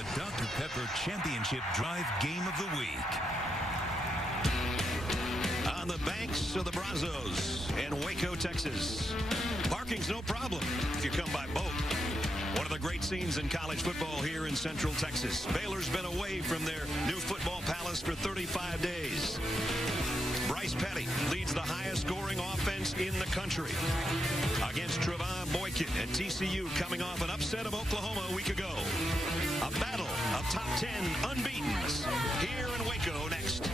the Dr. Pepper Championship Drive Game of the Week. On the banks of the Brazos in Waco, Texas. Parking's no problem if you come by boat. One of the great scenes in college football here in Central Texas. Baylor's been away from their new football palace for 35 days. Bryce Petty leads the highest scoring offense in the country against Trevon Boykin and TCU, coming off an upset of Oklahoma a week ago. A battle of top 10 unbeatens here in Waco next.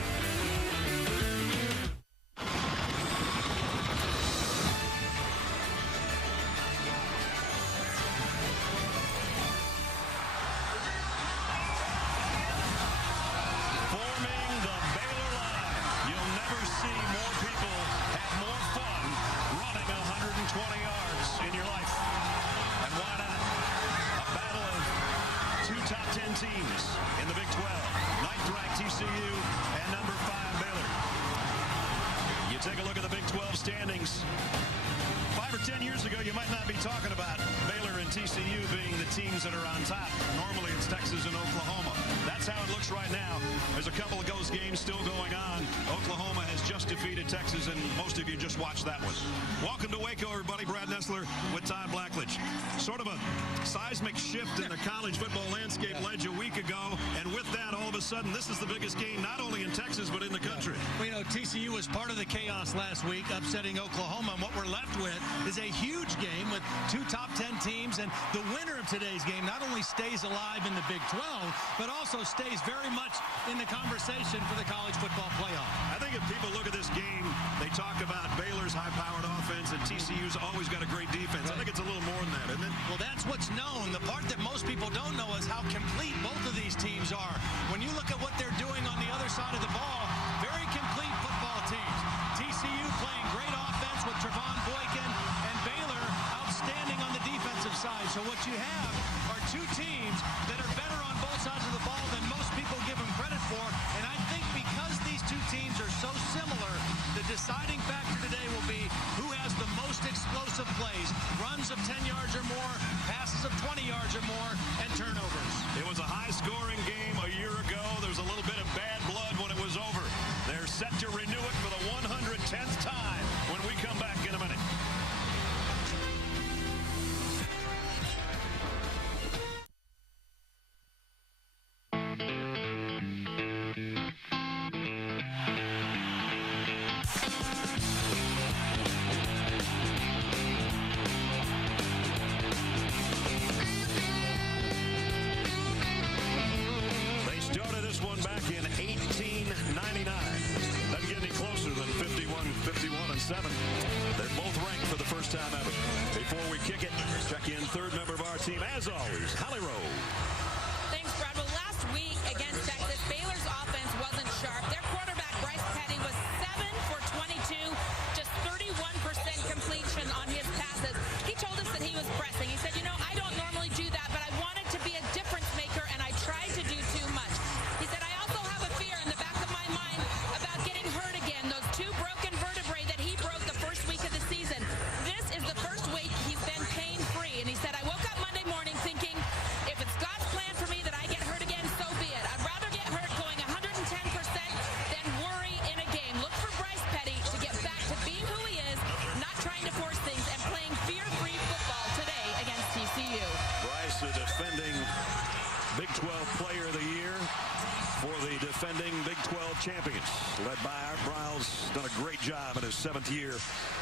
Teams in the Big 12, 9th-ranked TCU and number 5 Baylor. You take a look at the Big 12 standings. 5 or 10 years ago, you might not be talking about Baylor and TCU being the teams that are on top. Normally, it's Texas and Oklahoma. That's how it looks right now. There's a couple of those games still going on. Oklahoma has just defeated Texas, and most of you just watched that one. Welcome to Waco, everybody. Brad Nessler with Todd Blackledge. Sort of a seismic shift in the college football landscape led you a week ago, and with that, all of a sudden, this is the biggest game not only in Texas but in the country. Well, you know, TCU was part of the chaos last week, upsetting Oklahoma, and what we're left with is a huge game with 2 top 10 teams, and the winner of today's game not only stays alive in the Big 12, but also stays very much in the conversation for the college football playoff. I think if people look at this game, they talk about Baylor's high-powered offense and TCU's always got a great defense. I think it's a little more than that, isn't it? Well, that's what's known. The part that most people don't know is how complete both of these teams are. When you look at what they're doing on the other side of the ball, very complete football teams. TCU playing great offense with Trevon Boykin, and Baylor outstanding on the defensive side. So what you have are 2 teams that are better on both sides of the ball than most people give them credit for. And I think because these 2 teams are so similar, the deciding factor today will be who has the most explosive plays, runs of 10 yards or more, passes of 20 yards or more, and turnovers. It was a high-scoring game a year ago. There was a little bit of bad blood when it was over. They're set to renew it for the 110th time when we come back in a minute. They're both ranked for the first time ever. Before we kick it, check in third member of our team, as always, Holly Rowe. Thanks, Brad. Well, last week against Texas, Baylor's offense wasn't sharp. Their quarterback, Bryce Petty, was 7 for 22, just 31% completion on his passes. He told us that he was pressing. He said, you know, I don't normally do that, but I wanted to be a difference maker, and I tried to do too much. He said, I also have a fear in the back of my mind about getting hurt again. Those 2 broken vertebrae that he broke the first week of the season. This is the first week he's been pain-free. And he said, I woke up Monday morning thinking, if it's God's plan for me that I get hurt again, so be it. I'd rather get hurt going 110% than worry in a game. Look for Bryce Petty to get back to being who he is, not trying to force things, and playing fear-free football today against TCU. Bryce, the defending Big 12 Player of the Year for the defending Big 12 champions, led by Art Briles. Done a great job in his 7th year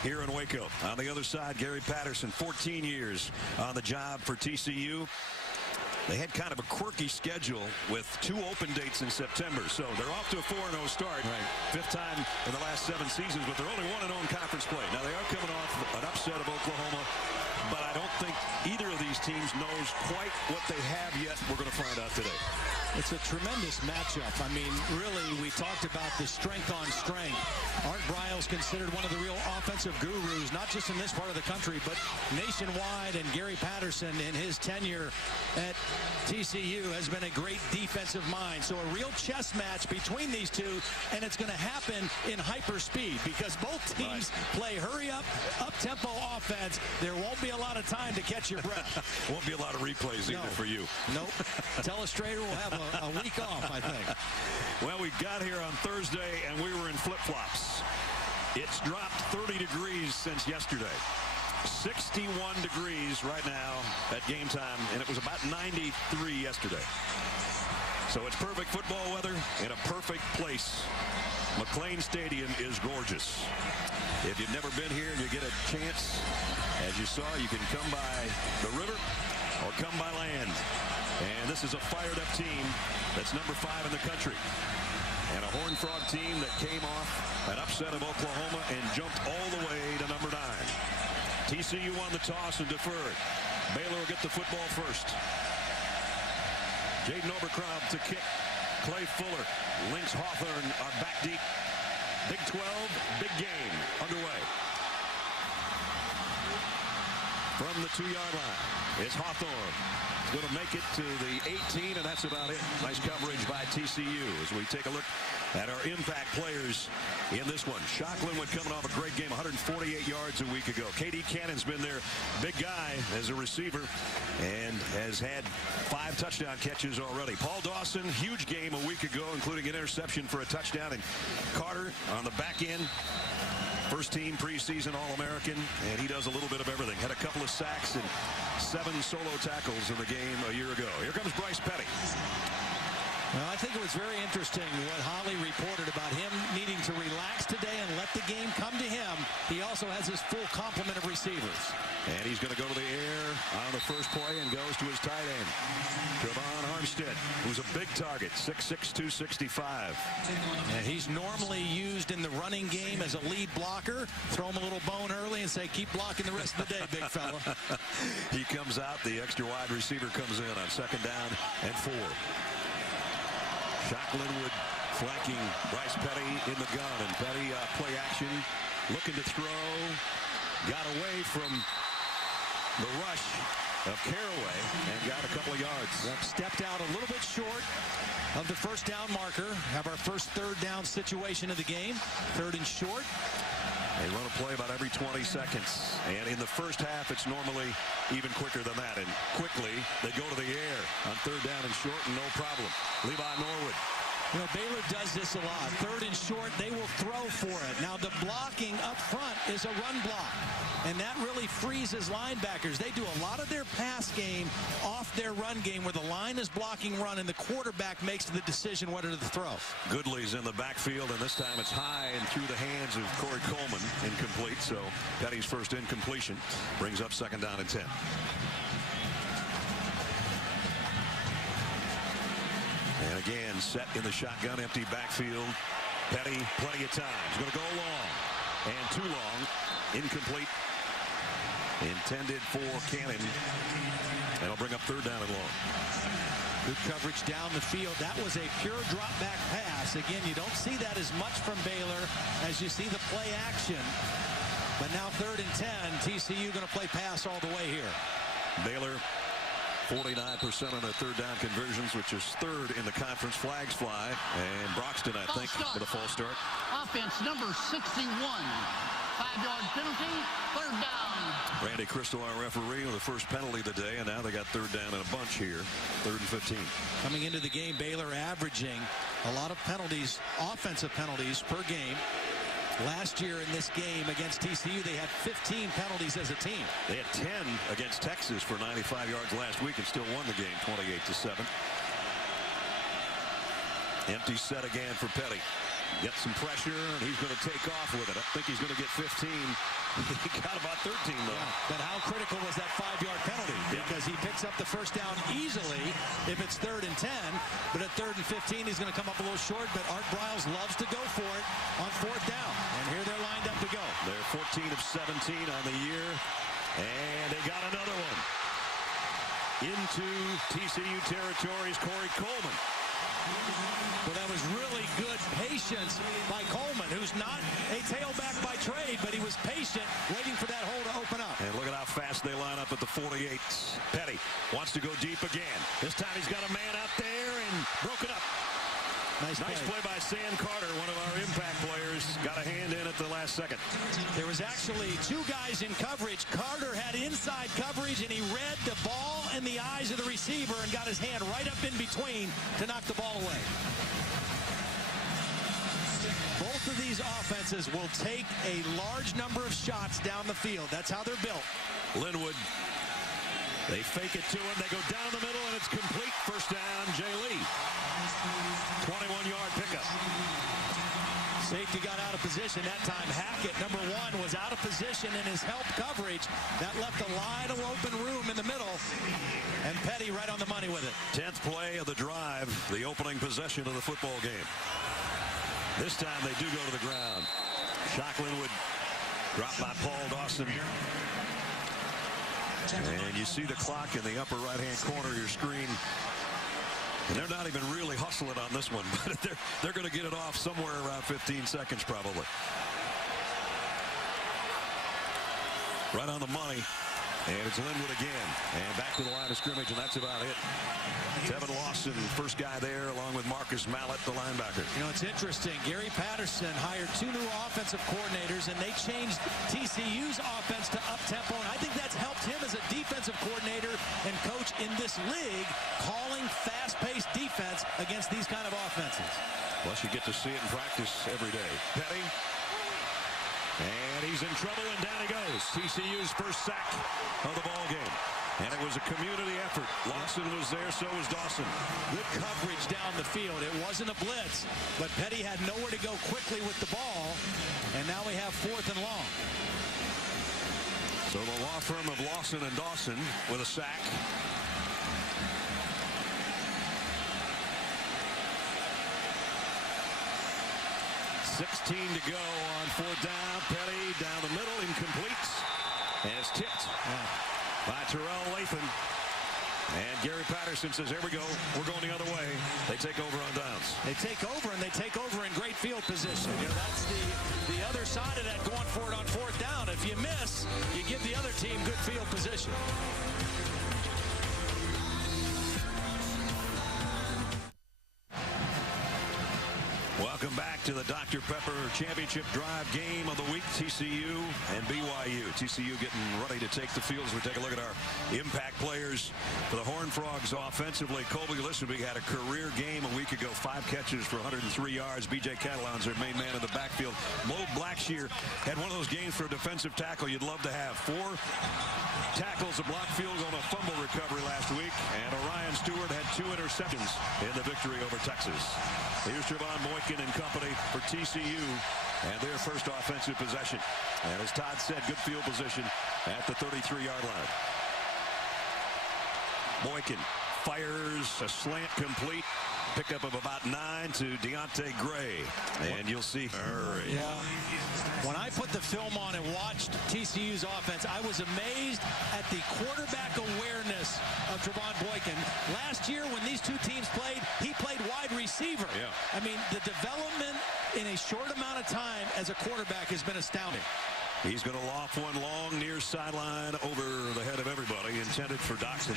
here in Waco. On the other side, Gary Patterson, 14 years on the job for TCU. They had kind of a quirky schedule with 2 open dates in September, so they're off to a 4-0 start. Right. 5th time in the last 7 seasons, but they're only 1-0 in conference play. Now, they are coming off an upset of Oklahoma, but I don't think either of these teams knows quite what they have yet. We're going to find out today. It's a tremendous matchup. I mean, really, we talked about the strength on strength. Art Briles considered one of the real offensive gurus, not just in this part of the country, but nationwide. And Gary Patterson, in his tenure at TCU has been a great defensive mind. So a real chess match between these two, and it's going to happen in hyper speed because both teams play hurry-up, up-tempo offense. There won't be a lot of time to catch your breath. Won't be a lot of replays either for you. Nope. Telestrator will have a week off, I think. Well, we got here on Thursday, and we were in flip-flops. It's dropped 30 degrees since yesterday. 61 degrees right now at game time, and it was about 93 yesterday. So it's perfect football weather in a perfect place. McLean Stadium is gorgeous. If you've never been here and you get a chance, as you saw, you can come by the river or come by land. And this is a fired-up team that's number 5 in the country. And a Horned Frog team that came off an upset of Oklahoma and jumped all the way to number 9. TCU won the toss and deferred. Baylor will get the football first. Jaden Oberkraut to kick. Clay Fuller. Lynx Hawthorne are back deep. Big 12, big game underway. From the 2-yard line, it's Hawthorne. Going to make it to the 18, and that's about it. Nice coverage by TCU as we take a look at our impact players in this one. Shocklinwood coming off a great game, 148 yards a week ago. KD Cannon's been their big guy as a receiver and has had 5 touchdown catches already. Paul Dawson, huge game a week ago, including an interception for a touchdown. And Carter on the back end, first team preseason All-American, and he does a little bit of everything. Had a couple of sacks and 7 solo tackles in the game a year ago. Here comes Bryce Petty. Well, I think it was very interesting what Holly reported about him needing to relax today and let the game come to him. He also has his full complement of receivers. And he's going to go to the air on the first play and goes to his tight end, Trevon Armstead, who's a big target, 6'6", 265. And he's normally used in the running game as a lead blocker. Throw him a little bone early and say, keep blocking the rest of the day, big fella. He comes out. The extra wide receiver comes in on 2nd down and 4. Shocklinwood flanking Bryce Petty in the gun, and Petty play action, looking to throw, got away from the rush of Caraway and got a couple of yards. Stepped out a little bit short of the first down marker. Have our first 3rd down situation of the game. 3rd and short. They run a play about every 20 seconds. And in the first half, it's normally even quicker than that. And quickly, they go to the air on 3rd down and short, and no problem. Levi Norwood. You know, Baylor does this a lot. 3rd and short, they will throw for it. Now, the blocking up front is a run block. And that really freezes linebackers. They do a lot of their pass game off their run game where the line is blocking run and the quarterback makes the decision whether to throw. Goodley's in the backfield, and this time it's high and through the hands of Corey Coleman. Incomplete, so Petty's first incompletion brings up 2nd down and 10. And again, set in the shotgun, empty backfield. Petty, plenty of time. He's going to go long. And too long. Incomplete. Intended for Cannon. And it'll bring up 3rd down and long. Good coverage down the field. That was a pure drop back pass. Again, you don't see that as much from Baylor as you see the play action. But now 3rd and 10. TCU going to play pass all the way here. Baylor 49% on their 3rd down conversions, which is 3rd in the conference. Flags fly, and Broxton, I think, with a false start. Offense number 61. 5-yard penalty, 3rd down. Randy Crystal, our referee, with the first penalty of the day, and now they got 3rd down in a bunch here. 3rd and 15. Coming into the game, Baylor averaging a lot of penalties, offensive penalties per game. Last year in this game against TCU, they had 15 penalties as a team. They had 10 against Texas for 95 yards last week and still won the game 28-7. Empty set again for Petty. Gets some pressure, and he's going to take off with it. I think he's going to get 15. He got about 13, though. Yeah, but how critical was that 5-yard penalty? Because he picks up the first down easily if it's 3rd and 10. But at 3rd and 15, he's going to come up a little short. But Art Briles loves to go for it on 4th down. And here they're lined up to go. They're 14 of 17 on the year. And they got another one. Into TCU territories, Corey Coleman. Well, that was really good patience by Coleman, who's not a tailback by trade, but he was patient, waiting for that hole to open up. And look at how fast they line up at the 48. Petty wants to go deep again. This time he's got a man out there and broken up. Nice play by Sam Carter, one of our impact players. Got a hand in at the last second. There was actually two guys in coverage. Carter had inside coverage, and he read the ball in the eyes of the receiver and got his hand right up in between to knock the ball away. Both of these offenses will take a large number of shots down the field. That's how they're built. Linwood. They fake it to him. They go down the middle, and it's complete. First down, Jay Lee. 21-yard pickup. Safety got out of position that time. Hackett, number 1, was out of position in his help coverage. That left a wide open room in the middle. And Petty right on the money with it. 10th play of the drive, the opening possession of the football game. This time they do go to the ground. Shock Linwood dropped by Paul Dawson. And you see the clock in the upper right-hand corner of your screen. And they're not even really hustling on this one, but they're going to get it off somewhere around 15 seconds probably. Right on the money. And it's Linwood again. And back to the line of scrimmage, and that's about it. Tevin Lawson, first guy there, along with Marcus Mallett, the linebacker. You know, it's interesting. Gary Patterson hired 2 new offensive coordinators, and they changed TCU's offense to up-tempo, and I think that's helped him as a defensive coordinator and coach in this league, calling fast-paced defense against these kind of offenses. Plus, you get to see it in practice every day. Petty. And he's in trouble, and down he goes. TCU's first sack of the ball game. And it was a community effort. Lawson was there, so was Dawson. Good coverage down the field. It wasn't a blitz, but Petty had nowhere to go quickly with the ball. And now we have 4th and long. So the law firm of Lawson and Dawson with a sack. .16 to go on 4th down. Petty down the middle, incomplete. And it's tipped by Terrell Lathan. And Gary Patterson says, here we go. We're going the other way. They take over on downs. They take over, and they take over in great field position. You know, that's the other side of that, going for it on 4th down. If you miss, you give the other team good field position. Welcome back to the Dr. Pepper Championship Drive game of the week. TCU and BYU. TCU getting ready to take the field as we take a look at our impact players for the Horned Frogs offensively. Colby Listenby had a career game a week ago. 5 catches for 103 yards. B.J. Catalon's their main man in the backfield. Mo Blackshear had one of those games for a defensive tackle you'd love to have. 4 tackles, a blocked field goal, and a fumble recovery last week. And Orion Stewart had 2 interceptions in the victory over Texas. Here's Trevon Boykin and company for TCU and their first offensive possession. And as Todd said, good field position at the 33-yard line. Boykin fires a slant complete. Pickup of about 9 to Deontay Gray. And you'll see. Yeah. When I put the film on and watched TCU's offense, I was amazed at the quarterback awareness of Trevon Boykin. Last year when these two teams played, he played wide receiver. Yeah. I mean, the development in a short amount of time as a quarterback has been astounding. He's going to loft one long near sideline over the head of everybody, intended for Doxson.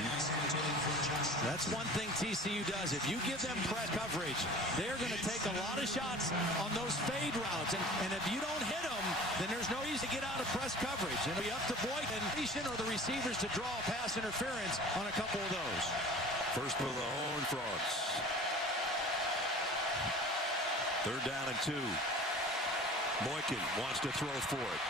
That's one thing TCU does. If you give them press coverage, they're going to take a lot of shots on those fade routes. And if you don't hit them, then there's no reason to get out of press coverage. And it'll be up to Boykin or the receivers to draw pass interference on a couple of those. First for the Horned Frogs. 3rd down and 2. Boykin wants to throw for it.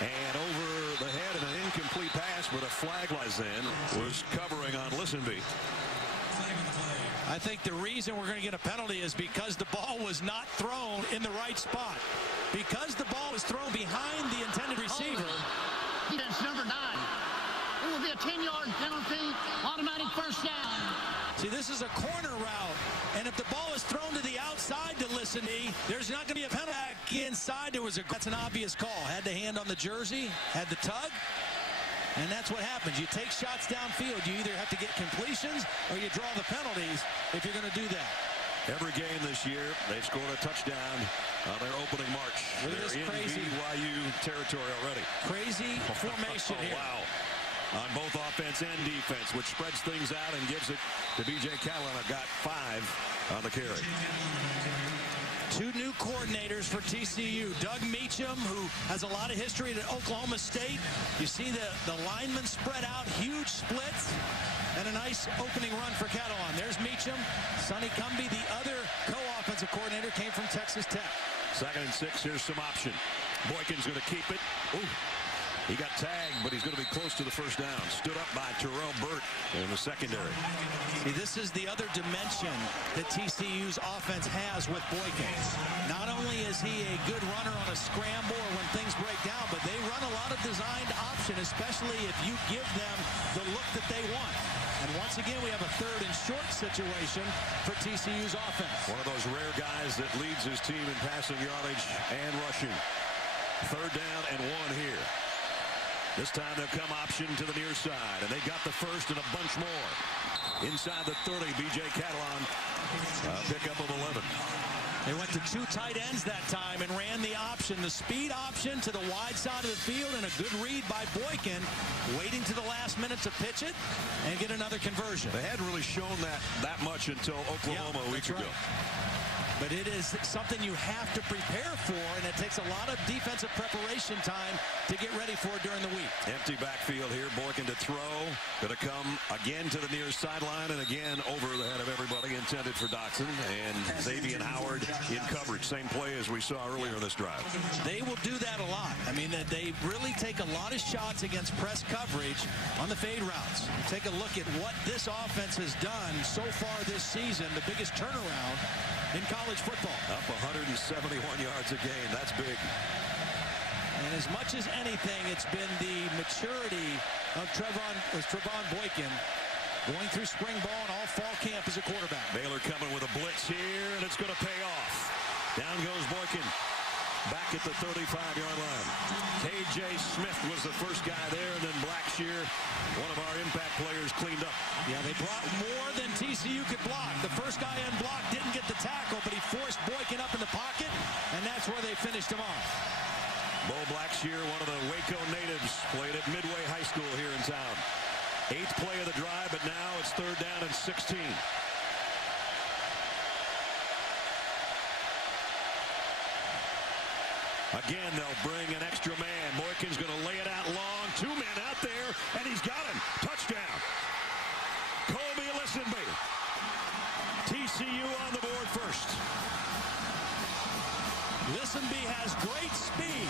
And over the head of an incomplete pass, but a flag lies in, was covering on Listenby. I think the reason we're going to get a penalty is because the ball was not thrown in the right spot. Because the ball was thrown behind the intended receiver. Defense number 9. It will be a 10-yard penalty, automatic first down. See, this is a corner route, and if the ball is thrown to the outside to Listenby, there's not going to be a penalty. Back inside, that's an obvious call. Had the hand on the jersey, had the tug, and that's what happens. You take shots downfield. You either have to get completions or you draw the penalties if you're going to do that. Every game this year, they've scored a touchdown on their opening march. Look at this crazy BYU territory already. Crazy formation here. Wow. on both offense and defense, which spreads things out and gives it to B.J. Catalan. Got 5 on the carry. 2 new coordinators for TCU. Doug Meacham, who has a lot of history at Oklahoma State. You see the linemen spread out, huge splits, and a nice opening run for Catalan. There's Meacham. Sonny Cumbie, the other co-offensive coordinator, came from Texas Tech. 2nd and 6. Here's some option. Boykin's going to keep it. Ooh. He got tagged, but he's going to be close to the first down. Stood up by Terrell Burt in the secondary. See, this is the other dimension that TCU's offense has with Boykin. Not only is he a good runner on a scramble or when things break down, but they run a lot of designed option, especially if you give them the look that they want. And once again, we have a 3rd and short situation for TCU's offense. One of those rare guys that leads his team in passing yardage and rushing. 3rd down and 1 here. This time they'll come option to the near side, and they got the first and a bunch more. Inside the 30, B.J. Catalan, pickup of 11. They went to 2 tight ends that time and ran the option, the speed option to the wide side of the field, and a good read by Boykin, waiting to the last minute to pitch it and get another conversion. They hadn't really shown that much until Oklahoma a week ago. But it is something you have to prepare for, and it takes a lot of defensive preparation time to get ready for during the week. Empty backfield here. Boykin to throw. Going to come again to the near sideline and again over the head of everybody, intended for Dotson. And Xavier Howard in coverage. Same play as we saw earlier in this drive. They will do that a lot. I mean, they really take a lot of shots against press coverage on the fade routes. Take a look at what this offense has done so far this season, the biggest turnaround in college football. Up 171 yards a game. That's big. And as much as anything, it's been the maturity of Trevon Boykin going through spring ball and all fall camp as a quarterback. Baylor coming with a blitz here, and it's going to pay off. Down goes Boykin. Back at the 35-yard line. K.J. Smith was the first guy there, and then Blackshear, one of our impact players, cleaned up. Yeah, they brought more than TCU could block. The first guy unblocked didn't get the tackle, but he forced Boykin up in the pocket, and that's where they finished him off. Bo Blackshear, one of the Waco natives, played at Midway High School here in town. 8th play of the drive, but now it's 3rd down and 16. Again, they'll bring an extra man. Boykin's going to lay it out long. 2 men out there, and he's got him. Touchdown. Colby Listenby. TCU on the board first. Listenby has great speed.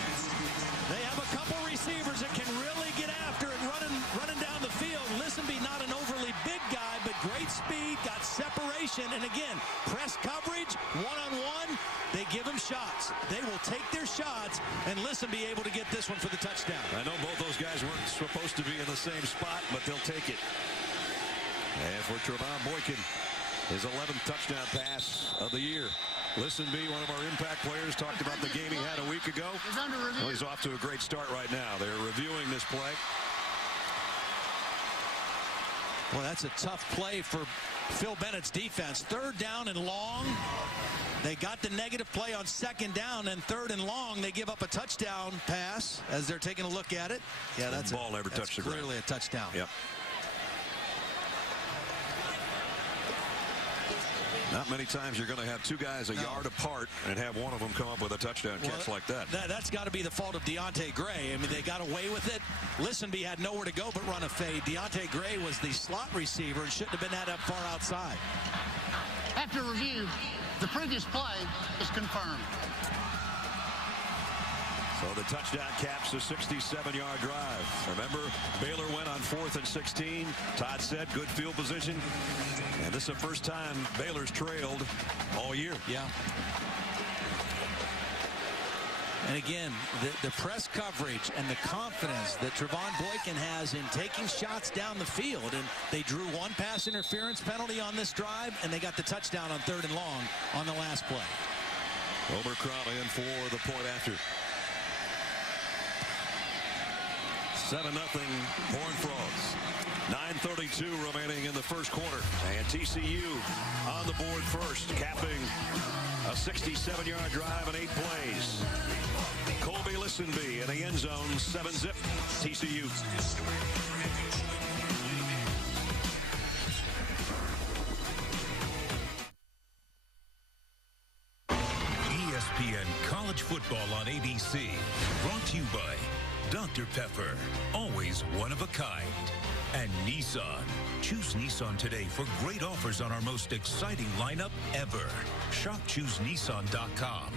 They have a couple receivers that can really get after it running down the field. Listenby, not an overly big guy, but great speed, got separation, and again, press coverage, one-on-one, they give him shots. They will take their shots, and Listenby able to get this one for the touchdown. I know both those guys weren't supposed to be in the same spot, but they'll take it. And for Trevon Boykin, his 11th touchdown pass of the year. Listenby, one of our impact players, talked about the game he had a week ago. Well, he's off to a great start right now. They're reviewing this play. Well, that's a tough play for Phil Bennett's defense. 3rd down and long. They got the negative play on 2nd down, and 3rd and long, they give up a touchdown pass as they're taking a look at it. Yeah, that's the ball never touched the ground. Clearly a touchdown. Yep. Not many times you're going to have 2 guys a yard apart and have one of them come up with a touchdown catch like that. That's got to be the fault of Deontay Gray. I mean, they got away with it. Listenby had nowhere to go but run a fade. Deontay Gray was the slot receiver and shouldn't have been that far outside. After review, the previous play is confirmed. So the touchdown caps a 67-yard drive. Remember, Baylor went on 4th and 16. Todd said good field position. And this is the first time Baylor's trailed all year. Yeah. And again, the press coverage and the confidence that Trevon Boykin has in taking shots down the field. And they drew 1 pass interference penalty on this drive, and they got the touchdown on 3rd and long on the last play. Omer Crowley in for the point after. 7-0 Horned Frogs. 9:32 remaining in the first quarter. And TCU on the board first, capping a 67-yard drive in 8 plays. Colby Listenby in the end zone, 7-zip TCU. college football on ABC. Brought to you by Dr. Pepper, always one of a kind. And Nissan. Choose Nissan today for great offers on our most exciting lineup ever. Shop ChooseNissan.com.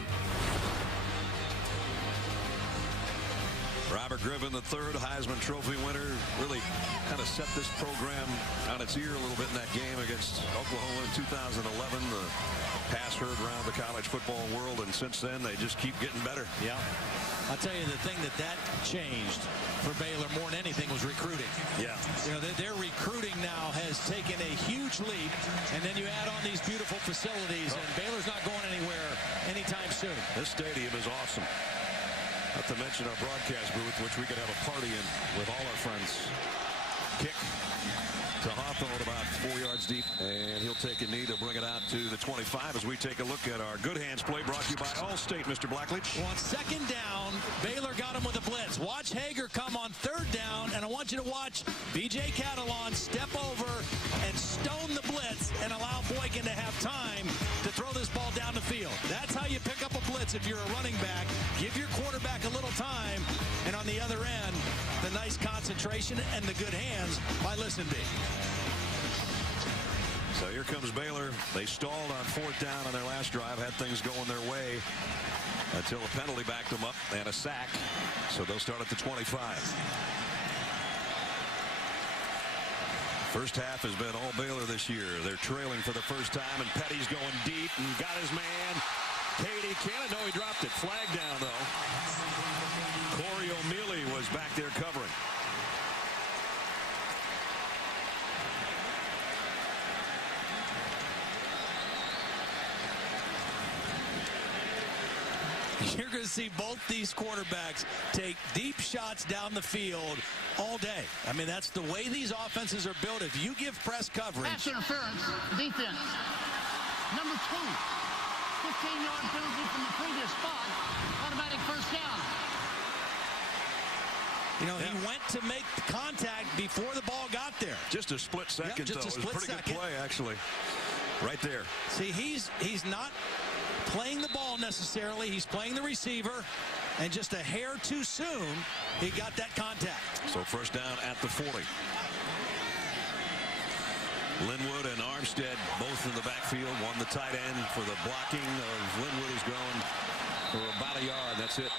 Robert Griffin, the third Heisman Trophy winner, really kind of set this program on its ear a little bit in that game against Oklahoma in 2011. The pass heard around the college football world, and since then they just keep getting better. Yeah. I'll tell you, the thing that changed for Baylor more than anything was recruiting. Yeah. You know, their recruiting now has taken a huge leap, and then you add on these beautiful facilities, and Baylor's not going anywhere anytime soon. This stadium is awesome. Not to mention our broadcast booth, which we could have a party in with all our friends. Kick to Hawthorne about 4 yards deep, and he'll take a knee to bring it out to the 25 as we take a look at our good hands play brought to you by Allstate, Mr. Blackledge. On second down, Baylor got him with a blitz. Watch Hager come on third down, and I want you to watch B.J. Catalon step over and stone the blitz and allow Boykin to have time to throw this ball down the field. That's how you pick up a blitz if you're a running back. Give your quarterback a little time, and on the other end, the nice concentration and the good hands by Listenby. So here comes Baylor. They stalled on fourth down on their last drive, had things going their way until a penalty backed them up and a sack. So they'll start at the 25. First half has been all Baylor this year. They're trailing for the first time, and Petty's going deep and got his man. Katie Cannon, no, he dropped it. Flag down, though. Corey O'Mealy was back there covering. You're going to see both these quarterbacks take deep shots down the field all day. I mean, that's the way these offenses are built. If you give press coverage. Pass interference, defense. Number 2. 15-yard penalty from the previous spot. Automatic first down. You know, he went to make contact before the ball got there. Just a split second, just though. a split It was a pretty second. good play, actually. Right there. See, he's not playing the ball necessarily. He's playing the receiver, and just a hair too soon, he got that contact. So first down at the 40. Linwood and Armstead both in the backfield. One the tight end for the blocking of Linwood is going for about a yard. That's it.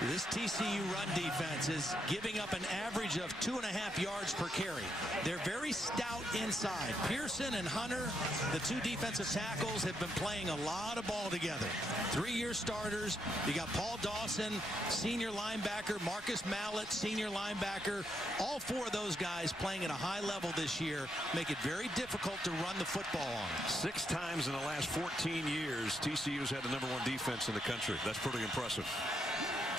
So this TCU run defense is giving up an average of 2.5 yards per carry. They're very stout inside. Pearson and Hunter, the two defensive tackles, have been playing a lot of ball together. 3-year starters. You got Paul Dawson, senior linebacker, Marcus Mallett, senior linebacker. All 4 of those guys playing at a high level this year make it very difficult to run the football on. 6 times in the last 14 years, TCU's had the #1 defense in the country. That's pretty impressive.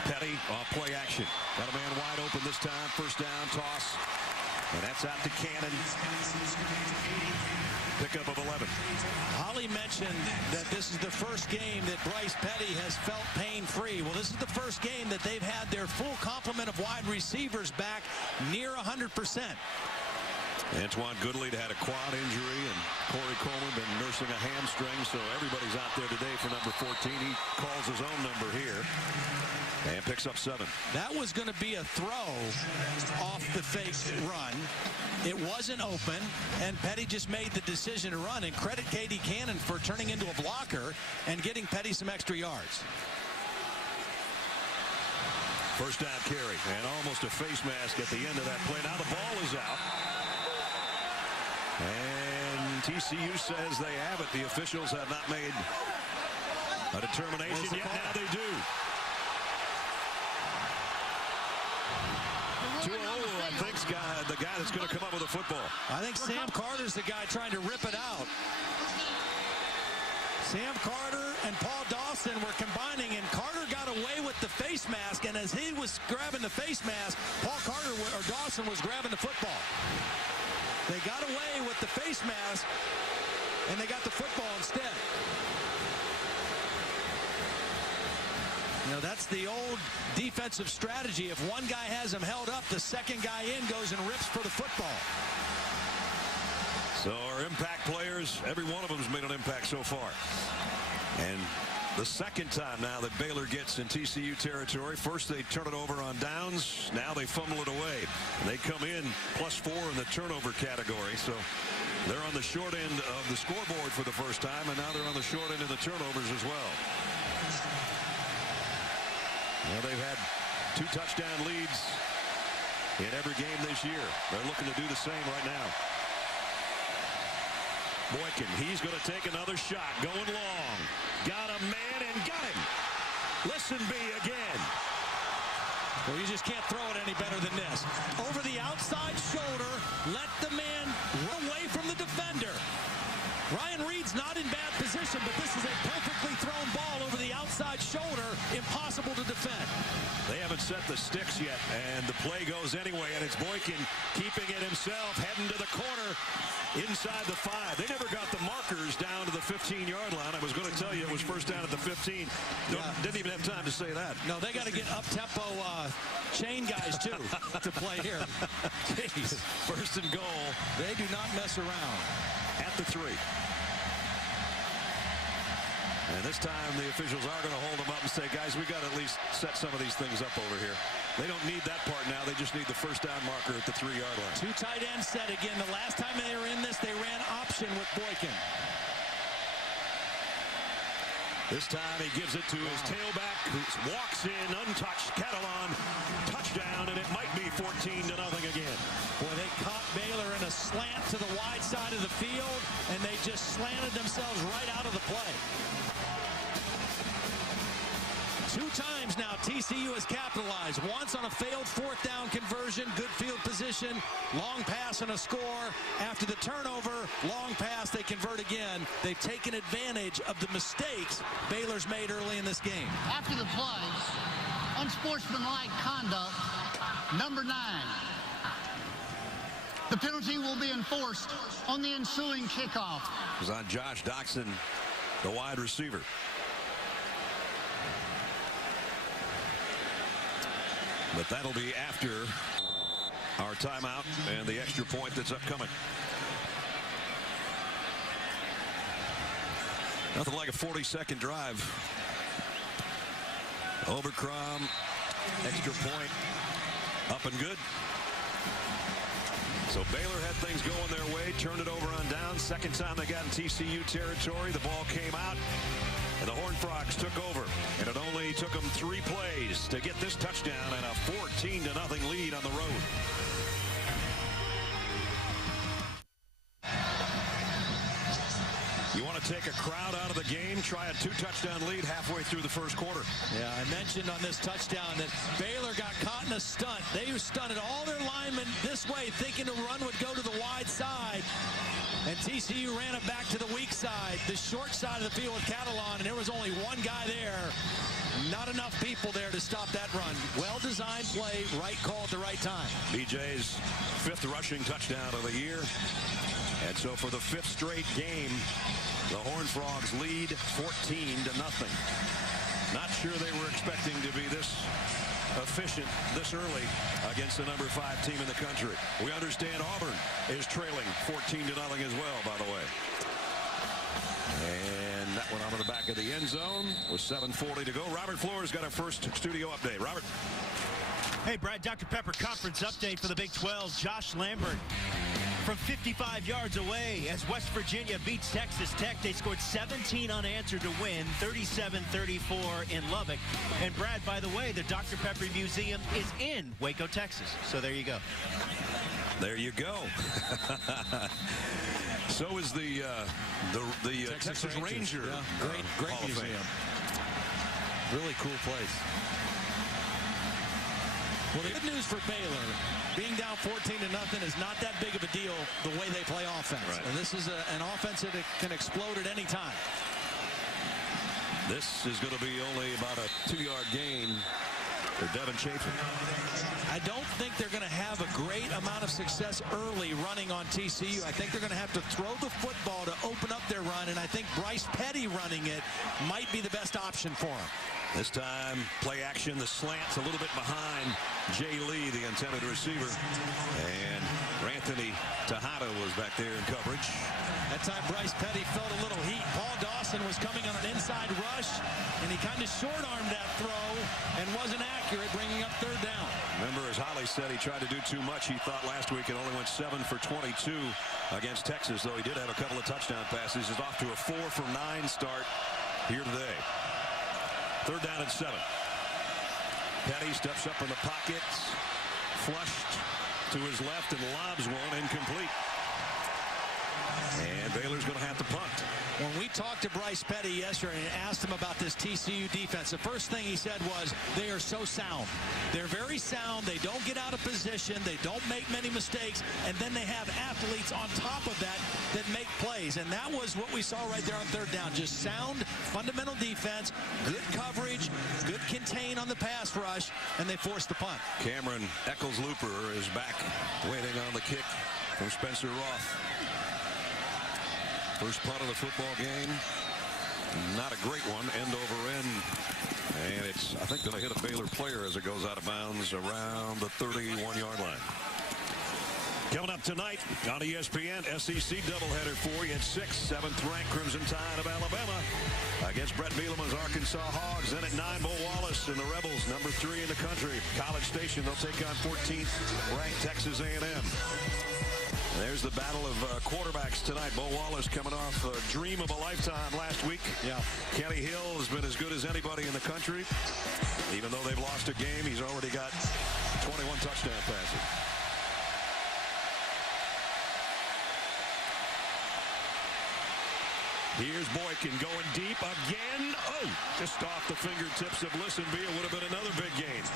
Petty off play action. Got a man wide open this time. First down, toss. And that's out to Cannon. Pickup of 11. Holly mentioned that this is the first game that Bryce Petty has felt pain-free. Well, this is the first game that they've had their full complement of wide receivers back near 100%. Antoine Goodley had a quad injury, and Corey Coleman been nursing a hamstring, so everybody's out there today for number 14. He calls his own number here and picks up 7. That was going to be a throw off the fake run. It wasn't open, and Petty just made the decision to run. And credit Katie Cannon for turning into a blocker and getting Petty some extra yards. First down carry, and almost a face mask at the end of that play. Now the ball is out. And TCU says they have it. The officials have not made a determination yet. Now they do. 2-0, I think, the guy that's going to come up with a football. I think Sam Carter's the guy trying to rip it out. Sam Carter and Paul Dawson were combining, and Carter got away with the face mask, and as he was grabbing the face mask, Dawson was grabbing the football. They got away with the face mask, and they got the football instead. You know, that's the old defensive strategy. If one guy has him held up, the second guy in goes and rips for the football. So our impact players, every one of them has made an impact so far. And The second time now that Baylor gets in TCU territory. First they turn it over on downs. Now they fumble it away. And they come in +4 in the turnover category. So they're on the short end of the scoreboard for the first time, and now they're on the short end of the turnovers as well. Well, they've had 2 touchdown leads in every game this year. They're looking to do the same right now. Boykin, he's going to take another shot, going long. Got a man and got him. Listen, B again. Well, you just can't throw it any better than this. Over the outside shoulder, let the man run away from the defender. Ryan Reed's not in bad position, but this is a perfectly thrown ball over the outside shoulder. Impossible to defend. They haven't set the sticks yet, and the play goes anyway, and it's Boykin keeping it himself, heading to the corner inside the 5. They never got the markers down to the 15-yard line. I was going to tell you it was first down at the 15. Didn't even have time to say that. No, they got to get up-tempo chain guys, too, to play here. Jeez. First and goal. They do not mess around. At the 3. And this time the officials are going to hold them up and say, guys, we got to at least set some of these things up over here. They don't need that part now. They just need the first down marker at the 3-yard line. 2 tight ends set again. The last time they were in this, they ran option with Boykin. This time he gives it to his tailback, who walks in untouched. Catalan, touchdown, and it might be 14-0 again. Boy, they caught Baylor in a slant to the wide side of the field, and they just slanted themselves right out of the play. 2 times now TCU has capitalized. Once on a failed 4th down conversion, good field position, long pass and a score. After the turnover, long pass, they convert again. They've taken advantage of the mistakes Baylor's made early in this game. After the play, unsportsmanlike conduct, number 9. The penalty will be enforced on the ensuing kickoff. It was on Josh Doxson, the wide receiver. But that'll be after our timeout and the extra point that's upcoming. Nothing like a 40-second drive. Overcrom, extra point, up and good. So Baylor had things going their way, turned it over on down. Second time they got in TCU territory, the ball came out. And the Horned Frogs took over, and it only took them 3 plays to get this touchdown and a 14-0 lead on the road. You want to take a crowd out of the game, try a 2-touchdown lead halfway through the first quarter. Yeah, I mentioned on this touchdown that Baylor got caught in a stunt. They stunted all their linemen this way, thinking the run would go to the wide side. And TCU ran it back to the weak side, the short side of the field with Catalan, and there was only one guy there. Not enough people there to stop that run. Well-designed play, right call at the right time. BJ's 5th rushing touchdown of the year. And so for the 5th straight game, the Horned Frogs lead 14-0. Not sure they were expecting to be this efficient this early against the number 5 team in the country. We understand Auburn is trailing 14-0 as well, by the way. And that went onto the back of the end zone with 7:40 to go. Robert Flores got our first studio update. Robert. Hey, Brad, Dr. Pepper conference update for the Big 12. Josh Lambert from 55 yards away as West Virginia beats Texas Tech. They scored 17 unanswered to win, 37-34 in Lubbock. And Brad, by the way, the Dr. Pepper Museum is in Waco, Texas. So there you go. There you go. So is the Texas Ranger. Yeah, great museum. Really cool place. Well, the good news for Baylor, being down 14-0 is not that big of a deal the way they play offense. Right. And this is an offense that can explode at any time. This is going to be only about a 2-yard gain for Devin Chaffin. I don't think they're going to have a great amount of success early running on TCU. I think they're going to have to throw the football to open up their run, and I think Bryce Petty running it might be the best option for them. This time, play action. The slant's a little bit behind Jay Lee, the intended receiver. And Anthony Tejada was back there in coverage. That time, Bryce Petty felt a little heat. Paul Dawson was coming on an inside rush, and he kind of short-armed that throw and wasn't accurate, bringing up third down. Remember, as Holly said, he tried to do too much. He thought last week it only went 7 for 22 against Texas, though he did have a couple of touchdown passes. He's off to a 4 for 9 start here today. Third down and 7. Petty steps up in the pocket, flushed to his left and lobs one incomplete. And Baylor's going to have to punt. When we talked to Bryce Petty yesterday and asked him about this TCU defense, the first thing he said was they are so sound. They're very sound. They don't get out of position. They don't make many mistakes. And then they have athletes on top of that that make plays. And that was what we saw right there on third down. Just sound, fundamental defense, good coverage, good contain on the pass rush, and they forced the punt. Cameron Eccles-Looper is back waiting on the kick from Spencer Roth. First punt of the football game. Not a great one, end over end. And it's, I think, going to hit a Baylor player as it goes out of bounds around the 31-yard line. Coming up tonight on ESPN, SEC doubleheader for you at 6. 7th-ranked Crimson Tide of Alabama against Brett Bielema's Arkansas Hogs. Then at 9, Bo Wallace and the Rebels, number 3 in the country. College Station, they'll take on 14th-ranked Texas A&M. There's the battle of quarterbacks tonight. Bo Wallace coming off a dream of a lifetime last week. Yeah. Kenny Hill has been as good as anybody in the country. Even though they've lost a game, he's already got 21 touchdown passes. Here's Boykin going deep again. Oh, just off the fingertips of Listenbee. It would have been another big gain.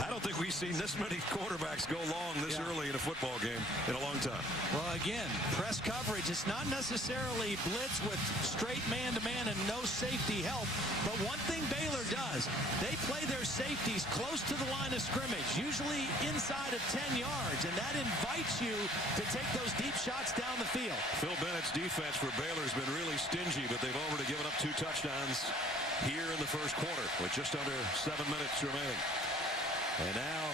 I don't think we've seen this many quarterbacks go long this early in a football game in a long time. Well, again, press coverage. It's not necessarily blitz with straight man-to-man and no safety help. But one thing Baylor does, they play their safeties close to the line of scrimmage, usually inside of 10 yards. And that invites you to take those deep shots down the field. Phil Bennett's defense for Baylor has been really stingy, but they've already given up 2 touchdowns here in the first quarter with just under 7 minutes remaining. And now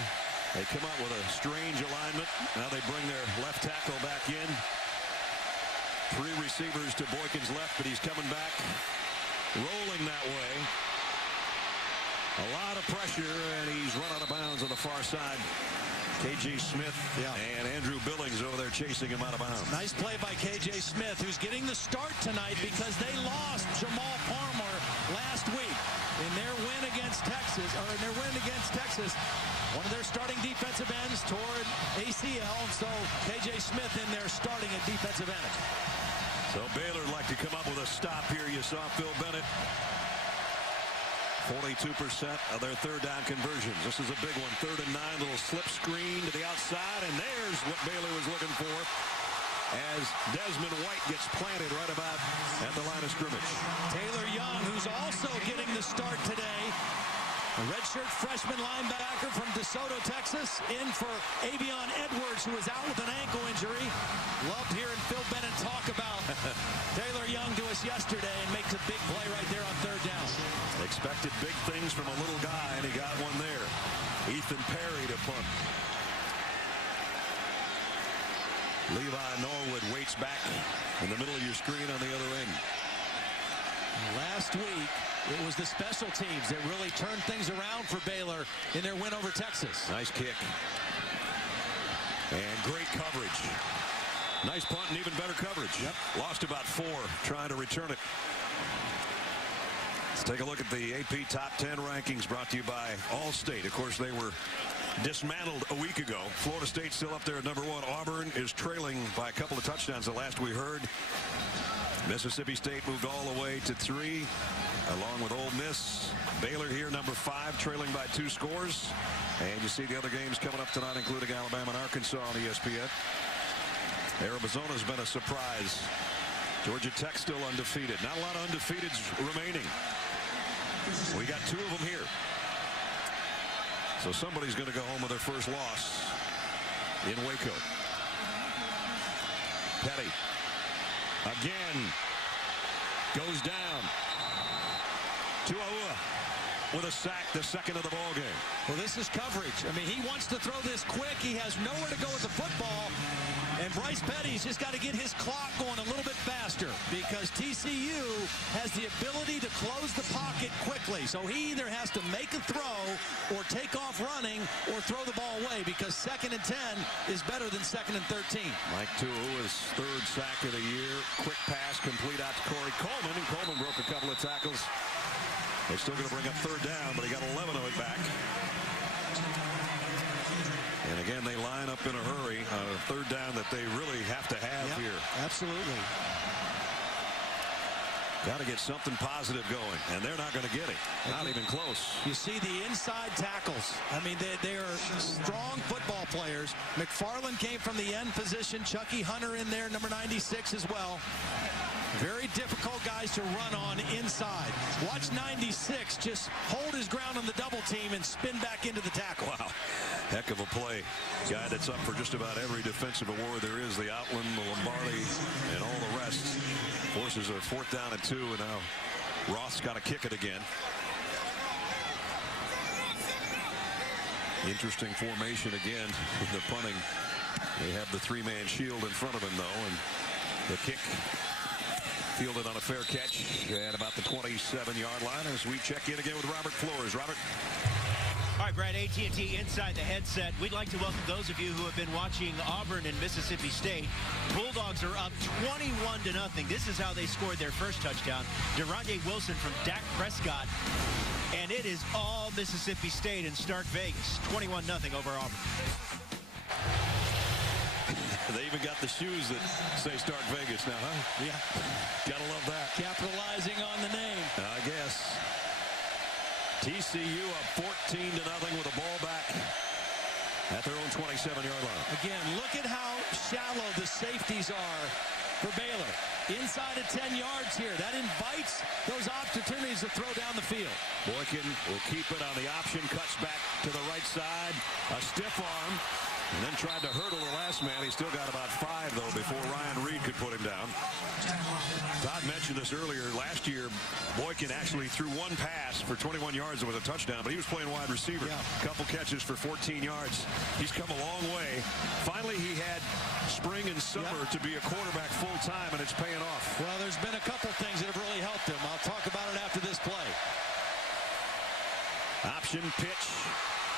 they come out with a strange alignment. Now they bring their left tackle back in. 3 receivers to Boykin's left, but he's coming back, rolling that way. A lot of pressure, and he's run out of bounds on the far side. K.J. Smith and Andrew Billings over there chasing him out of bounds. Nice play by K.J. Smith, who's getting the start tonight because they lost Jamal Palmer last week in their win against Texas, one of their starting defensive ends toward ACL, and so K.J. Smith in there starting at defensive end. So Baylor would like to come up with a stop here. You saw Phil Bennett. 42% of their third down conversions. This is a big one. 3rd and 9, little slip screen to the outside, and there's what Baylor was looking for as Desmond White gets planted right about at the line of scrimmage. Taylor Young, who's also getting the start today. A redshirt freshman linebacker from DeSoto, Texas, in for Avion Edwards, who is out with an ankle injury. Loved hearing Phil Bennett talk about Taylor Young to us yesterday, and makes a big play right there on 3rd down. Expected big things from a little guy, and he got one there. Ethan Perry to punt. Levi Norwood waits back in the middle of your screen on the other end. Last week, it was the special teams that really turned things around for Baylor in their win over Texas. Nice kick. And great coverage. Nice punt and even better coverage. Lost about 4 trying to return it. Let's take a look at the AP Top 10 rankings brought to you by Allstate. Of course, they were dismantled a week ago. Florida State still up there at number 1. Auburn is trailing by a couple of touchdowns the last we heard. Mississippi State moved all the way to 3, along with Ole Miss. Baylor here, number 5, trailing by 2 scores. And you see the other games coming up tonight, including Alabama and Arkansas on ESPN. Arizona's been a surprise. Georgia Tech still undefeated. Not a lot of undefeateds remaining. We got 2 of them here. So somebody's going to go home with their first loss in Waco. Petty. Again. Goes down. Tuaua. with a sack, the second of the ball game. Well, this is coverage. I mean, he wants to throw this quick. He has nowhere to go with the football. And Bryce Petty's just got to get his clock going a little bit faster because TCU has the ability to close the pocket quickly. So he either has to make a throw or take off running or throw the ball away because 2nd and 10 is better than 2nd and 13. Mike Tua, his 3rd sack of the year. Quick pass complete out to Corey Coleman, and Coleman broke a couple of tackles. They're still going to bring up 3rd down, but he got 11 of it back. And again, they line up in a hurry. 3rd down that they really have to have here. Absolutely. Got to get something positive going, and they're not going to get it. Not even close. You see the inside tackles. I mean, they are strong football players. McFarland came from the end position. Chucky Hunter in there, number 96 as well. Very difficult guys to run on inside. Watch 96 just hold his ground on the double team and spin back into the tackle. Wow. Heck of a play. Guy that's up for just about every defensive award there is. The Outland, the Lombardi, and all the rest. Forces a 4th down and 2, and now Roth's got to kick it again. Interesting formation again with the punting. They have the 3-man shield in front of him, though, and the kick fielded on a fair catch at about the 27-yard line as we check in again with Robert Flores. Robert. All right, Brad, AT&T Inside the Headset. We'd like to welcome those of you who have been watching Auburn and Mississippi State. Bulldogs are up 21-0. This is how they scored their first touchdown. De'Ronde Wilson from Dak Prescott. And it is all Mississippi State in Stark Vegas. 21-0 over Auburn. They even got the shoes that say Stark Vegas now, huh? Yeah. Gotta love that. Capitalizing on the name. I guess. TCU up 14-0 with a ball back at their own 27-yard line. Again, look at how shallow the safeties are for Baylor. Inside of 10 yards here. That invites those opportunities to throw down the field. Boykin will keep it on the option. Cuts back to the right side. A stiff arm. And then tried to hurdle the last man. He still got about 5, though, before Ryan Reed could put him down. Todd mentioned this earlier. Last year, Boykin actually threw 1 pass for 21 yards. It was a touchdown, but he was playing wide receiver. Yeah. A couple catches for 14 yards. He's come a long way. Finally, he had spring and summer to be a quarterback full-time, and it's paying off. Well, there's been a couple things that have really helped him. I'll talk about it after this play. Option pitch.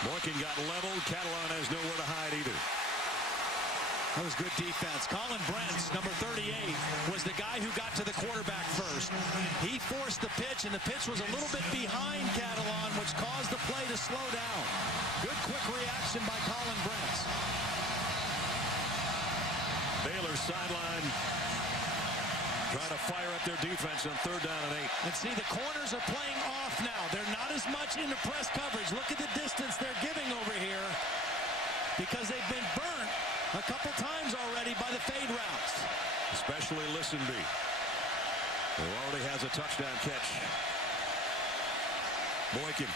Boykin got leveled. Catalan has nowhere to hide either. That was good defense. Colin Brents, number 38, was the guy who got to the quarterback first. He forced the pitch, and the pitch was a little bit behind Catalan, which caused the play to slow down. Good quick reaction by Colin Brents. Baylor sideline trying to fire up their defense on 3rd down and 8. And see, the corners are playing off now. They're not as much into press coverage. Look at the distance they're giving over here because they've been burnt a couple times already by the fade routes. Especially Listenby, who already has a touchdown catch. Boykin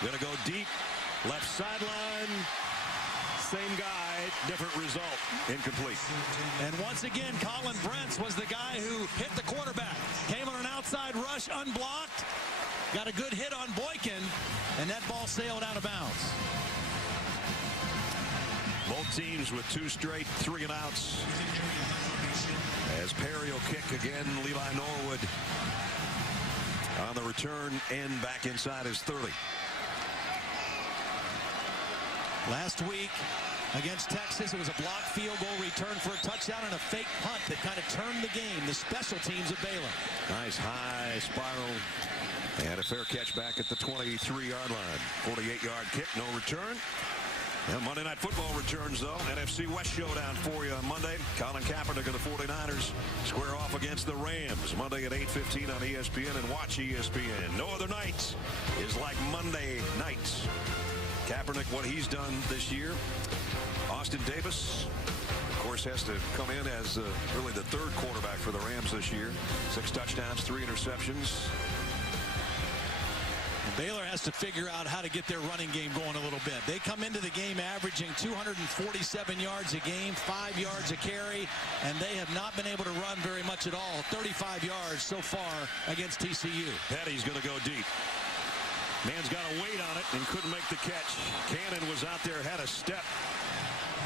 going to go deep, left sideline. Same guy, different result, incomplete. And once again, Colin Brents was the guy who hit the quarterback. Came on an outside rush, unblocked, got a good hit on Boykin, and that ball sailed out of bounds. Both teams with 2 straight 3-and-outs. As Perry will kick again, Levi Norwood on the return end back inside his 30. Last week against Texas, it was a blocked field goal return for a touchdown and a fake punt that kind of turned the game. The special teams of Baylor. Nice high spiral and a fair catch back at the 23-yard line. 48-yard kick, no return. And Monday Night Football returns, though. NFC West showdown for you on Monday. Colin Kaepernick and the 49ers square off against the Rams. Monday at 8:15 on ESPN, and watch ESPN. No other night is like Monday nights. Kaepernick, what he's done this year. Austin Davis, of course, has to come in as really the 3rd quarterback for the Rams this year. 6 touchdowns, 3 interceptions. Baylor has to figure out how to get their running game going a little bit. They come into the game averaging 247 yards a game, 5 yards a carry, and they have not been able to run very much at all. 35 yards so far against TCU. Petty's going to go deep. Man's got a weight on it and couldn't make the catch. Cannon was out there, had a step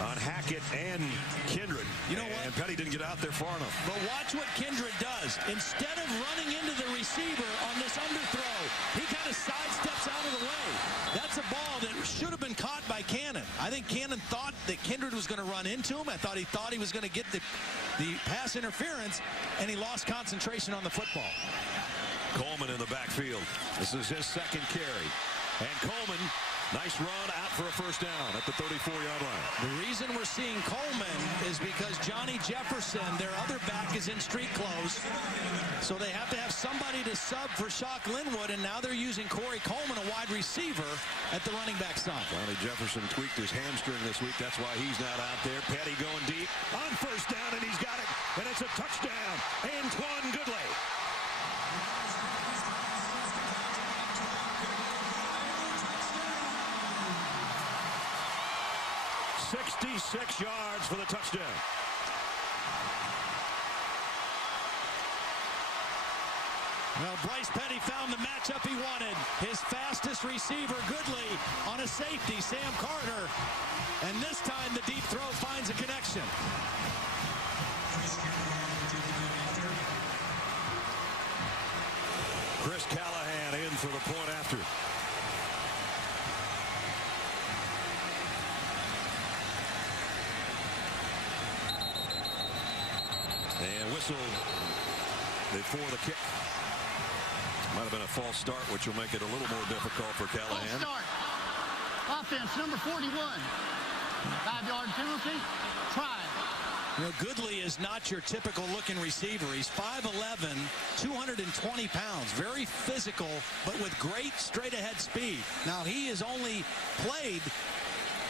on Hackett and Kindred. You know what? And Petty didn't get out there far enough. But watch what Kindred does. Instead of running into the receiver on this underthrow, he kind of sidesteps out of the way. That's a ball that should have been caught by Cannon. I think Cannon thought that Kindred was going to run into him. I thought he was going to get the pass interference, and he lost concentration on the football. Coleman in the backfield. This is his second carry. And Coleman, nice run out for a first down at the 34-yard line. The reason we're seeing Coleman is because Johnny Jefferson, their other back, is in street clothes. So they have to have somebody to sub for Shock Linwood, and now they're using Corey Coleman, a wide receiver, at the running back side. Johnny Jefferson tweaked his hamstring this week. That's why he's not out there. Petty going deep on first down, and he's got it. And it's a touchdown. Antoine Goodley. 66 yards for the touchdown. Well, Bryce Petty found the matchup he wanted. His fastest receiver, Goodley, on a safety, Sam Carter. And this time the deep throw finds a connection. Chris Callahan in for the point after. And whistle before the kick. Might have been a false start, which will make it a little more difficult for Callahan. False start. Offense, number 41. 5-yard penalty. Try. You know, Goodley is not your typical looking receiver. He's 5'11", 220 pounds. Very physical, but with great straight ahead speed. Now, he has only played,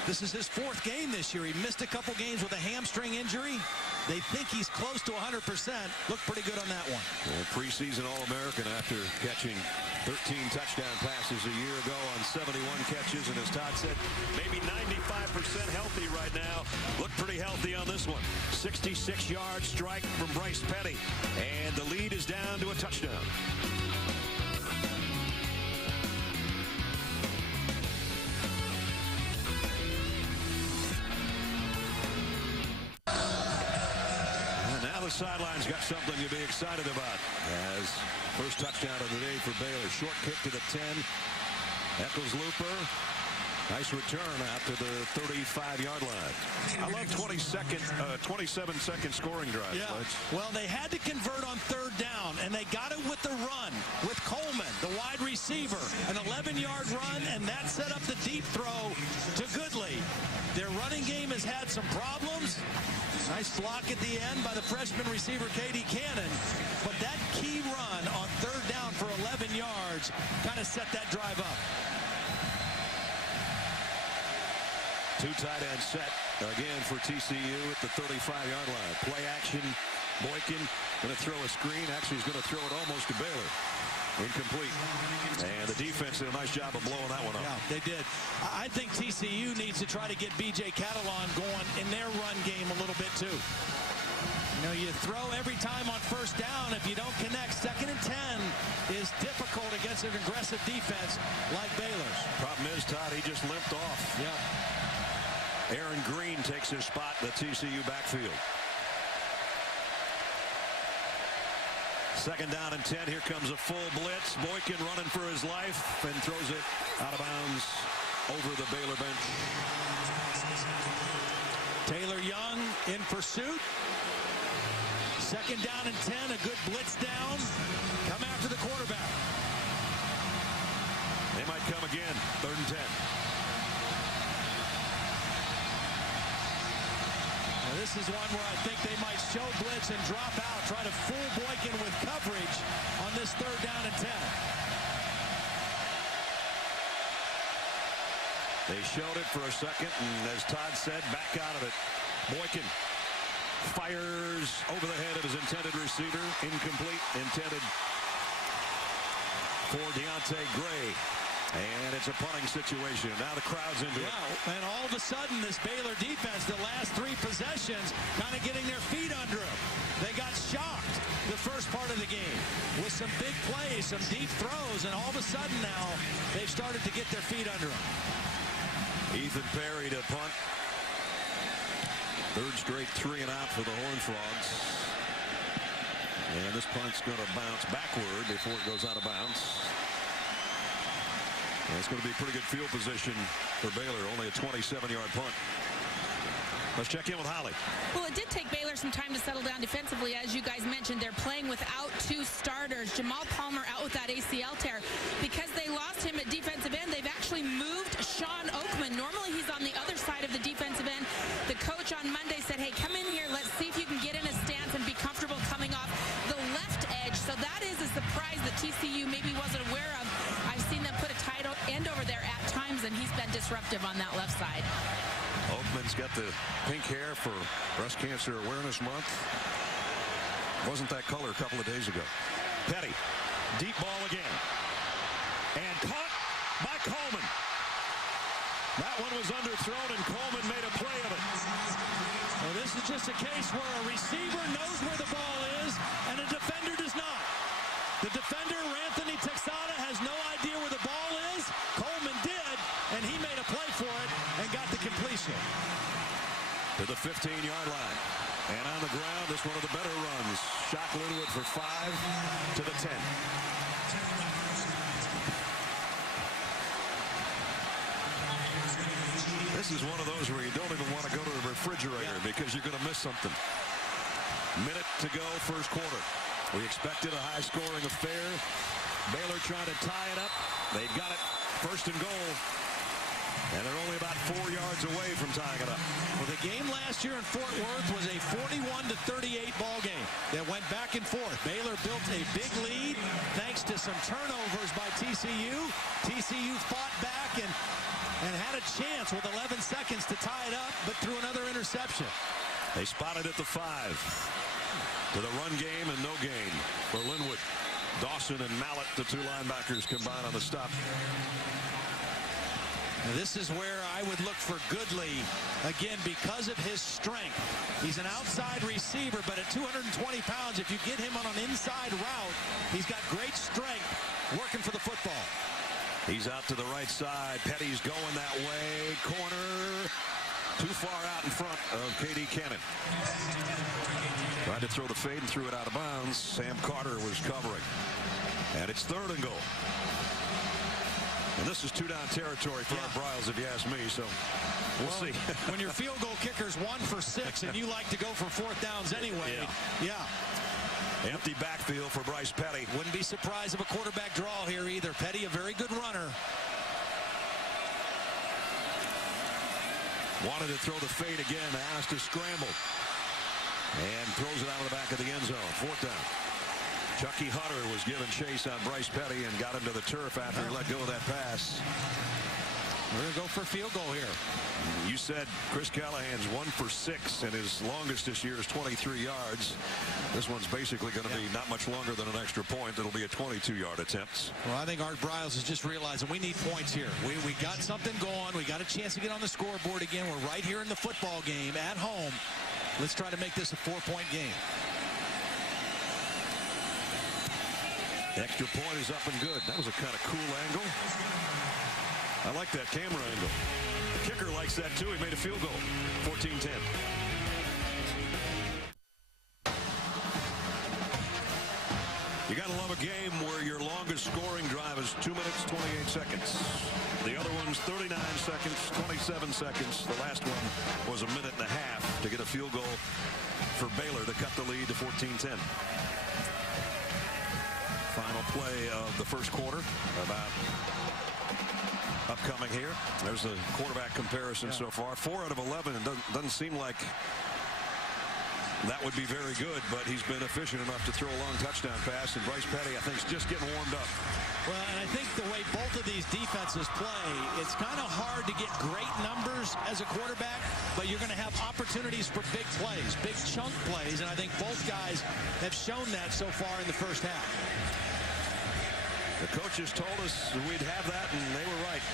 this is his 4th game this year. He missed a couple games with a hamstring injury. They think he's close to 100%. Looked pretty good on that one. Well, preseason All-American after catching 13 touchdown passes a year ago on 71 catches. And as Todd said, maybe 95% healthy right now. Looked pretty healthy on this one. 66-yard strike from Bryce Petty. And the lead is down to a touchdown. Sidelines got something to be excited about as first touchdown of the day for Baylor. Short kick to the 10. Eccles Looper. Nice return out to the 35-yard line. I love 27-second scoring drives. Yeah. Well, they had to convert on 3rd down, and they got it with the run with Coleman, the wide receiver. An 11-yard run, and that set up the deep throw to Goodley. Their running game has had some problems. Nice block at the end by the freshman receiver, Katie Cannon. But that key run on 3rd down for 11 yards kind of set that drive up. 2 tight end set again for TCU at the 35-yard line. Play action. Boykin going to throw a screen. Actually, he's going to throw it almost to Baylor. Incomplete. And the defense did a nice job of blowing that one up. Yeah, they did. I think TCU needs to try to get B.J. Catalon going in their run game a little bit too. You know, you throw every time on 1st down. If you don't connect, 2nd and 10 is difficult against an aggressive defense like Baylor's. Problem is, Todd, he just limped off. Yeah. Aaron Green takes his spot in the TCU backfield. 2nd down and 10. Here comes a full blitz. Boykin running for his life and throws it out of bounds over the Baylor bench. Taylor Young in pursuit. 2nd down and 10. A good blitz down. Come after the quarterback. They might come again. 3rd and 10. This is one where I think they might show blitz and drop out, try to fool Boykin with coverage on this 3rd down and 10. They showed it for a second, and as Todd said, back out of it. Boykin fires over the head of his intended receiver. Incomplete. Intended for Deontay Gray. And it's a punting situation. Now the crowd's into it. And all of a sudden, this Baylor defense, the last 3 possessions, kind of getting their feet under them. They got shocked the first part of the game with some big plays, some deep throws, and all of a sudden now they've started to get their feet under them. Ethan Perry to punt. Third straight 3 and out for the Horned Frogs. And this punt's going to bounce backward before it goes out of bounds. And it's going to be pretty good field position for Baylor. Only a 27-yard punt. Let's check in with Holly. Well, it did take Baylor some time to settle down defensively. As you guys mentioned, they're playing without 2 starters. Jamal Palmer out with that ACL tear. Because they lost him at defensive end, they've actually moved Sean Oakman. Normally, he's on the other side of the defensive end. The coach on Monday said, hey, come in here. Let's see if you can get in a stance and be comfortable coming off the left edge. So that is a surprise that TCU maybe wasn't aware of. I've seen them put a tight end over there at times, and he's been disruptive on that left side. Oakman's got the pink hair for Breast Cancer Awareness Month. Wasn't that color a couple of days ago. Petty, deep ball again. And caught by Coleman. That one was underthrown, and Coleman made a play of it. Well, this is just a case where a receiver knows where the ball is, and a defender does not. The defender, Anthony Texada, has no idea where the ball is. Coleman did, and he made a play for it and got the completion. To the 15-yard line. And on the ground, it's one of the better runs. Shock Linwood for 5 to the 10. This is one of those where you don't even want to go to the refrigerator because you're going to miss something. Minute to go, first quarter. We expected a high-scoring affair. Baylor trying to tie it up. They've got it. First and goal. And they're only about 4 yards away from tying it up. Well, the game last year in Fort Worth was a 41-38 ball game that went back and forth. Baylor built a big lead thanks to some turnovers by TCU. TCU fought back and had a chance with 11 seconds to tie it up, but threw another interception. They spotted at the 5. To the run game and no gain for Linwood. Dawson and Mallett, the 2 linebackers, combine on the stop. Now, this is where I would look for Goodley, again, because of his strength. He's an outside receiver, but at 220 pounds, if you get him on an inside route, he's got great strength working for the football. He's out to the right side. Petty's going that way. Corner. Too far out in front of K.D. Cannon. Tried to throw the fade and threw it out of bounds. Sam Carter was covering. And it's 3rd and goal. And this is 2-down territory for our Bryles, if you ask me, so we'll see. When your field goal kicker's 1 for 6 and you like to go for 4th downs anyway, yeah. Empty backfield for Bryce Petty. Wouldn't be surprised of a quarterback draw here either. Petty, a very good runner. Wanted to throw the fade again. Asked to scramble. And throws it out of the back of the end zone. 4th down. Chucky Hutter was given chase on Bryce Petty and got him to the turf after he let go of that pass. We're going to go for a field goal here. You said Chris Callahan's 1 for 6, and his longest this year is 23 yards. This one's basically going to be not much longer than an extra point. It'll be a 22-yard attempt. Well, I think Art Bryles is just realizing we need points here. We got something going. We got a chance to get on the scoreboard again. We're right here in the football game at home. Let's try to make this a 4-point game. Extra point is up and good. That was a kind of cool angle. I like that camera angle. The kicker likes that too. He made a field goal. 14-10. You got to love a game where your longest scoring drive is 2 minutes, 28 seconds. The other one's 39 seconds, 27 seconds. The last one was a minute and a half to get a field goal for Baylor to cut the lead to 14-10. Final play of the first quarter. About upcoming here. There's the quarterback comparison so far. 4 out of 11. It doesn't seem like that would be very good, but he's been efficient enough to throw a long touchdown pass, and Bryce Petty, I think, is just getting warmed up. Well, and I think the way both of these defenses play, it's kind of hard to get great numbers as a quarterback, but you're going to have opportunities for big plays, big chunk plays, and I think both guys have shown that so far in the first half. The coaches told us we'd have that, and they were right.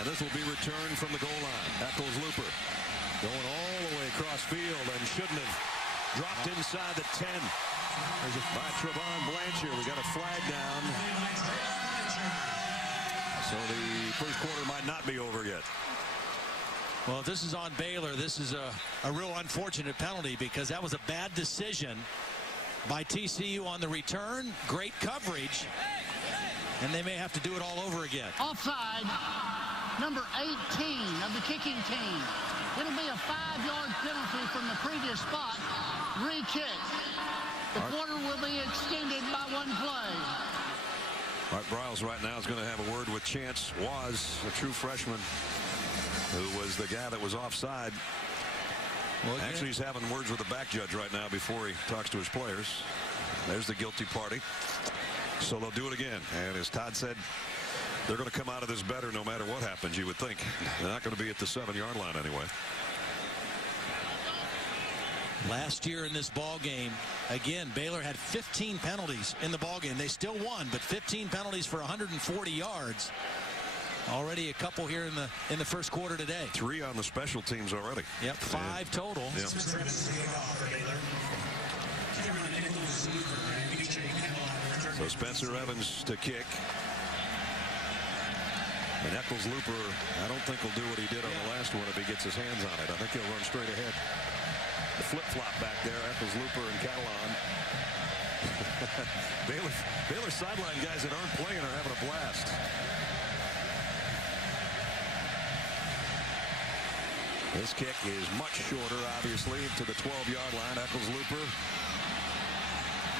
And this will be returned from the goal line. Eccles Looper going all the way across field and shouldn't have dropped inside the 10. There's a by Trevon Blanchard. We got a flag down. So the first quarter might not be over yet. Well, if this is on Baylor, this is a real unfortunate penalty because that was a bad decision by TCU on the return. Great coverage. And they may have to do it all over again. Offside, number 18 of the kicking team. It'll be a 5-yard penalty from the previous spot. Re-kick. The quarter will be extended by 1 play. Art Briles right now is going to have a word with Chance Was, a true freshman, who was the guy that was offside. Well, actually, he's having words with the back judge right now before he talks to his players. There's the guilty party. So they'll do it again. And as Todd said, they're going to come out of this better no matter what happens, you would think. They're not going to be at the 7-yard line anyway. Last year in this ball game, again, Baylor had 15 penalties in the ball game. They still won, but 15 penalties for 140 yards. Already a couple here in the first quarter today. 3 on the special teams already. Yep, 5 total. Yep. So Spencer Evans to kick. And Eccles Looper, I don't think will do what he did on the last one if he gets his hands on it. I think he'll run straight ahead. The flip-flop back there, Eccles Looper and Catalan. Baylor sideline guys that aren't playing are having a blast. This kick is much shorter, obviously, to the 12-yard line. Eccles Looper.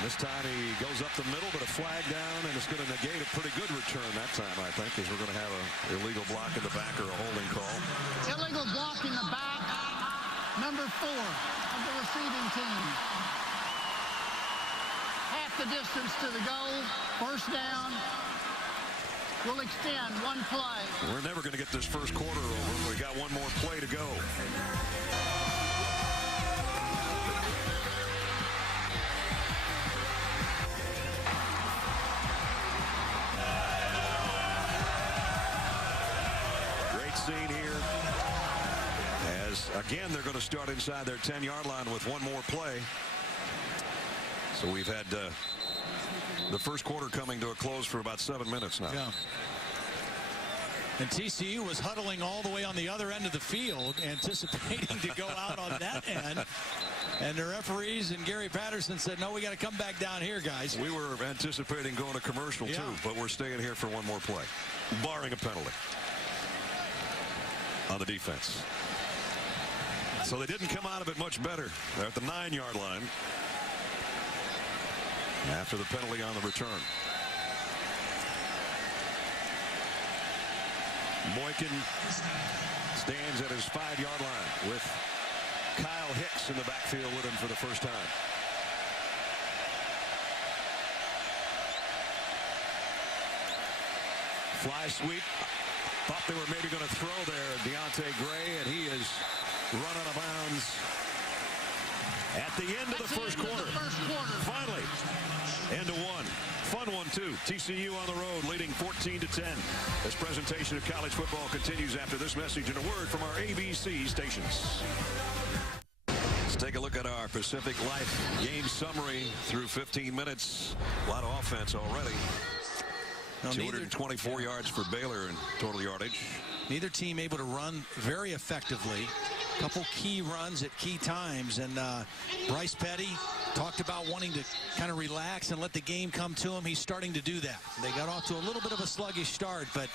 This time he goes up the middle, but a flag down, and it's going to negate a pretty good return that time, I think, because we're going to have an illegal block in the back or a holding call. Illegal block in the back. Number 4 of the receiving team. Half the distance to the goal. First down. Will extend 1 play. We're never going to get this first quarter over. We got 1 more play to go. Great scene here. As again, they're going to start inside their 10-yard line with 1 more play. So we've had the first quarter coming to a close for about 7 minutes now. Yeah. And TCU was huddling all the way on the other end of the field, anticipating to go out on that end. And the referees and Gary Patterson said, no, we got to come back down here, guys. We were anticipating going to commercial, too, but we're staying here for 1 more play, barring a penalty on the defense. So they didn't come out of it much better. They're at the 9-yard line after the penalty on the return. Boykin stands at his 5-yard line with Kyle Hicks in the backfield with him for the first time. Fly sweep. Thought they were maybe going to throw there, Deontay Gray, and he is run out of bounds at the end of the first quarter. Finally, end of 1. Fun one, too. TCU on the road, leading 14-10. This presentation of college football continues after this message and a word from our ABC stations. Let's take a look at our Pacific Life game summary through 15 minutes. A lot of offense already. 224 yards for Baylor in total yardage. Neither team able to run very effectively. A couple key runs at key times, and Bryce Petty talked about wanting to kind of relax and let the game come to him. He's starting to do that. They got off to a little bit of a sluggish start, but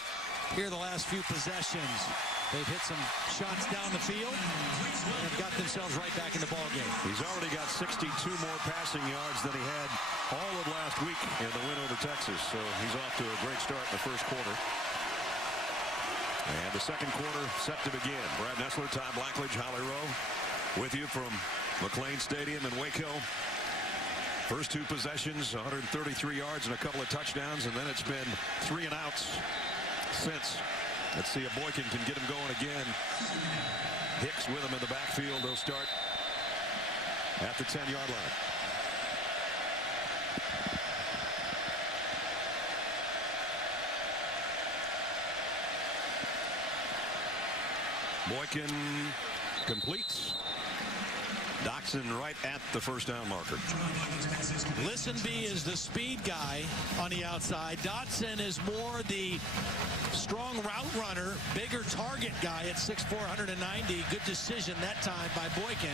here the last few possessions, they've hit some shots down the field and have got themselves right back in the ball game. He's already got 62 more passing yards than he had all of last week in the win over Texas, so he's off to a great start in the first quarter. And the second quarter set to begin. Brad Nessler, Todd Blackledge, Holly Rowe with you from McLean Stadium in Waco. First 2 possessions, 133 yards and a couple of touchdowns, and then it's been 3 and outs since. Let's see if Boykin can get him going again. Hicks with him in the backfield. They'll start at the 10-yard line. Boykin completes. Doxson right at the first down marker. Listenby is the speed guy on the outside. Dotson is more the strong route runner, bigger target guy at 6'4", 190. Good decision that time by Boykin,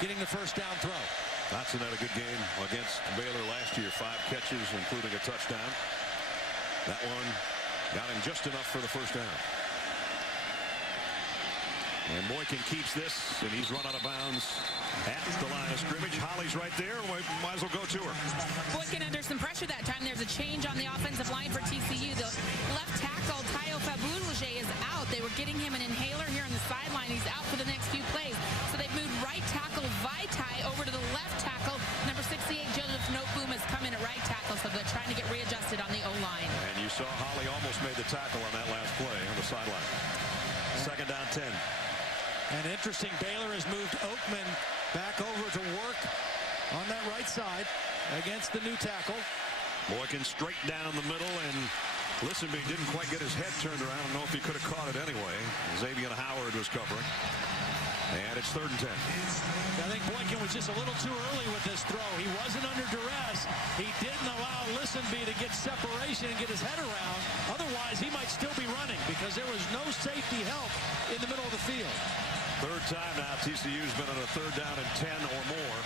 getting the first down throw. Dotson had a good game against Baylor last year. 5 catches, including a touchdown. That one got him just enough for the first down. And Boykin keeps this, and he's run out of bounds at the line of scrimmage. Holly's right there. We might as well go to her. Boykin under some pressure that time. There's a change on the offensive line for TCU. The left tackle, Tayo Fabulje, is out. They were getting him an inhaler here on the sideline. He's out for the next few plays. So they've moved right tackle Vaitai over to the left tackle. Number 68, Joseph Noteboom, has come in at right tackle, so they're trying to get readjusted on the O-line. And you saw Holly almost made the tackle on that last play on the sideline. Second down 10. And interesting, Baylor has moved Oakman back over to work on that right side against the new tackle. Boykin straight down the middle, and Listenby didn't quite get his head turned around. I don't know if he could have caught it anyway. Xavier Howard was covering. And it's 3rd and 10. I think Boykin was just a little too early with this throw. He wasn't under duress. He didn't allow Listenby to get separation and get his head around. Otherwise, he might still be running because there was no safety help in the middle of the field. 3rd time now TCU's been on a 3rd down and 10 or more.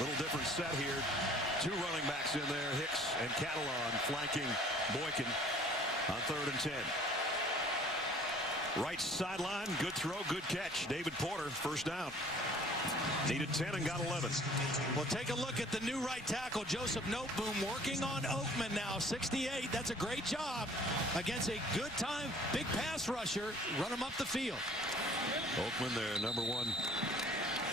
Little different set here. 2 running backs in there, Hicks and Catalan flanking Boykin on 3rd and 10. Right sideline, good throw, good catch. David Porter, first down. Needed 10 and got 11. Well, take a look at the new right tackle, Joseph Noteboom, working on Oakman now. 68, that's a great job against a good time, big pass rusher. Run him up the field. Oakman, their number 1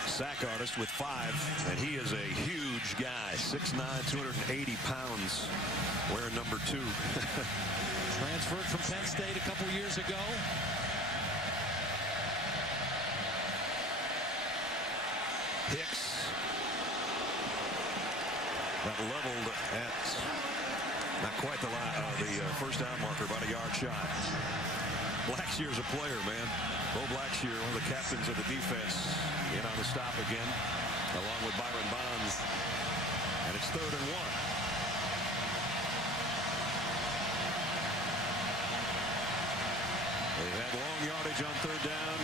sack artist with 5, and he is a huge guy, 6'9", 280 pounds, wearing number 2. Transferred from Penn State a couple years ago. Hicks got leveled at not quite the first down marker, about a yard shy. Blackshear's a player, man. Bo Blackshear, one of the captains of the defense, in on the stop again, along with Byron Bonds. And it's 3rd and 1. They've had long yardage on 3rd down.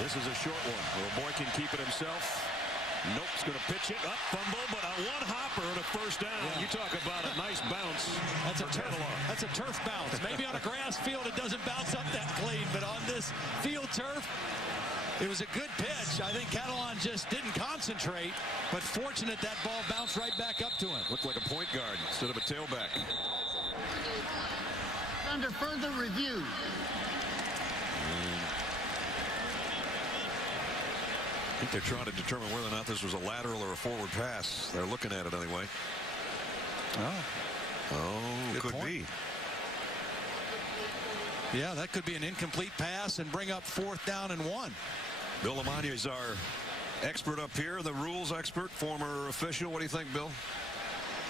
This is a short one. Will Boykin keep it himself? Nope's going to pitch it up, fumble, but a 1-hopper and a first down. Yeah. You talk about a nice bounce. That's a turf bounce. Maybe on a grass field it doesn't bounce up that clean, but on this field turf, it was a good pitch. I think Catalan just didn't concentrate, but fortunate that ball bounced right back up to him. Looked like a point guard instead of a tailback. Under further review. I think they're trying to determine whether or not this was a lateral or a forward pass. They're looking at it anyway. Oh, could be. Yeah, that could be an incomplete pass and bring up 4th down and 1. Bill Lamagna is our expert up here, the rules expert, former official. What do you think, Bill?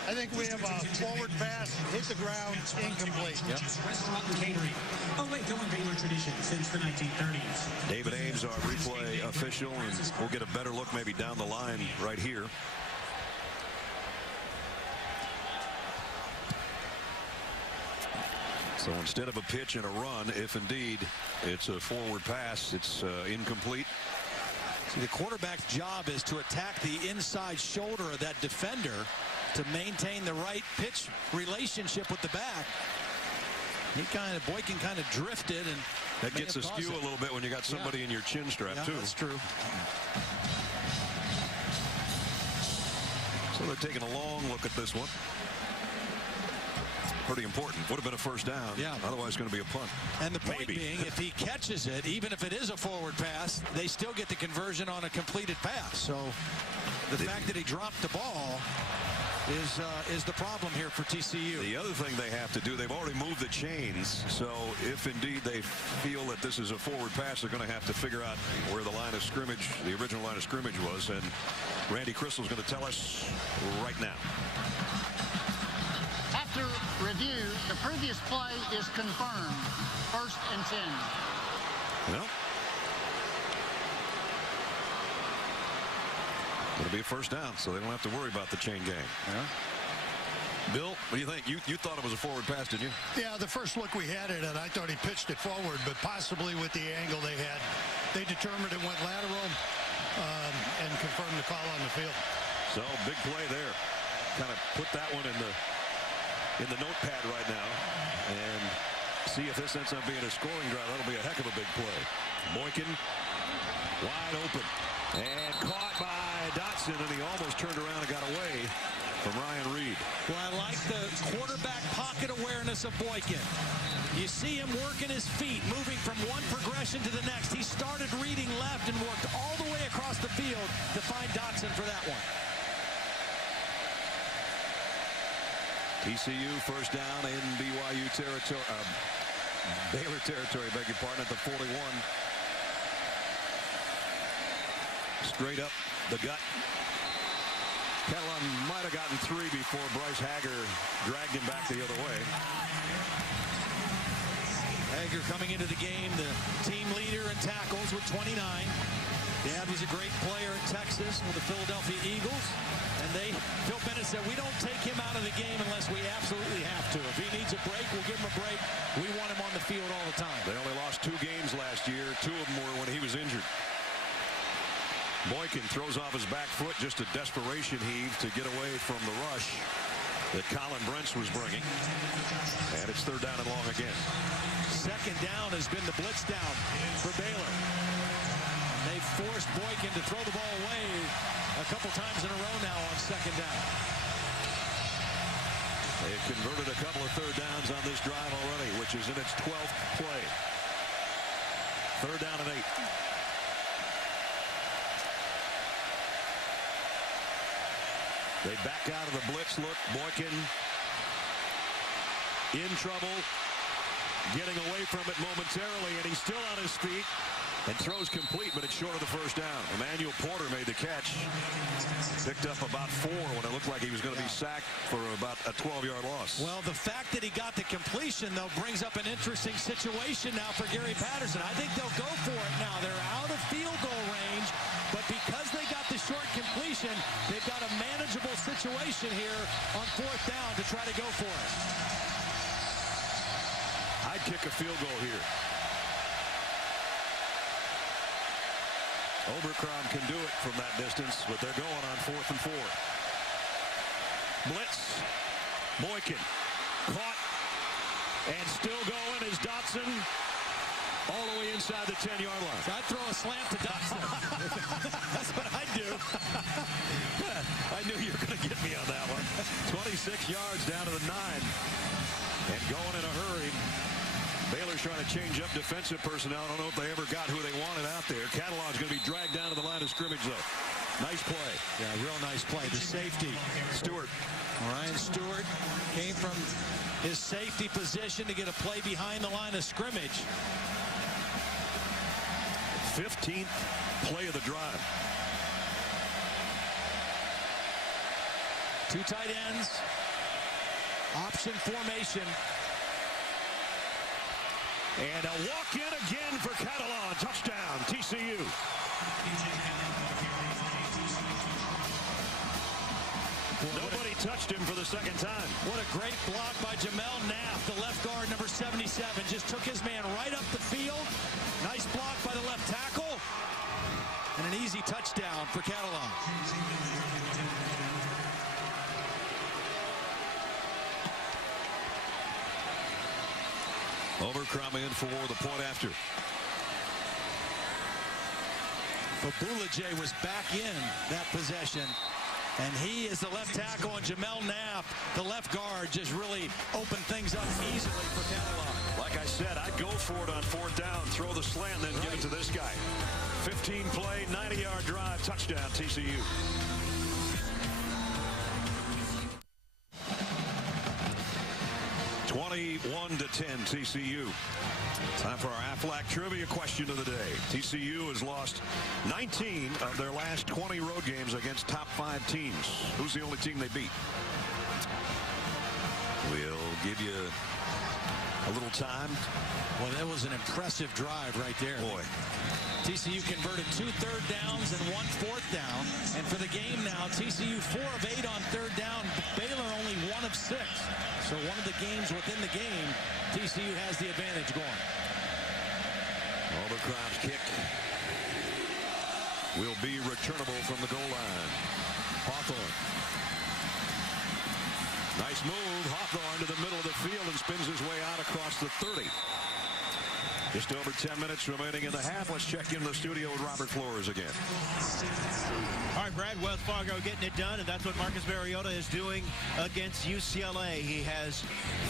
I think we have a forward pass, hit the ground, incomplete. Yep. Oh, wait, going Baylor tradition since the 1930s. David Ames, our replay official, and we'll get a better look maybe down the line right here. So instead of a pitch and a run, if indeed it's a forward pass, it's incomplete. See, the quarterback's job is to attack the inside shoulder of that defender to maintain the right pitch relationship with the back. Boykin kind of drifted, and that gets askew a little bit when you got somebody in your chin strap too. That's true. So they're taking a long look at this one. Pretty important. Would have been a first down. Yeah. Otherwise, it's going to be a punt. And the point being, if he catches it, even if it is a forward pass, they still get the conversion on a completed pass. So the fact that he dropped the ball is the problem here for TCU. The other thing they have to do, they've already moved the chains. So if indeed they feel that this is a forward pass, they're going to have to figure out where the line of scrimmage, the original line of scrimmage was. And Randy Crystal is going to tell us right now. After After review, the previous play is confirmed. 1st and 10. Well, it'll be a first down, so they don't have to worry about the chain gang. Yeah. Bill, what do you think? You thought it was a forward pass, didn't you? Yeah, the first look we had at it, I thought he pitched it forward, but possibly with the angle they had, they determined it went lateral and confirmed the call on the field. So big play there. Kind of put that one in the notepad right now and see if this ends up being a scoring drive. That'll be a heck of a big play. Boykin wide open and caught by Dotson, and he almost turned around and got away from Ryan Reed. Well, I like the quarterback pocket awareness of Boykin. You see him working his feet, moving from one progression to the next. He started reading left and worked all the way across the field to find Dotson for that one. TCU first down in BYU territory, Baylor territory, beg your pardon, at the 41. Straight up the gut. Catalon might have gotten 3 before Bryce Hager dragged him back the other way. Hager coming into the game, the team leader in tackles with 29. Dad was a great player in Texas with the Philadelphia Eagles. And Phil Bennett said, we don't take him out of the game unless we absolutely have to. If he needs a break, we'll give him a break. We want him on the field all the time. They only lost 2 games last year. 2 of them were when he was injured. Boykin throws off his back foot, just a desperation heave to get away from the rush that Colin Brentz was bringing. And it's 3rd down and long again. 2nd down has been the blitz down for Baylor. They've forced Boykin to throw the ball away a couple times in a row now on 2nd down. They've converted a couple of 3rd downs on this drive already, which is in its 12th play. 3rd down and 8. They back out of the blitz look. Boykin in trouble, getting away from it momentarily, and he's still on his feet and throws complete, but it's short of the first down. Emmanuel Porter made the catch. Picked up about 4 when it looked like he was going to be sacked for about a 12-yard loss. Well, the fact that he got the completion, though, brings up an interesting situation now for Gary Patterson. I think they'll go for it now. They're out of field goal range, but because they got the short completion, they've got a manageable situation here on 4th down to try to go for it. I'd kick a field goal here. Oberkron can do it from that distance, but they're going on 4th and 4. Blitz. Boykin caught and still going is Dotson all the way inside the 10-yard line. I'd throw a slant to Dotson. That's what I'd do. I knew you were going to get me on that one. 26 yards down to the 9 and going in a hurry. Baylor's trying to change up defensive personnel. I don't know if they ever got who they wanted out there. Catalon's going to be dragged down to the line of scrimmage, though. Nice play. Yeah, real nice play. The safety. Stewart. Ryan Stewart came from his safety position to get a play behind the line of scrimmage. 15th play of the drive. 2 tight ends. Option formation. And a walk-in again for Catalan. Touchdown, TCU. Nobody touched him for the 2nd time. What a great block by Jamel Knapp, the left guard, number 77. Just took his man right up the field. Nice block by the left tackle. And an easy touchdown for Catalan. Overcrom in for the point after. Babulajay was back in that possession. And he is the left tackle, and Jamel Knapp, the left guard, just really opened things up easily for Catalan. Like I said, I'd go for it on 4th down, throw the slant, and then give it to this guy. 15-play, 90-yard drive, touchdown, TCU. (21-10) TCU. Time for our Aflac trivia question of the day. TCU has lost 19 of their last 20 road games against top 5 teams. Who's the only team they beat? We'll give you a little time. Well, that was an impressive drive right there. Boy. TCU converted 2 third downs and 1 fourth down. And for the game now, TCU 4 of 8 on third down. Baylor only 1 of 6. So one of the games within the game, TCU has the advantage going. Overcrown's kick will be returnable from the goal line. Hawthorne. Nice move. Hawthorne to the middle of the field and spins his way out across the 30. Just over 10 minutes remaining in the half. Let's check in the studio with Robert Flores again. All right, Brad, Wells Fargo getting it done, and that's what Marcus Mariota is doing against UCLA. He has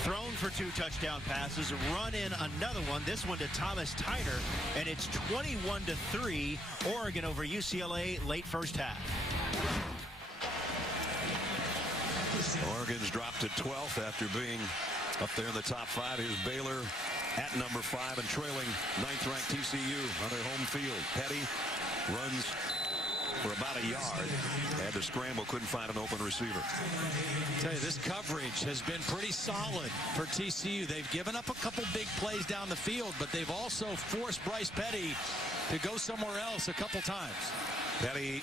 thrown for 2 touchdown passes, run in another one, this one to Thomas Tyner, and it's 21-3, Oregon over UCLA late first half. Oregon's dropped to 12th after being up there in the top 5. Here's Baylor at number 5 and trailing 9th-ranked TCU on their home field. Petty runs for about a yard. Had to scramble, couldn't find an open receiver. I tell you, this coverage has been pretty solid for TCU. They've given up a couple big plays down the field, but they've also forced Bryce Petty to go somewhere else a couple times. Petty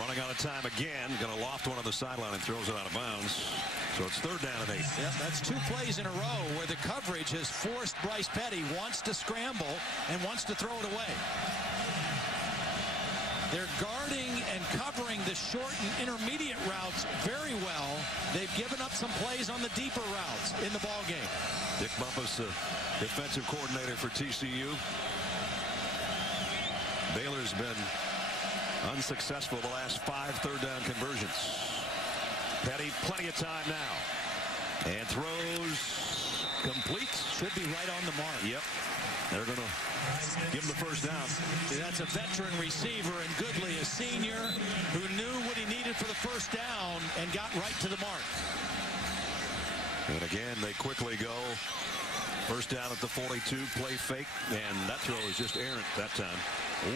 running out of time again. Going to loft one on the sideline and throws it out of bounds. So it's 3rd down and 8. Yep, that's 2 plays in a row where the coverage has forced Bryce Petty, wants to scramble and wants to throw it away. They're guarding and covering the short and intermediate routes very well. They've given up some plays on the deeper routes in the ball game. Dick Bumpus, the defensive coordinator for TCU. Baylor's been unsuccessful the last 5 third down conversions. Petty, plenty of time now. And throws complete. Should be right on the mark. Yep. They're going to give him the first down. That's a veteran receiver, and Goodley, a senior, who knew what he needed for the first down and got right to the mark. And again, they quickly go. First down at the 42, play fake, and that throw is just errant that time.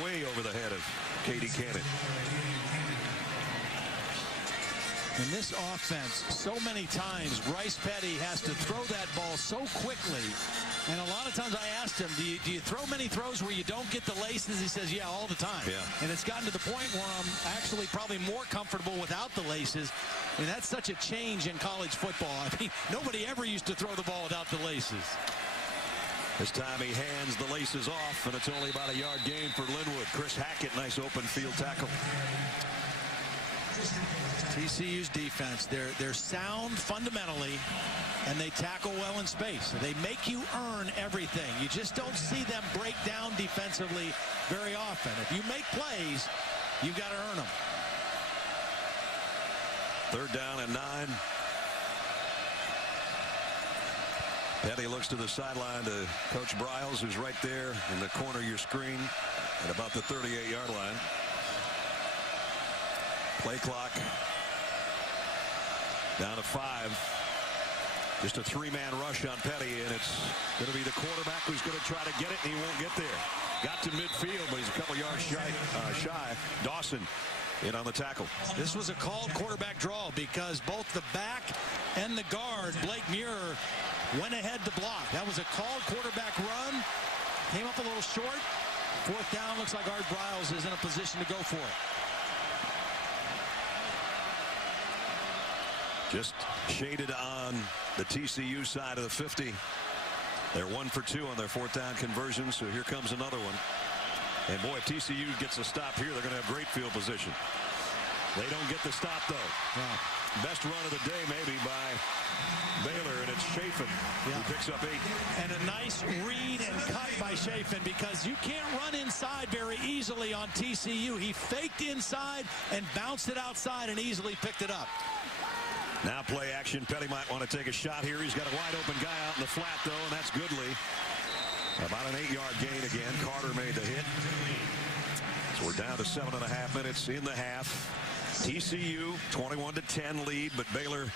Way over the head of Katie Cannon. In this offense, so many times, Bryce Petty has to throw that ball so quickly. And a lot of times I asked him, do you throw many throws where you don't get the laces? He says, yeah, all the time. Yeah. And it's gotten to the point where I'm actually probably more comfortable without the laces. And that's such a change in college football. I mean, nobody ever used to throw the ball without the laces. This time he hands the laces off, and it's only about a yard gain for Linwood. Chris Hackett, nice open field tackle. TCU's defense, they're sound fundamentally, and they tackle well in space. They make you earn everything. You just don't see them break down defensively very often. If you make plays, you've got to earn them. 3rd down and 9. Petty looks to the sideline to Coach Briles, who's right there in the corner of your screen at about the 38-yard line. Play clock down to 5. Just a 3-man rush on Petty, and it's going to be the quarterback who's going to try to get it, and he won't get there. Got to midfield, but he's a couple yards shy. Dawson in on the tackle. This was a called quarterback draw because both the back and the guard, Blake Muir, went ahead to block. That was a called quarterback run. Came up a little short. 4th down. Looks like Art Briles is in a position to go for it. Just shaded on the TCU side of the 50. They're 1 for 2 on their 4th down conversion, so here comes another one. And boy, if TCU gets a stop here, they're going to have great field position. They don't get the stop, though. Yeah. Best run of the day, maybe, by Baylor, and it's Chafin who picks up 8. And a nice read and cut by Chafin, because you can't run inside very easily on TCU. He faked inside and bounced it outside and easily picked it up. Now play action. Petty might want to take a shot here. He's got a wide open guy out in the flat, though, and that's Goodley. About an 8-yard gain again. Carter made the hit. So we're down to 7.5 minutes in the half. TCU 21-10 lead, but Baylor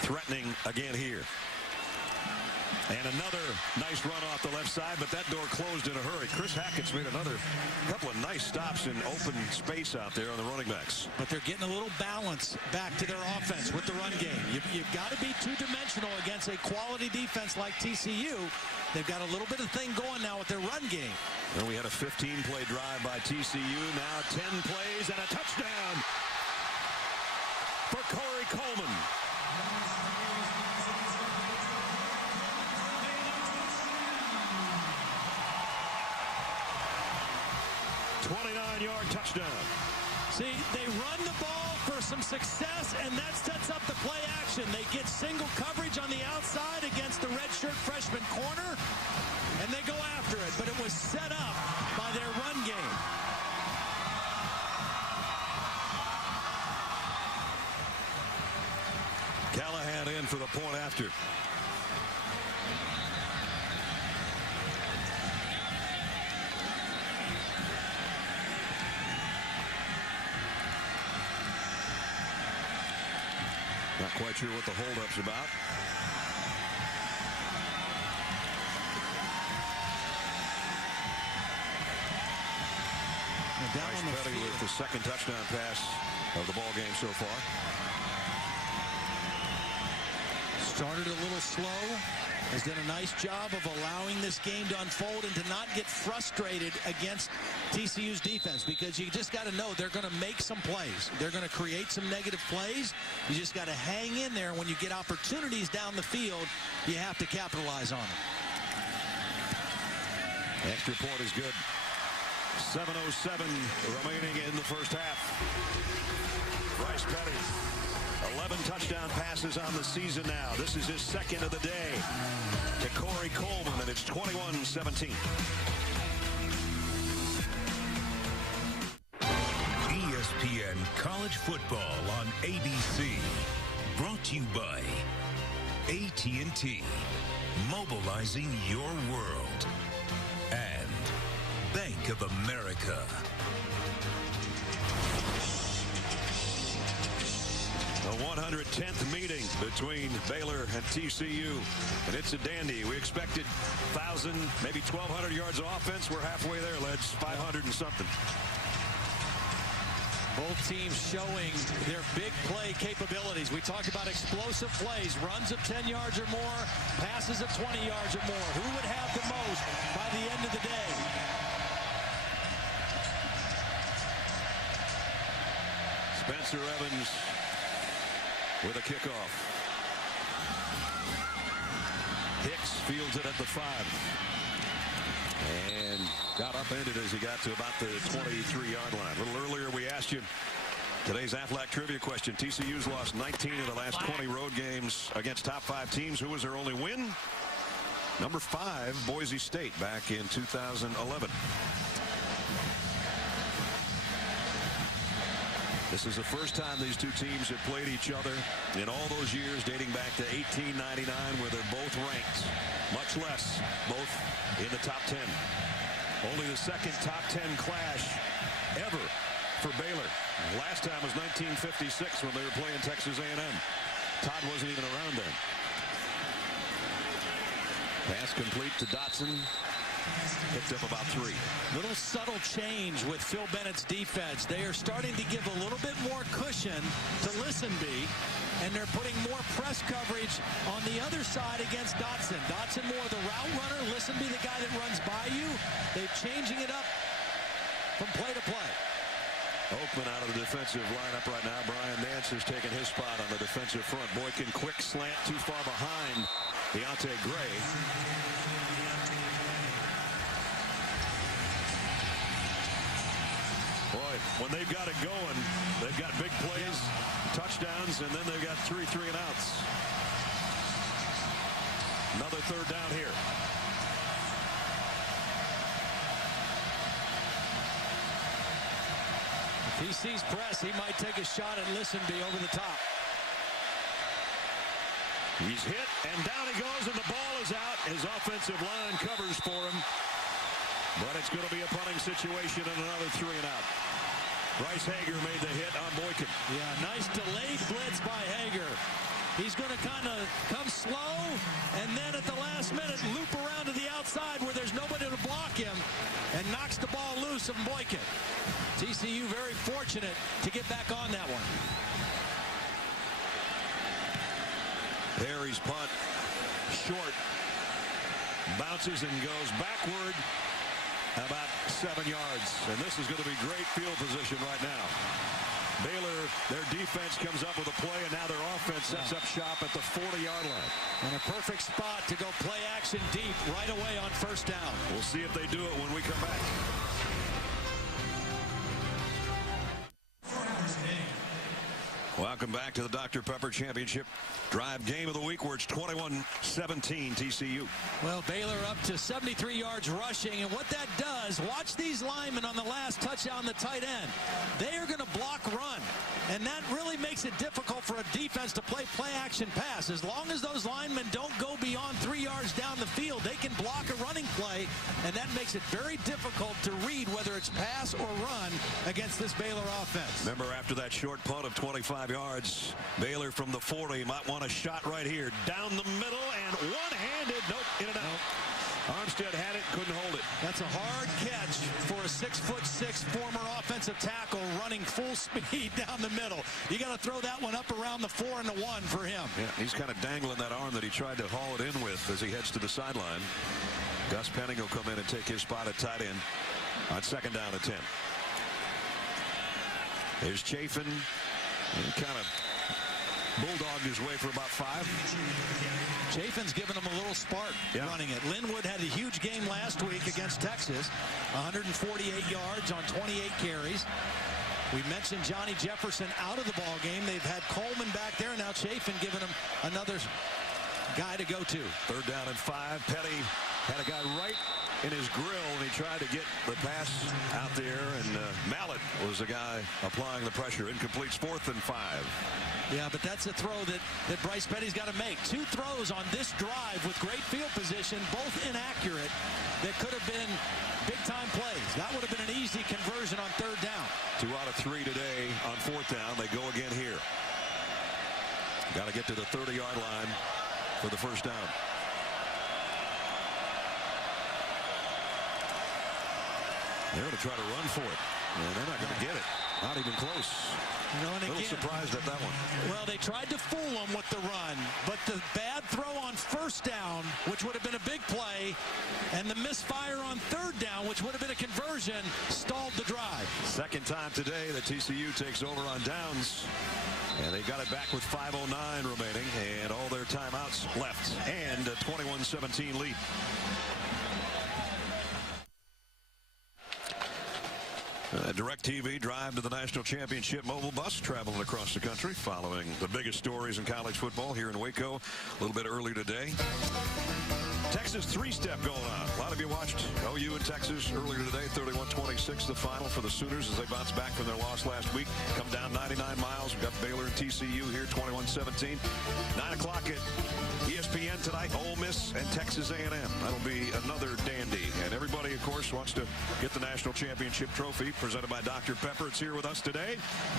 threatening again here. And another nice run off the left side, but that door closed in a hurry. Chris Hackett's made another couple of nice stops in open space out there on the running backs. But they're getting a little balance back to their offense with the run game. You've got to be two-dimensional against a quality defense like TCU. They've got a little bit of thing going now with their run game. And we had a 15-play drive by TCU. Now 10 plays and a touchdown for Corey Coleman. 29-yard touchdown. See, they run the ball for some success, and that sets up the play action. They get single coverage on the outside against the redshirt freshman corner, and they go after it. But it was set up by their run game. Callahan in for the point after. Not quite sure what the holdup's about. Bryce Petty with the second touchdown pass of the ball game so far. Started a little slow. Has done a nice job of allowing this game to unfold and to not get frustrated against TCU's defense, because you just got to know they're going to make some plays. They're going to create some negative plays. You just got to hang in there. When you get opportunities down the field, you have to capitalize on it. Extra point is good. 7:07 remaining in the first half. Bryce Petty, 11 touchdown passes on the season now. This is his second of the day to Corey Coleman, and it's 21-17. ESPN College Football on ABC. Brought to you by AT&T. Mobilizing your world. And Bank of America. The 110th meeting between Baylor and TCU, and it's a dandy. We expected 1,000, maybe 1,200 yards of offense. We're halfway there, Ledge, 500 and something. Both teams showing their big play capabilities. We talked about explosive plays, runs of 10 yards or more, passes of 20 yards or more. Who would have the most by the end of the day? Spencer Evans with a kickoff. Hicks fields it at the 5. And got upended as he got to about the 23-yard line. A little earlier we asked you today's Aflac trivia question. TCU's lost 19 of the last 20 road games against top 5 teams. Who was their only win? Number 5, Boise State, back in 2011. This is the first time these two teams have played each other in all those years, dating back to 1899, where they're both ranked, much less both in the top 10. Only the second top 10 clash ever for Baylor. Last time was 1956 when they were playing Texas A&M. Todd wasn't even around then. Pass complete to Dotson. Picked up about 3. Little subtle change with Phil Bennett's defense. They are starting to give a little bit more cushion to Listenby, and they're putting more press coverage on the other side against Dotson. Dotson more the route runner, Listenby the guy that runs by you. They're changing it up from play to play. Oakman out of the defensive lineup right now. Brian Nance has taken his spot on the defensive front. Boykin quick slant too far behind Deontay Gray. Boy, when they've got it going, they've got big plays, touchdowns, and then they've got 3 and outs. Another third down here. If he sees press, he might take a shot at Listenby over the top. He's hit, and down he goes, and the ball is out. His offensive line covers for him. But it's going to be a punting situation and another 3 and out. Bryce Hager made the hit on Boykin. Yeah, nice delayed blitz by Hager. He's going to kind of come slow and then at the last minute loop around to the outside where there's nobody to block him and knocks the ball loose of Boykin. TCU very fortunate to get back on that one. Harry's punt short, bounces and goes backward about 7 yards, and this is going to be great field position right now. Baylor, their defense comes up with a play, and now their offense sets up shop at the 40-yard line. And a perfect spot to go play action deep right away on first down. We'll see if they do it when we come back. Welcome back to the Dr. Pepper Championship Drive game of the week, where it's 21-17 TCU. Well, Baylor up to 73 yards rushing, and what that does, watch these linemen on the last touchdown, the tight end. They are going to block run, and that really makes it difficult for a defense to play play-action pass. As long as those linemen don't go beyond 3 yards down the field, they can block a running play, and that makes it very difficult to read whether it's pass or run against this Baylor offense. Remember, after that short punt of 25 yards, Baylor from the 40 might want a shot right here. Down the middle and one-handed. Nope, in and out. Armstead had it, couldn't hold it. That's a hard catch for a 6'6" former offensive tackle running full speed down the middle. You got to throw that one up around the 4 and the 1 for him. Yeah, he's kind of dangling that arm that he tried to haul it in with as he heads to the sideline. Gus Penning will come in and take his spot at tight end on 2nd down and 10. There's Chafin. He kind of bulldogged his way for about 5. Chafin's given him a little spark running it. Linwood had a huge game last week against Texas. 148 yards on 28 carries. We mentioned Johnny Jefferson out of the ball game. They've had Coleman back there. Now Chafin giving him another guy to go to. 3rd down and 5. Petty had a guy right in his grill, and he tried to get the pass out there, and Mallett was the guy applying the pressure. Incomplete's 4th and 5. Yeah, but that's a throw that Bryce Petty's got to make. 2 throws on this drive with great field position, both inaccurate, that could have been big-time plays. That would have been an easy conversion on 3rd down. 2 out of 3 today on 4th down. They go again here. Got to get to the 30-yard line for the 1st down. They're going to try to run for it, and they're not going to get it. Not even close. You know, and a little surprised at that one. Well, they tried to fool him with the run, but the bad throw on 1st down, which would have been a big play, and the misfire on 3rd down, which would have been a conversion, stalled the drive. 2nd time today that TCU takes over on downs, and they got it back with 5:09 remaining, and all their timeouts left, and a 21-17 lead. DirecTV Drive to the National Championship mobile bus traveling across the country, following the biggest stories in college football here in Waco a little bit earlier today. Texas 3-step going on. A lot of you watched OU and Texas earlier today. 31-26 the final for the Sooners as they bounce back from their loss last week. Come down 99 miles. We've got Baylor and TCU here, 21-17. 9 o'clock at ESPN tonight, Ole Miss and Texas A&M. That'll be another dandy. And everybody, of course, wants to get the national championship trophy presented by Dr. Pepper. It's here with us today.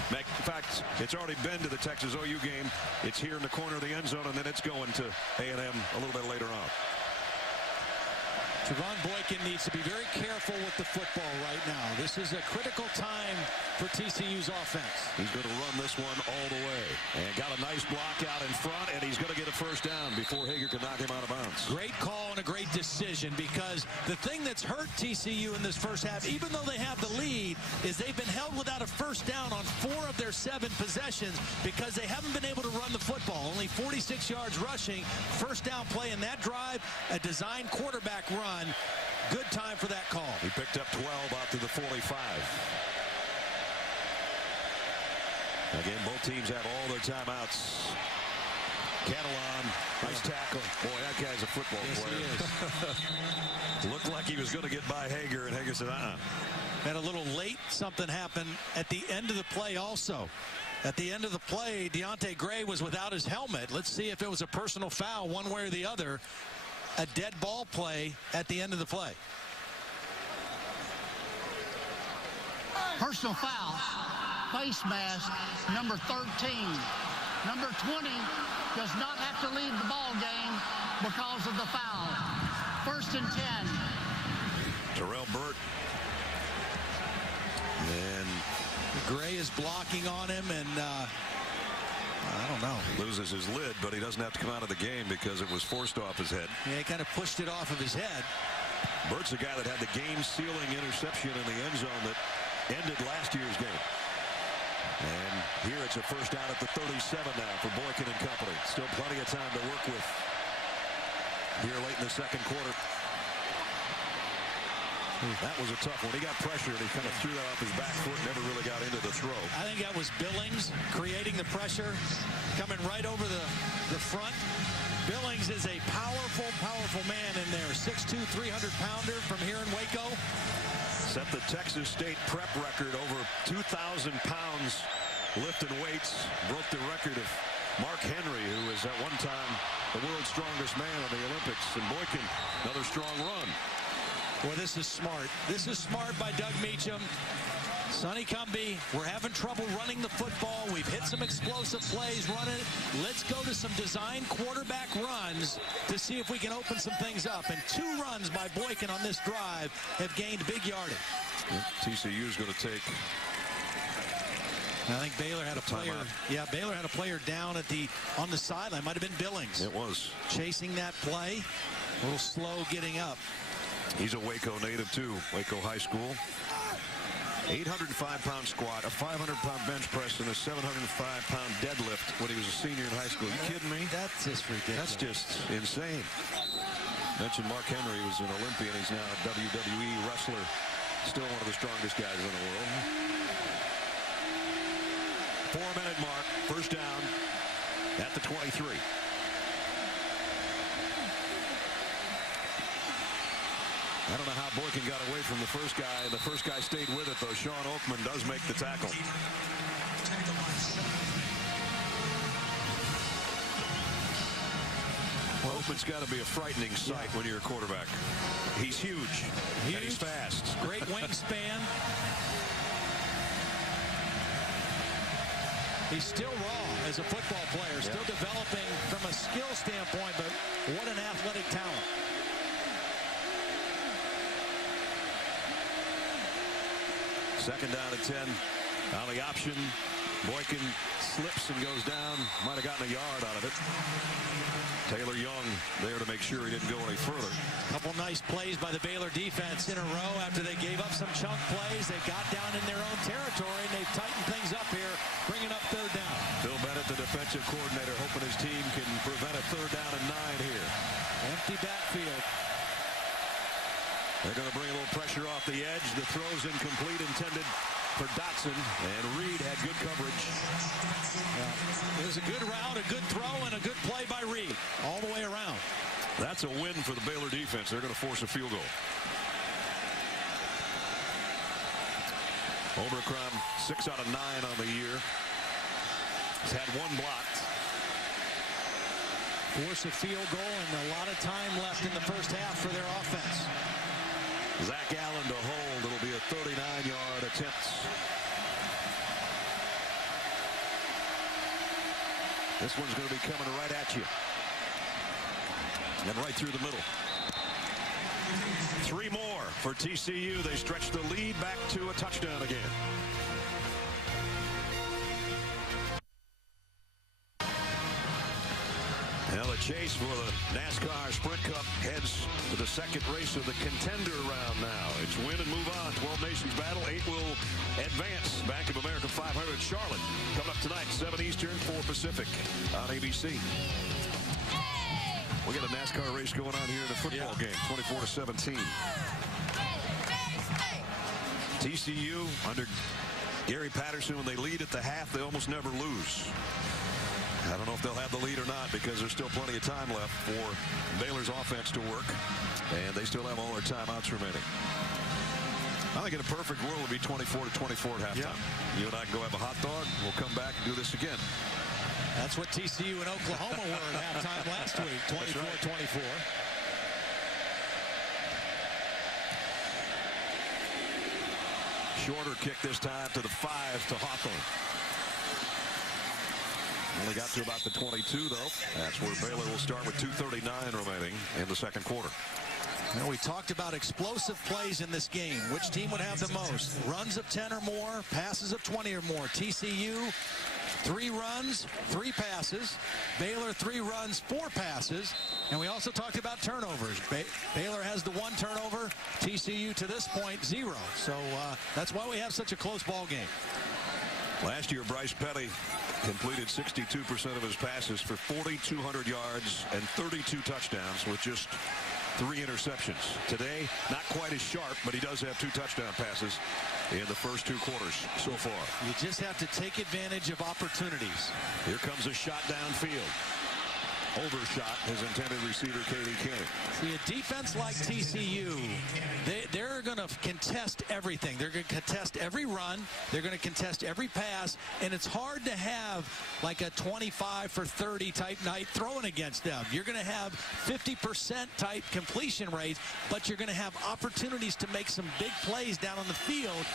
In fact, it's already been to the Texas OU game. It's here in the corner of the end zone, and then it's going to A&M a little bit later on. Javon Boykin needs to be very careful with the football right now. This is a critical time for TCU's offense. He's going to run this one all the way. And got a nice block out in front, and he's going to get a 1st down before Hager can knock him out of bounds. Great call and a great decision, because the thing that's hurt TCU in this first half, even though they have the lead, is they've been held without a 1st down on 4 of their 7 possessions because they haven't been able to run the football. Only 46 yards rushing. 1st down play in that drive, a designed quarterback run. Good time for that call. He picked up 12 out to the 45. Again, both teams have all their timeouts. Catalan, nice tackle. Boy, that guy's a football player. He is. Looked like he was going to get by Hager, and Hager said, And a little late, something happened at the end of the play also. At the end of the play, Deontay Gray was without his helmet. Let's see if it was a personal foul one way or the other. A dead ball play at the end of the play. Personal foul. Face mask, number 13. Number 20 does not have to leave the ball game because of the foul. 1st and 10. Terrell Burt. And Gray is blocking on him, and I don't know. Loses his lid, but he doesn't have to come out of the game because it was forced off his head. Yeah, he kind of pushed it off of his head. Burt's the guy that had the game-sealing interception in the end zone that ended last year's game. And here it's a first down at the 37 now for Boykin and company. Still plenty of time to work with here late in the second quarter. That was a tough one. He got pressure and he kind of threw that off his back foot, never really got into the throw. I think that was Billings creating the pressure, coming right over the front. Billings is a powerful, powerful man in there. 6'2", 300-pounder from here in Waco. Set the Texas State prep record over 2,000 pounds lifting weights. Broke the record of Mark Henry, who was at one time the world's strongest man in the Olympics. And Boykin, another strong run. Well, this is smart. This is smart by Doug Meacham. Sonny Cumbie, we're having trouble running the football. We've hit some explosive plays running it. Let's go to some design quarterback runs to see if we can open some things up. And 2 runs by Boykin on this drive have gained big yardage. TCU is going to take. I think Baylor had a player. Yeah, Baylor had a player down on the sideline. Might have been Billings. It was. Chasing that play. A little slow getting up. He's a Waco native too. Waco High School. 805-pound squat, a 500-pound bench press, and a 705-pound deadlift when he was a senior in high school. You kidding me? That's just ridiculous. That's just insane. Mentioned Mark Henry was an Olympian. He's now a WWE wrestler. Still one of the strongest guys in the world. 4-minute mark. First down at the 23. I don't know how Boykin got away from the first guy. The first guy stayed with it, though. Sean Oakman does make the tackle. Well, Oakman's got to be a frightening sight when you're a quarterback. He's huge. And he's fast. Great wingspan. He's still raw as a football player. Still developing from a skill standpoint, but what an athletic talent. Second down at 10 on the option. Boykin slips and goes down. Might have gotten a yard out of it. Taylor Young there to make sure he didn't go any further. Couple nice plays by the Baylor defense in a row after they gave up some chunk plays. They got down in their own territory, and they've tightened things up here, bringing up 3rd down. Bill Bennett, the defensive coordinator, hoping his team can prevent a 3rd down and 9 here. Empty backfield. They're going to bring a little pressure off the edge. The throw's incomplete, intended for Dotson, and Reed had good coverage. It was a good route, a good throw, and a good play by Reed all the way around. That's a win for the Baylor defense. They're going to force a field goal. Oberkrom 6 out of 9 on the year. He's had 1 blocked. Force a field goal, and a lot of time left in the first half for their offense. Zach Allen to hold. It'll be a 39-yard attempt. This one's going to be coming right at you. And right through the middle. 3 more for TCU. They stretch the lead back to a touchdown again. Now the chase for the NASCAR Sprint Cup heads to the second race of the contender round now. It's win and move on. 12 nations battle. 8 will advance. Bank of America 500 Charlotte. Coming up tonight, 7 Eastern, 4 Pacific on ABC. We got a NASCAR race going on here in the football game. 24-17. TCU under Gary Patterson, when they lead at the half, they almost never lose. I don't know if they'll have the lead or not because there's still plenty of time left for Baylor's offense to work, and they still have all their timeouts remaining. I think in a perfect world it would be 24-24 at halftime. You and I can go have a hot dog. We'll come back and do this again. That's what TCU and Oklahoma were at halftime last week, 24-24. Shorter kick this time to the 5 to Hawthorne. Only got to about the 22, though. That's where Baylor will start with 2:39 remaining in the second quarter. Now, we talked about explosive plays in this game. Which team would have the most? Runs of 10 or more, passes of 20 or more. TCU, 3 runs, 3 passes. Baylor, 3 runs, 4 passes. And we also talked about turnovers. Baylor has the 1 turnover. TCU to this point 0. So that's why we have such a close ball game. Last year, Bryce Petty completed 62% of his passes for 4,200 yards and 32 touchdowns with just 3 interceptions. Today, not quite as sharp, but he does have 2 touchdown passes in the first 2 quarters so far. You just have to take advantage of opportunities. Here comes a shot downfield. Overshot his intended receiver, Katie Cannon. See, a defense like TCU, they're going to contest everything. They're going to contest every run. They're going to contest every pass. And it's hard to have like a 25 for 30 type night thrown against them. You're going to have 50% type completion rates, but you're going to have opportunities to make some big plays down the field,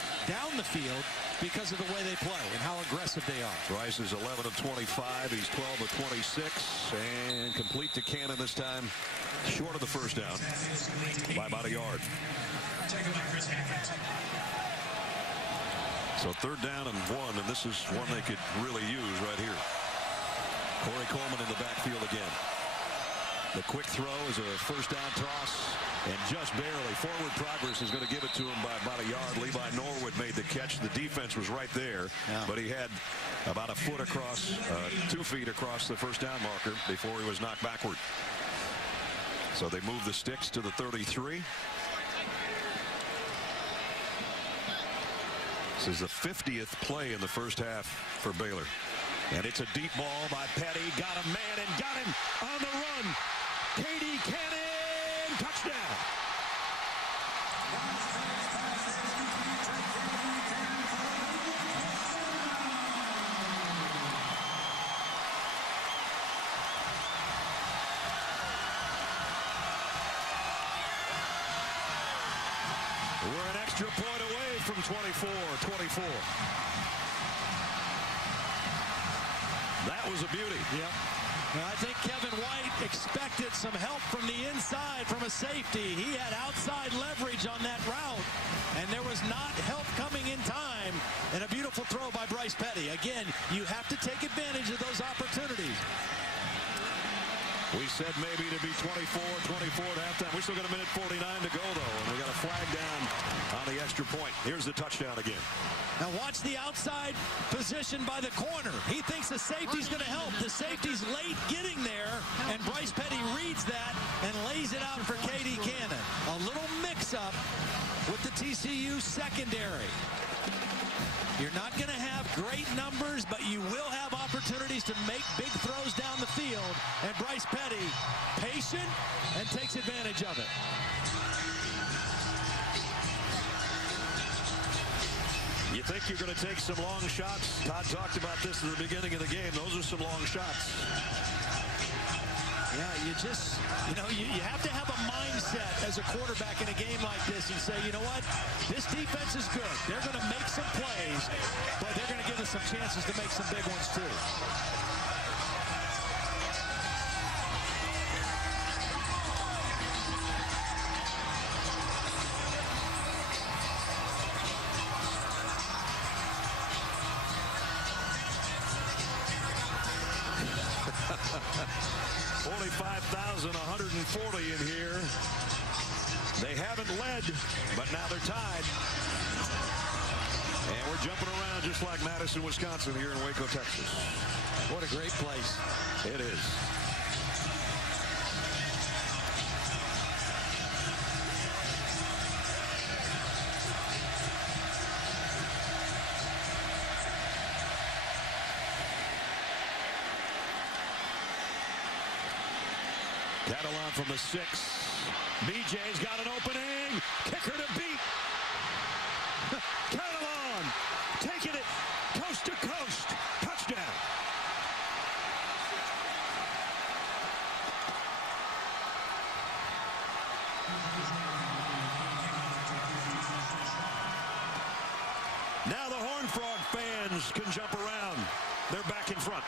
because of the way they play and how aggressive they are. Bryce is 11 of 25. He's 12 of 26. And complete to Cannon this time, short of the first down by about a yard. So 3rd down and 1, and this is one they could really use right here. Corey Coleman in the backfield again. The quick throw is a first down toss, and just barely. Forward progress is going to give it to him by about a yard. Levi Norwood made the catch. The defense was right there, but he had about a foot across, 2 feet across the first down marker before he was knocked backward. So they move the sticks to the 33. This is the 50th play in the first half for Baylor. And it's a deep ball by Petty. Got a man and got him on the run. Katie Cannon, touchdown. We're an extra point away from 24-24. That was a beauty. Yep. Now, I think Kevin White expected some help from the inside from a safety. He had outside leverage on that route, and there was not help coming in time. And a beautiful throw by Bryce Petty. Again, you have to take advantage of those opportunities. We said maybe to be 24 at halftime. We still got a minute 49 to go, though, and we got a flag down on the extra point. Here's the touchdown again. Now watch the outside position by the corner. He thinks the safety's going to help. The safety's late getting there, and Bryce Petty reads that and lays it out for Katie Cannon. A little mix-up with the TCU secondary. You're not going to have great numbers, but you will have opportunities to make big throws down the field. And Bryce Petty, patient and takes advantage of it. You think you're going to take some long shots? Todd talked about this at the beginning of the game. Those are some long shots. Yeah, you have to have a mindset as a quarterback in a game like this and say, you know what, this defense is good. They're going to make some plays, but they're going to give us some chances to make some big ones too. Only 5,140 in here. They haven't led, but now they're tied. And we're jumping around just like Madison, Wisconsin here in Waco, Texas. What a great place. It is. Catalan from the 6. BJ's got an opening. Kicker to beat. Catalan taking it coast to coast. Touchdown. Now the Horned Frog fans can jump around. They're back in front.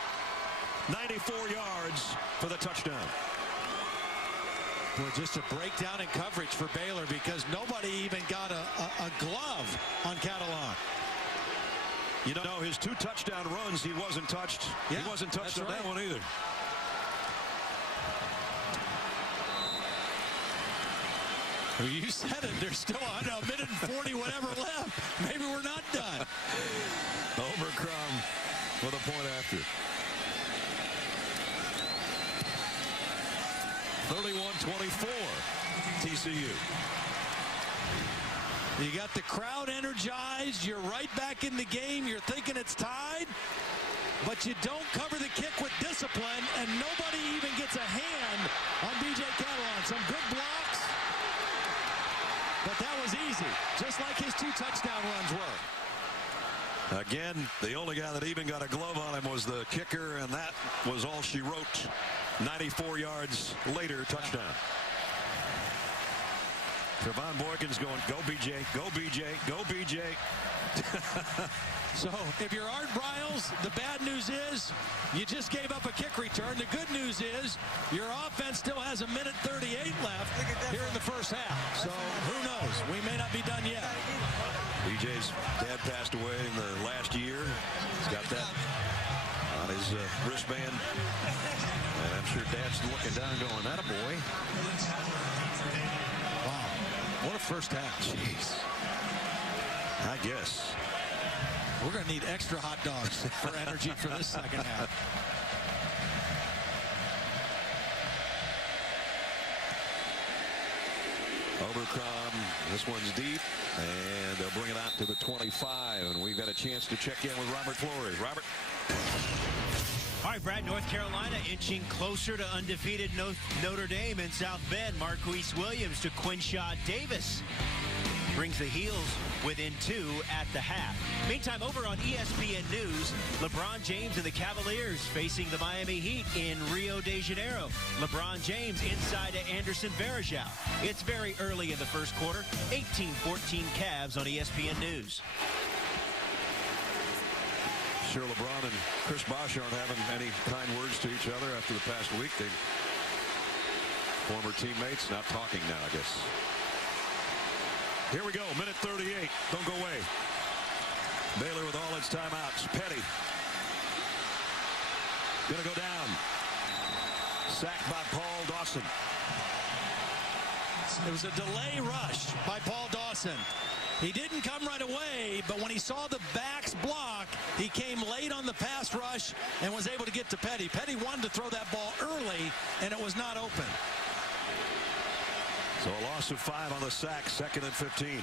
94 yards for the touchdown. Boy, just a breakdown in coverage for Baylor because nobody even got a glove on Catalan. You know, his 2 touchdown runs, he wasn't touched. Yeah, he wasn't touched on that one either. Well, you said it. There's still a minute and 40 whatever left. Maybe we're not done. Overcrum for the point after. 31-24 TCU. You got the crowd energized. You're right back in the game. You're thinking it's tied, but you don't cover the kick with discipline, and nobody even gets a hand on B.J. Catalan. Some good blocks, but that was easy, just like his 2 touchdown runs were. Again, the only guy that even got a glove on him was the kicker, and that was all she wrote. 94 yards later, touchdown. Trevon Boykins going, go BJ, go BJ, go BJ. So if you're Art Briles, the bad news is you just gave up a kick return. The good news is your offense still has a minute 38 left here in the first half. So who knows? We may not be done yet. BJ's dad passed away in the last year. He's got that on his wristband. And I'm sure Dad's looking down going, that a boy. Wow. What a first half. Jeez. I guess. We're going to need extra hot dogs for energy for this second half. Overcome. This one's deep. And they'll bring it out to the 25. And we've got a chance to check in with Robert Flores. Robert. All right, Brad, North Carolina inching closer to undefeated Notre Dame in South Bend. Marquise Williams to Quinshad Davis. Brings the Heels within 2 at the half. Meantime, over on ESPN News, LeBron James and the Cavaliers facing the Miami Heat in Rio de Janeiro. LeBron James inside to Anderson Varejao. It's very early in the first quarter. 18-14 Cavs on ESPN News. Sure, LeBron and Chris Bosh aren't having any kind words to each other after the past week. They former teammates not talking now, I guess. Here we go, minute 38. Don't go away. Baylor with all its timeouts. Petty. Gonna go down. Sacked by Paul Dawson. It was a delay rush by Paul Dawson. He didn't come right away, but when he saw the backs block, he came late on the pass rush and was able to get to Petty. Petty wanted to throw that ball early, and it was not open. So a loss of 5 on the sack, 2nd and 15.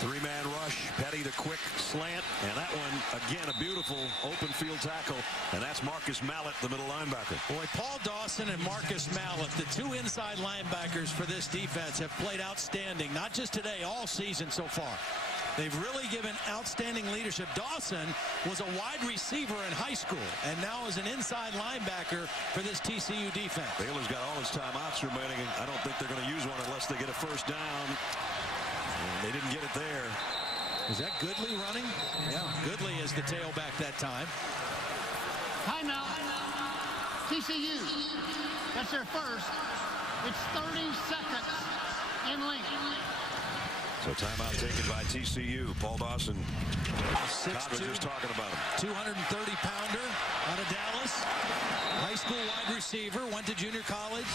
3-man rush, Petty the quick slant, and that one, again, a beautiful open field tackle, and that's Marcus Mallett, the middle linebacker. Boy, Paul Dawson and Marcus Mallett, the 2 inside linebackers for this defense, have played outstanding, not just today, all season so far. They've really given outstanding leadership. Dawson was a wide receiver in high school and now is an inside linebacker for this TCU defense. Baylor's got all his timeouts remaining, and I don't think they're going to use one unless they get a first down. And they didn't get it there. Is that Goodley running? Yeah, Goodley is the tailback that time. Timeout. TCU. That's their first. It's 30 seconds in Lincoln. So timeout taken by TCU. Paul Dawson. 6'2", just talking about him. 230-pounder out of Dallas. High school wide receiver. Went to junior college.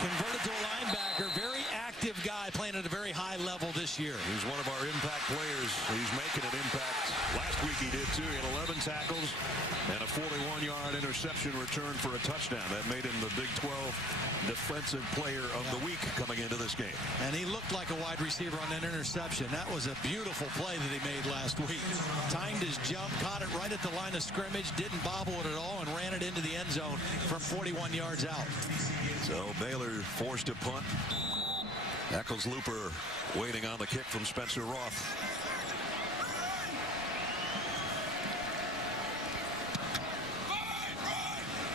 Converted to a linebacker. Very active guy playing at a very high level this year. He's one of our impact players. He's making an impact. Last week he did too. He had 11 tackles and a 41-yard interception return for a touchdown. That made him the Big 12 defensive player of the week coming into this game. And he looked like a wide receiver on that interception. That was a beautiful play that he made last week. Timed his jump, caught it right at the line of scrimmage, didn't bobble it at all, and ran it into the end zone from 41 yards out. So Baylor forced to punt. Eccles-Looper waiting on the kick from Spencer Roth.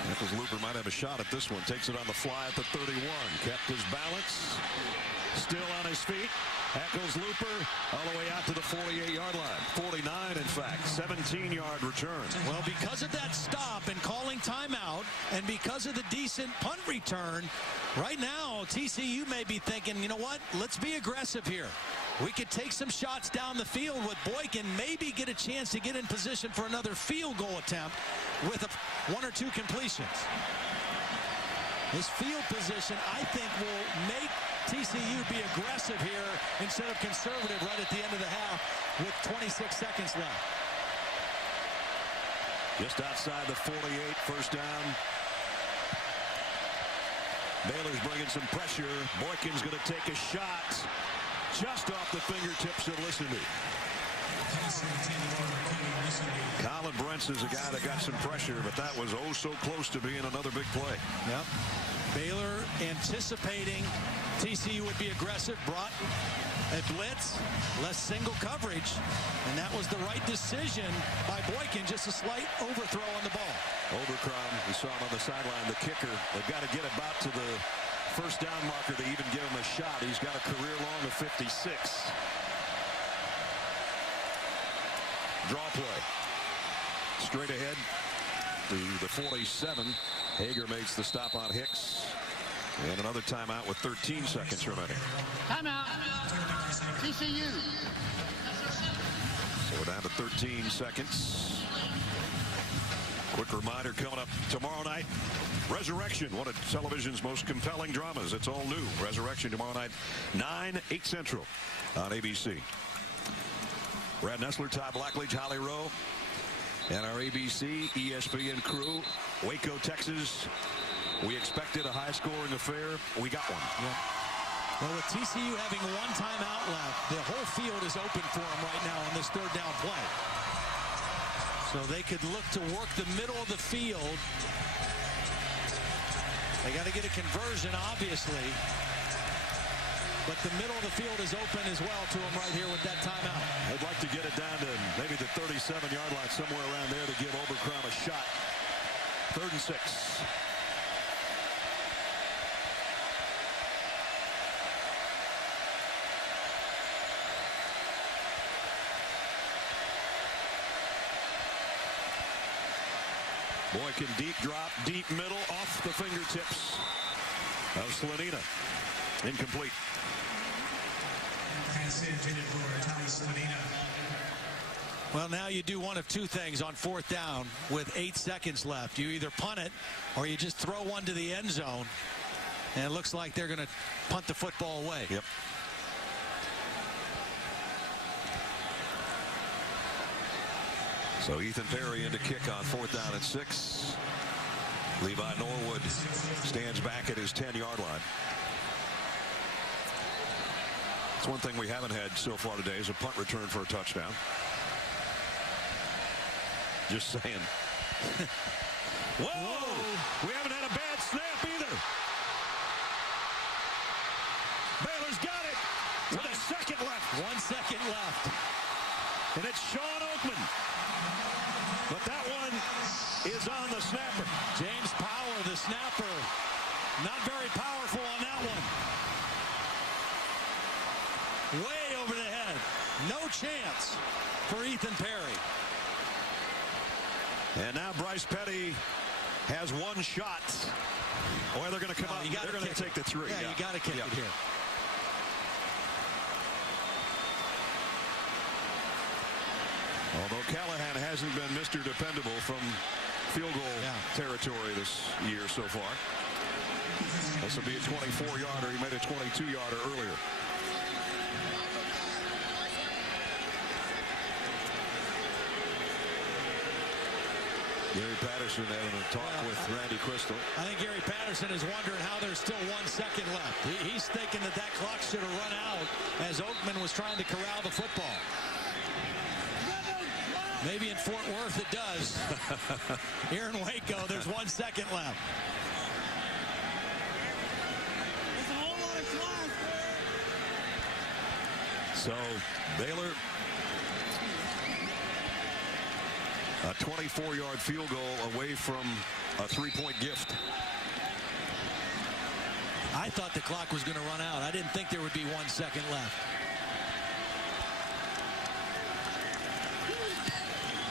Eccles-Looper might have a shot at this one. Takes it on the fly at the 31. Kept his balance. Still on his feet. Eccles Looper all the way out to the 48-yard line. 49, in fact. 17-yard return. Well, because of that stop and calling timeout, and because of the decent punt return, right now TCU may be thinking, you know what, let's be aggressive here. We could take some shots down the field with Boykin, maybe get a chance to get in position for another field goal attempt with one or two completions. This field position, I think, will make TCU be aggressive here instead of conservative right at the end of the half with 26 seconds left. Just outside the 48, first down. Baylor's bringing some pressure. Boykin's going to take a shot just off the fingertips of Listenby. Colin Brent's is a guy that got some pressure, but that was oh so close to being another big play. Yep. Baylor anticipating TCU would be aggressive, brought a blitz, less single coverage, and that was the right decision by Boykin, just a slight overthrow on the ball. Overcrom, we saw him on the sideline, the kicker. They've got to get about to the first down marker to even give him a shot. He's got a career long of 56. Draw play. Straight ahead to the 47. Hager makes the stop on Hicks. And another timeout with 13 seconds remaining. Timeout. TCU. So we're down to 13 seconds. Quick reminder coming up tomorrow night. Resurrection, one of television's most compelling dramas. It's all new. Resurrection tomorrow night, 9/8 Central on ABC. Brad Nessler, Todd Blackledge, Holly Rowe, and our ABC, ESPN crew. Waco, Texas. We expected a high-scoring affair. We got one. Yep. Well, with TCU having one timeout left, the whole field is open for them right now on this third down play. So they could look to work the middle of the field. They got to get a conversion, obviously. But the middle of the field is open as well to them right here with that timeout. I'd like to get it down to maybe the 37-yard line, somewhere around there, to give Overcrom a shot. 3rd and 6. Boykin deep drop, deep middle, off the fingertips of Slanina. Incomplete. Pass intended for Tommy Slanina. Well, now you do one of two things on 4th down with 8 seconds left. You either punt it or you just throw one to the end zone. And it looks like they're going to punt the football away. Yep. So Ethan Perry into kick on 4th down and 6. Levi Norwood stands back at his 10-yard line. It's one thing we haven't had so far today is a punt return for a touchdown. Just saying. Whoa! We haven't had a bad snap either. Baylor's got it with a second left. 1 second left. And it's Sean Oakman. But that one is on the snapper. James Power, the snapper. Not very powerful on that one. Way over the head. No chance for Ethan Perry. And now Bryce Petty has one shot. Or they're going to come out. They're going to take the 3. Yeah, you got to kick it here. Although Callahan hasn't been Mr. Dependable from field goal territory this year so far. This will be a 24-yarder. He made a 22-yarder earlier. Gary Patterson having a talk with Randy Crystal. I think Gary Patterson is wondering how there's still 1 second left. He's thinking that clock should have run out as Oakman was trying to corral the football. Maybe in Fort Worth it does. Here in Waco, there's 1 second left. There's a whole lot of clock. So Baylor, a 24-yard field goal away from a 3-point gift. I thought the clock was going to run out. I didn't think there would be 1 second left.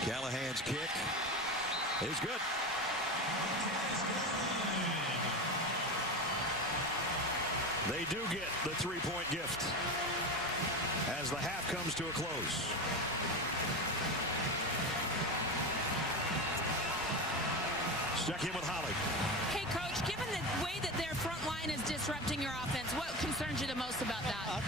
Callahan's kick is good. They do get the three-point gift as the half comes to a close. Check in with Holly. Hey, Coach, given the way that their front line is disrupting your offense, what concerns you the most about that?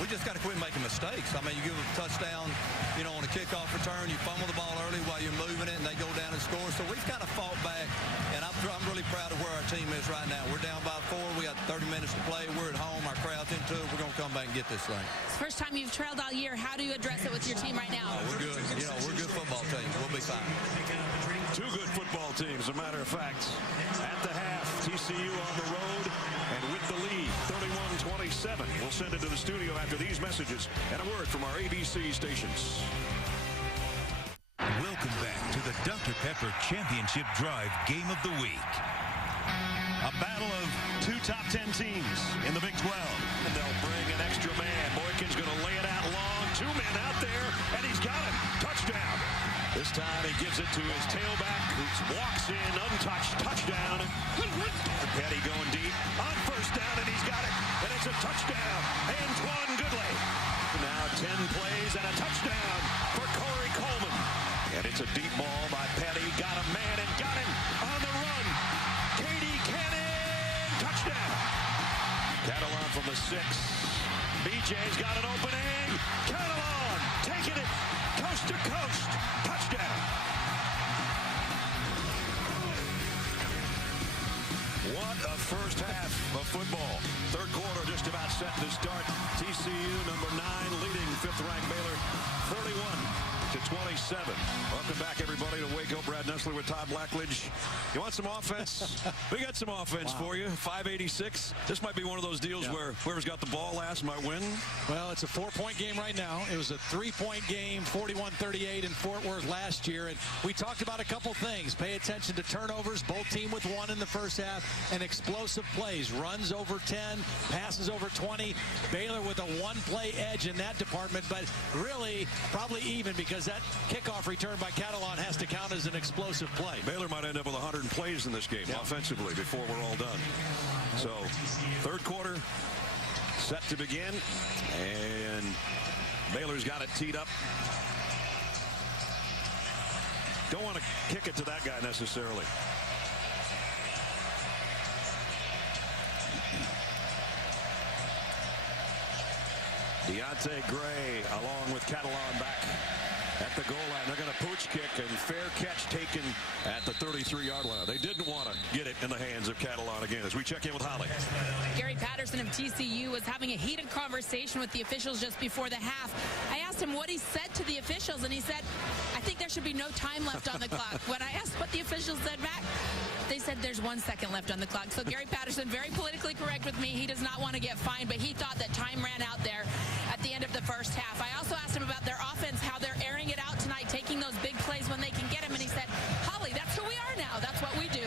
We just got to quit making mistakes. I mean, you give a touchdown, you know, on a kickoff return, you fumble the ball early while you're moving it, and they go down and score. So we've kind of fought back, and I'm really proud of where our team is right now. We're down by 4. We got 30 minutes to play. We're at home. Our crowd's into it. We're going to come back and get this thing. It's the first time you've trailed all year. How do you address it with your team right now? We're good. You know, we're a good football team. We'll be fine. Two good football teams, as a matter of fact. At the half, TCU on the road and with the lead, 31-27. We'll send it to the studio after these messages and a word from our ABC stations. Welcome back to the Dr. Pepper Championship Drive Game of the Week. A battle of two top 10 teams in the Big 12. And they'll bring an extra man. Boykin's going to lay it out long. 2 men out there, and he's got him. Touchdown. This time he gives it to his tailback, who walks in untouched. Touchdown. Petty going deep on first down, and he's got it. And it's a touchdown. Antoine Goodley. Now 10 plays and a touchdown for Corey Coleman. And it's a deep ball by Petty. Got a man and got him on the run. Katie Cannon. Touchdown. Catalan from the 6. BJ's got an opening. Catalan taking it coast to coast. Touchdown. What a first half of football. Third quarter just about set to start. TCU number 9 leading 5th-ranked Baylor 41-27. Welcome back, everybody, to Waco. Brad Nessler with Todd Blackledge. You want some offense? We got some offense for you. 586. This might be one of those deals where whoever's got the ball last might win. Well, it's a 4-point game right now. It was a 3-point game, 41-38 in Fort Worth last year. And we talked about a couple things. Pay attention to turnovers. Both team with 1 in the first half. And explosive plays. Runs over 10. Passes over 20. Baylor with a 1-play edge in that department. But really, probably even because that kickoff return by Catalan has to count as an explosive play. Baylor might end up with 100 plays in this game offensively before we're all done. So, third quarter set to begin, and Baylor's got it teed up. Don't want to kick it to that guy necessarily. Deontay Gray along with Catalan back at the goal line. They're going to pooch kick, and fair catch taken at the 33-yard line. They didn't want to get it in the hands of Catalan again as we check in with Holly. Gary Patterson of TCU was having a heated conversation with the officials just before the half. I asked him what he said to the officials, and he said, I think there should be no time left on the clock. When I asked what the officials said back, they said there's 1 second left on the clock. So Gary Patterson, very politically correct with me. He does not want to get fined, but he thought that time ran out there at the end of the first half. I also asked him about their offense, how they're airing it out tonight, taking those big plays when they can get them, and he said, Holly, that's who we are now. That's what we do.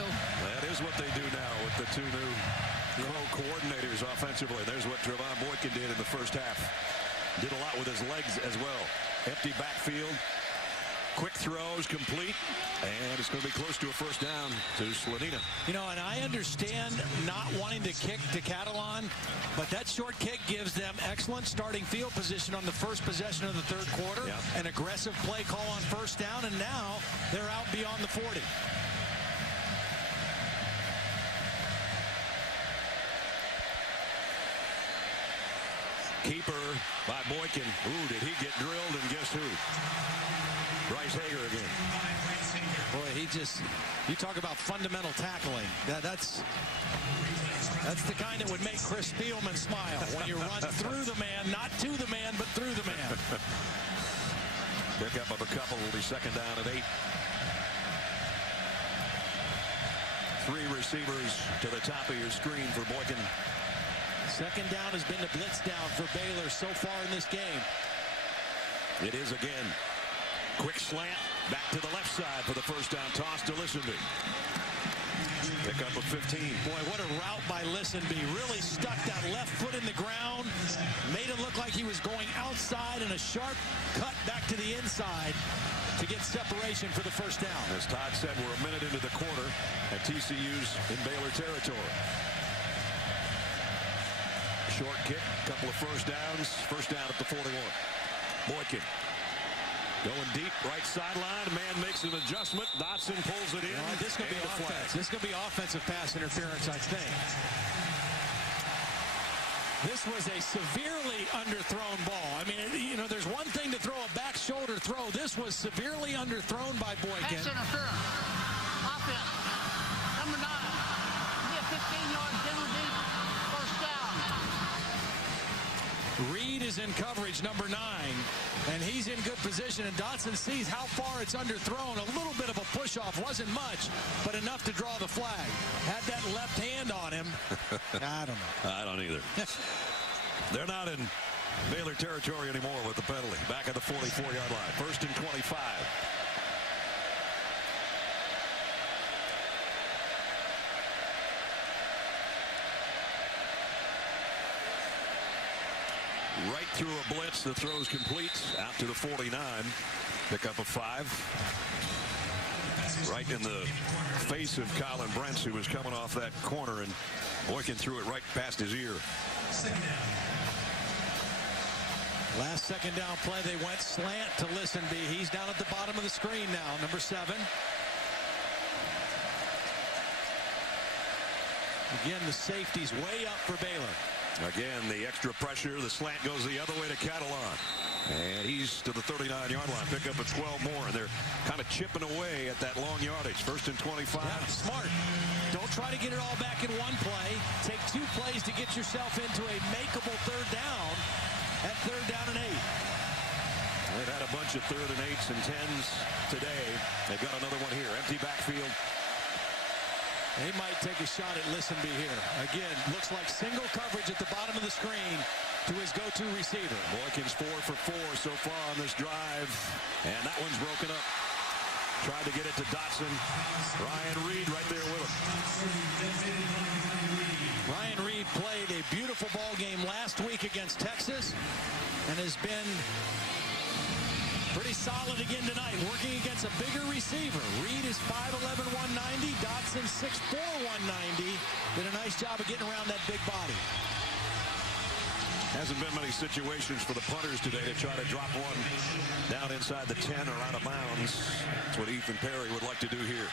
That is what they do now with the 2 new coordinators offensively. There's what Trevon Boykin did in the first half. Did a lot with his legs as well. Empty backfield. Quick throws, complete, and it's going to be close to a first down to Slanina. You know, and I understand not wanting to kick to Catalan, but that short kick gives them excellent starting field position on the first possession of the third quarter. An aggressive play call on first down, and now they're out beyond the 40. Keeper by Boykin. Ooh, did he get drilled, and guess who? Bryce Hager again. Boy, you talk about fundamental tackling. That's the kind that would make Chris Spielman smile when you run through the man, not to the man, but through the man. Pick up of a couple will be second down at 8. 3 receivers to the top of your screen for Boykin. Second down has been the blitz down for Baylor so far in this game. It is again. Quick slant back to the left side for the first down toss to Listenby. Pick up of 15. Boy, what a route by Listenby. Really stuck that left foot in the ground. Made it look like he was going outside, and a sharp cut back to the inside. to get separation for the first down. As Todd said, we're a minute into the quarter, and TCU's in Baylor territory. Short kick, couple of first downs. First down at the 41. Boykin going deep, right sideline. Man makes an adjustment. Dotson pulls it in. This is going to be offense. This is going to be offensive pass interference, I think. This was a severely underthrown ball. I mean, you know, there's one thing to throw a back shoulder throw. This was severely underthrown by Boykin. Pass interference. Offense. Number 9. Be a 15-yard penalty. First down. Reed is in coverage, number 9, and he's in good position, and Dotson sees how far it's underthrown. A little bit of a push-off, wasn't much, but enough to draw the flag. Had that left hand on him. I don't know. I don't either. They're not in Baylor territory anymore with the penalty. Back at the 44-yard line. First and 25. Right through a blitz. The throw's complete out to the 49. Pick up a 5. Right in the face of Colin Brents, who was coming off that corner, and Boykin threw it right past his ear. Last second down play, they went slant to Listenby. He's down at the bottom of the screen now, number 7. Again, the safety's way up for Baylor. Again, the extra pressure. The slant goes the other way to Catalan. And he's to the 39-yard line. Pick up at 12 more. And they're kind of chipping away at that long yardage. First and 25. Yeah, smart. Don't try to get it all back in one play. Take 2 plays to get yourself into a makeable third down at third down and 8. They've had a bunch of 3rd and 8s and 10s today. They've got another one here. Empty backfield. They might take a shot at Listenby here. Again, looks like single coverage at the bottom of the screen to his go-to receiver. Boykin's 4 for 4 so far on this drive. And that one's broken up. Tried to get it to Dotson. Ryan Reed right there with him. Ryan Reed played a beautiful ball game last week against Texas and has been pretty solid again tonight, working against a bigger receiver. Reed is 5'11", 190. Dotson 6'4", 190. Did a nice job of getting around that big body. Hasn't been many situations for the punters today to try to drop one down inside the 10 or out of bounds. That's what Ethan Perry would like to do here.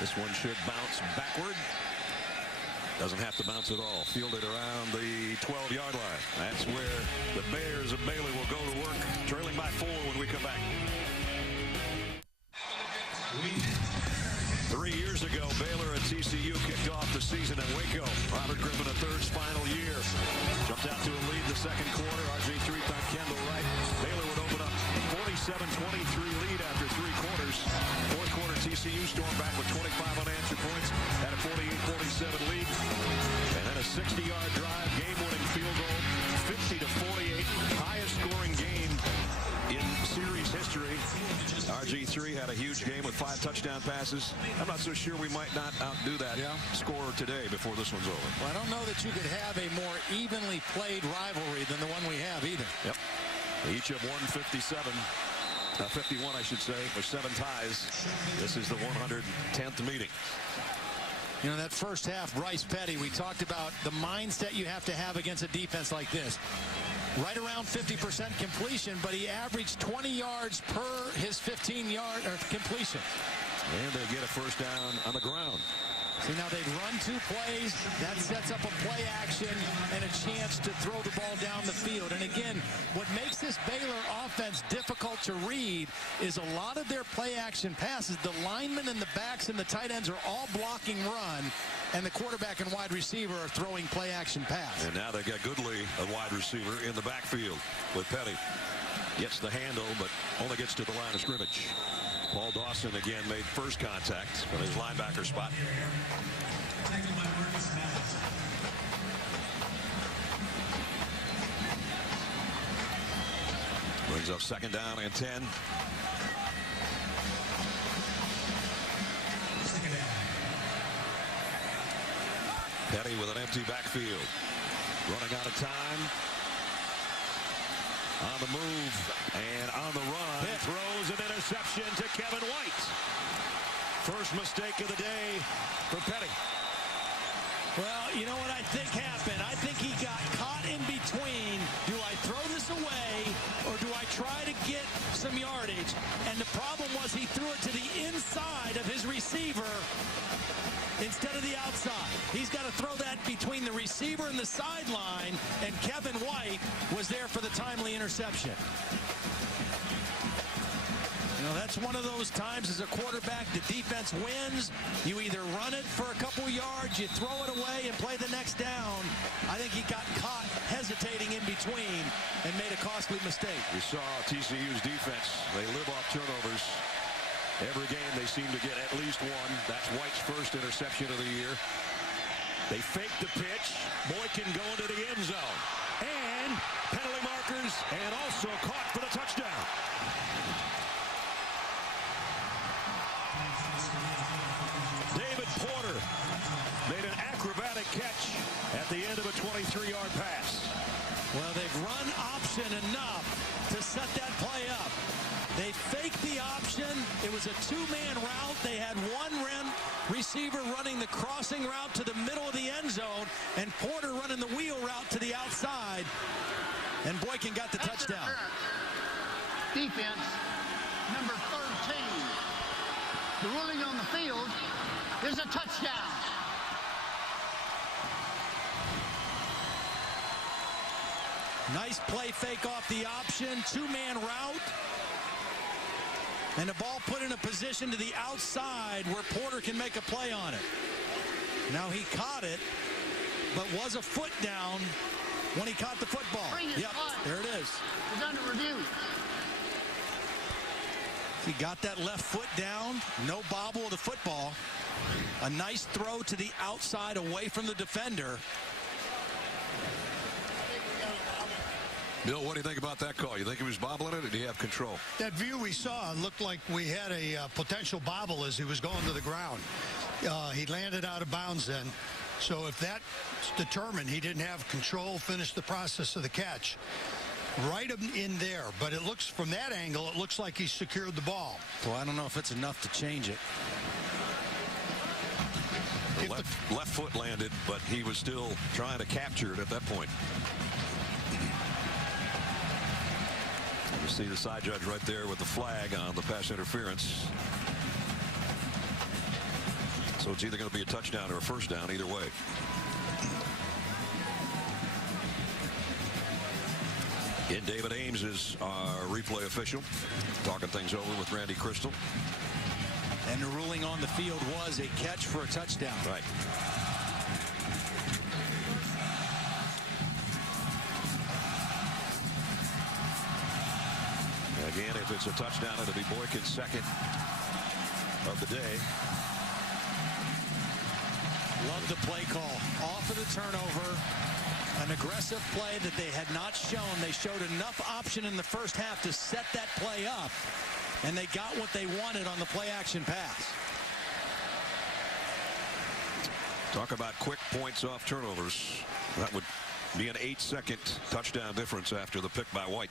This one should bounce backward. Doesn't have to bounce at all. Fielded around the 12-yard line. That's where the Bears of Baylor will go to work, trailing by 4 when we come back. 3 years ago, Baylor and TCU kicked off the season at Waco. Robert Griffin III's final year. Jumped out to a lead the second quarter. RG3 found Kendall Wright. Baylor would open up 47-23 lead after 3 quarters. Fourth quarter, TCU stormed back with 25 unanswered points. Had a 48-47 lead. And then a 60-yard drive, game-winning field goal. 50-48, highest scoring game in series history. RG3 had a huge game with 5 touchdown passes. I'm not so sure we might not outdo that score today before this one's over. Well, I don't know that you could have a more evenly played rivalry than the one we have either. Yep. Each have won 51, I should say, with 7 ties. This is the 110th meeting. You know, that first half, Bryce Petty, we talked about the mindset you have to have against a defense like this. Right around 50% completion, but he averaged 20 yards per his 15-yard completion. And they get a first down on the ground. See, now they've run 2 plays. That sets up a play action and a chance to throw the ball down the field. And again, what makes this Baylor offense difficult to read is a lot of their play action passes. The linemen and the backs and the tight ends are all blocking run, and the quarterback and wide receiver are throwing play action pass. And now they've got Goodley, a wide receiver, in the backfield with Petty. Gets the handle, but only gets to the line of scrimmage. Paul Dawson again made first contact from his linebacker spot. Brings up second down and 10. Petty with an empty backfield. Running out of time. On the move and on the run. Throws an interception to Kevin White. First mistake of the day for Petty. Well, you know what I think happened? I think he got caught in between. Do I throw this away or do I try to get some yardage? And the problem was he threw it to the inside of his receiver instead of the outside. He's got to throw that between the receiver and the sideline, and Kevin White was there for the timely interception. You know, that's one of those times as a quarterback, the defense wins. You either run it for a couple yards, you throw it away and play the next down. I think he got caught hesitating in between and made a costly mistake. You saw TCU's defense. They live off turnovers. Every game they seem to get at least one. That's White's first interception of the year. They fake the pitch. Boykin going to the end zone. And penalty markers, and also caught for the touchdown. David Porter made an acrobatic catch at the end of a 23-yard pass. Well, they've run option enough to set that play up. They faked the option. It was a two-man route. They had one receiver running the crossing route to the middle of the end zone, and Porter running the wheel route to the outside. And Boykin got the touchdown. Defense, number 13. The ruling on the field is a touchdown. Nice play fake off the option. Two-man route. And the ball put in a position to the outside where Porter can make a play on it. Now he caught it, but was a foot down when he caught the football. Yep, there it is. It's under review. He got that left foot down. No bobble of the football. A nice throw to the outside away from the defender. Bill, what do you think about that call? You think he was bobbling it, or do you have control? That view we saw looked like we had a potential bobble as he was going to the ground. He landed out of bounds then. So if that's determined, he didn't have control, finished the process of the catch. Right in there, but it looks, from that angle, it looks like he secured the ball. Well, I don't know if it's enough to change it. The left foot landed, but he was still trying to capture it at that point. You see the side judge right there with the flag on the pass interference. So it's either going to be a touchdown or a first down, either way. And David Ames is our replay official, talking things over with Randy Crystal. And the ruling on the field was a catch for a touchdown. Right. Again, if it's a touchdown, it'll be Boykin's second of the day. Love the play call. Off of the turnover. An aggressive play that they had not shown. They showed enough option in the first half to set that play up. And they got what they wanted on the play action pass. Talk about quick points off turnovers. That would be an 8-second touchdown difference after the pick by White.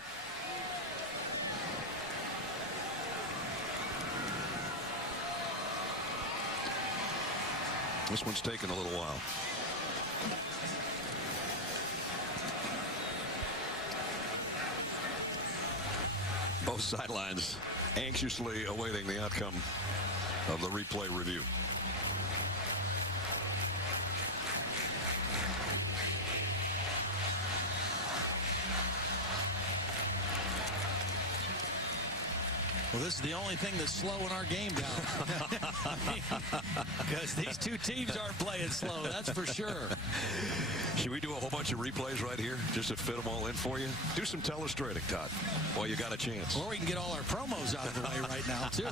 This one's taken a little while. Both sidelines anxiously awaiting the outcome of the replay review. Well, this is the only thing that's slowing our game down. Because these two teams aren't playing slow, that's for sure. Should we do a whole bunch of replays right here just to fit them all in for you? Do some telestrating, Todd, while you got a chance. Or we can get all our promos out of the way right now, too.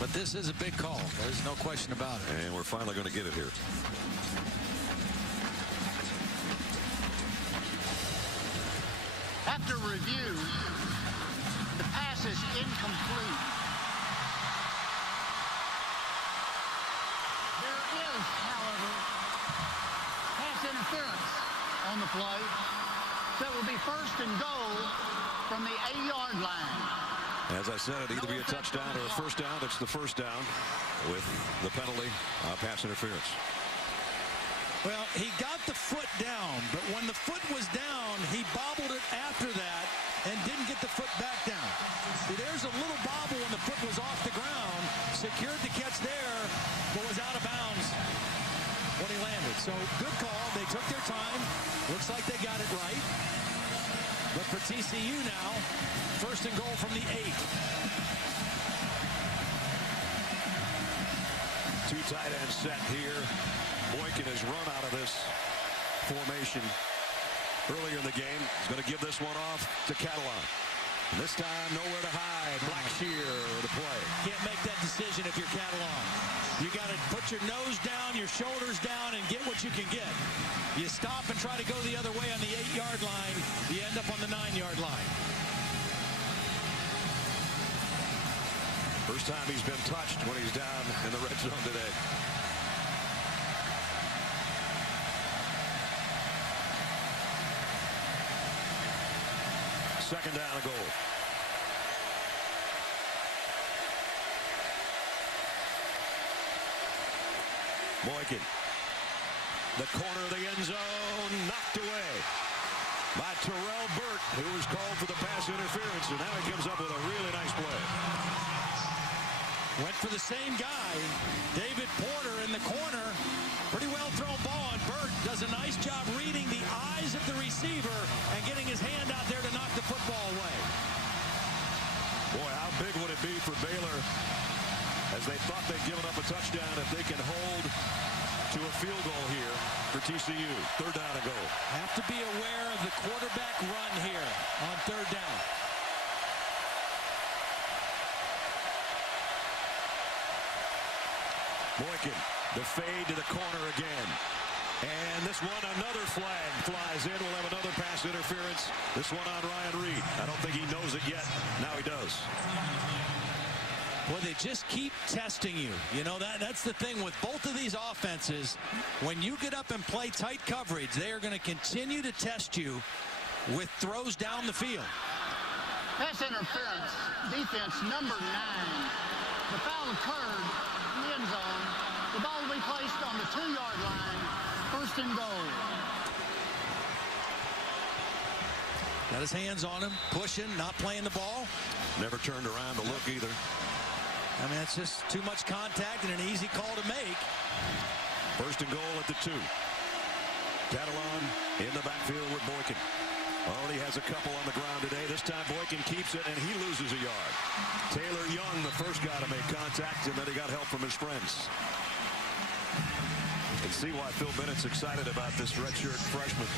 But this is a big call. There's no question about it. And we're finally going to get it here. After review, the As I said, it'd either be a touchdown or a first down. It's the first down with the penalty, pass interference. Well, he got the foot down, but when the foot was down, he bobbled it after that and didn't get the foot back down. See, there's a little bobble when the foot was off the ground, secured the catch there, but was out of bounds when he landed. So good call. They took their time. Looks like they got it right. But for TCU now, first and goal from the 8. Two tight ends set here. Boykin has run out of this formation earlier in the game. He's going to give this one off to Catalan. This time, nowhere to hide. Blackshear to play. Can't make that decision if you're Catalan. You got to put your nose down, your shoulders down, and get what you can get. You stop and try to go the other way on the 8-yard line. You end up on the 9-yard line. First time he's been touched when he's down in the red zone today. Second down and goal. Boykin. The corner of the end zone knocked away by Terrell Burt, who was called for the pass interference, and now he comes up with a really nice play. Went for the same guy, David Porter in the corner. Pretty well thrown ball, and Burt does a nice job reading the eyes of the receiver and getting his hand out there to knock the football away. Boy, how big would it be for Baylor, as they thought they'd given up a touchdown, if they can hold to a field goal here for TCU. Third down and goal. Have to be aware of the quarterback run here on third down. Boykin, the fade to the corner again. And this one, another flag flies in. We'll have another pass interference. This one on Ryan Reed. I don't think he knows it yet. Now he does. Well, they just keep testing you. You know, that's the thing with both of these offenses. When you get up and play tight coverage, they are going to continue to test you with throws down the field. Pass interference, defense number 9. The foul occurred in the end zone. The ball will be placed on the 2-yard line. First and goal. Got his hands on him, pushing, not playing the ball. Never turned around to look either. I mean, it's just too much contact and an easy call to make. First and goal at the 2. Catalan in the backfield with Boykin. Already has a couple on the ground today. This time Boykin keeps it, and he loses a yard. Taylor Young, the first guy to make contact, and then he got help from his friends. You can see why Phil Bennett's excited about this redshirt freshman.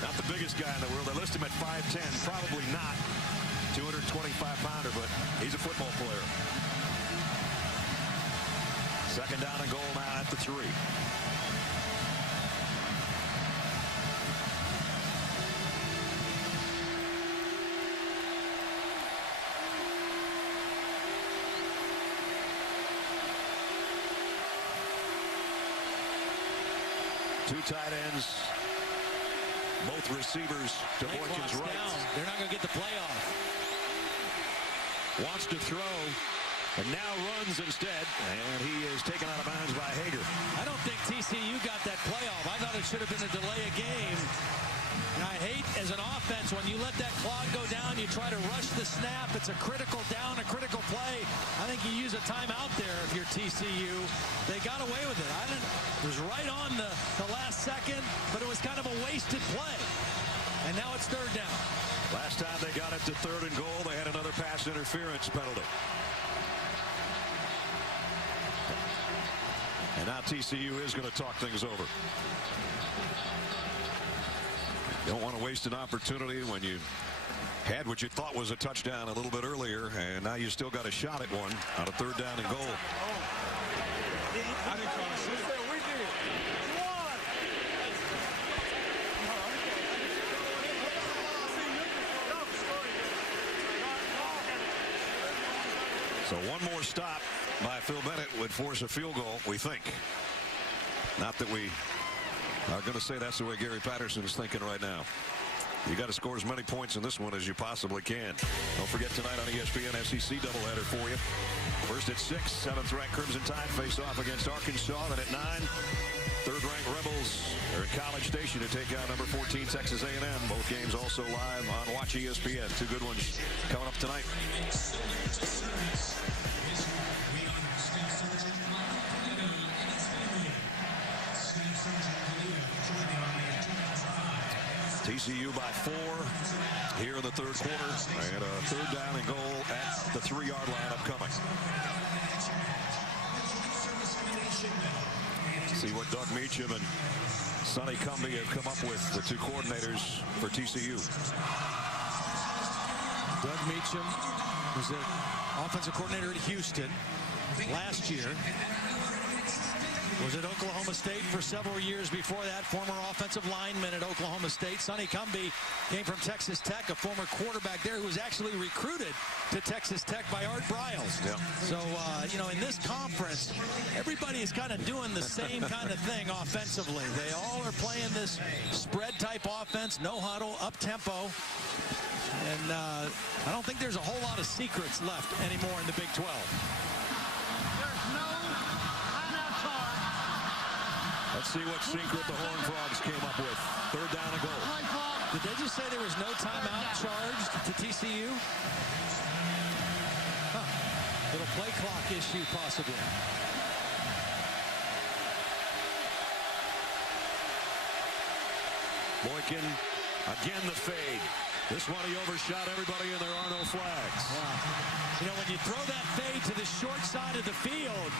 Not the biggest guy in the world. They list him at 5'10", probably not 225-pounder, but he's a football player. Second down and goal now at the 3. Two tight ends, both receivers to Boykin's right. They're not going to get the play off. Wants to throw, and now runs instead, and he is taken out of bounds by Hager. I don't think TCU got that play off. I thought it should have been a delay of game. And I hate, as an offense, when you let that clock go down, you try to rush the snap. It's a critical down, a critical play. I think you use a timeout there if you're TCU. They got away with it. It was right on the last second, but it was kind of a wasted play. And now it's third down. Last time they got it to third and goal, they had another pass interference penalty. And now TCU is going to talk things over. Don't want to waste an opportunity when you had what you thought was a touchdown a little bit earlier, and now you still got a shot at one on a third down and goal. So one more stop by Phil Bennett would force a field goal, we think. Not that we are going to say that's the way Gary Patterson is thinking right now. You got to score as many points in this one as you possibly can. Don't forget tonight on ESPN, SEC doubleheader for you. First at 6, 7th-ranked Crimson Tide face off against Arkansas. Then at 9, 3rd-ranked Rebels are at College Station to take out number 14 Texas A&M. Both games also live on Watch ESPN. Two good ones coming up tonight. TCU by 4 here in the 3rd quarter, and a 3rd down and goal at the 3-yard line upcoming. See what Doug Meacham and Sonny Cumbie have come up with, the 2 coordinators for TCU. Doug Meacham was the offensive coordinator at Houston last year. Was at Oklahoma State for several years before that. Former offensive lineman at Oklahoma State. Sonny Cumbie came from Texas Tech, a former quarterback there who was actually recruited to Texas Tech by Art Briles. Yeah. So, you know, in this conference, everybody is kind of doing the same kind of thing offensively. They all are playing this spread-type offense, no huddle, up-tempo. And I don't think there's a whole lot of secrets left anymore in the Big 12. Let's see what secret the Horned Frogs came up with. 3rd down and goal. Did they just say there was no timeout charged to TCU? Little play clock issue, possibly. Boykin, again the fade. This one he overshot everybody and there are no flags. Yeah. You know, when you throw that fade to the short side of the field,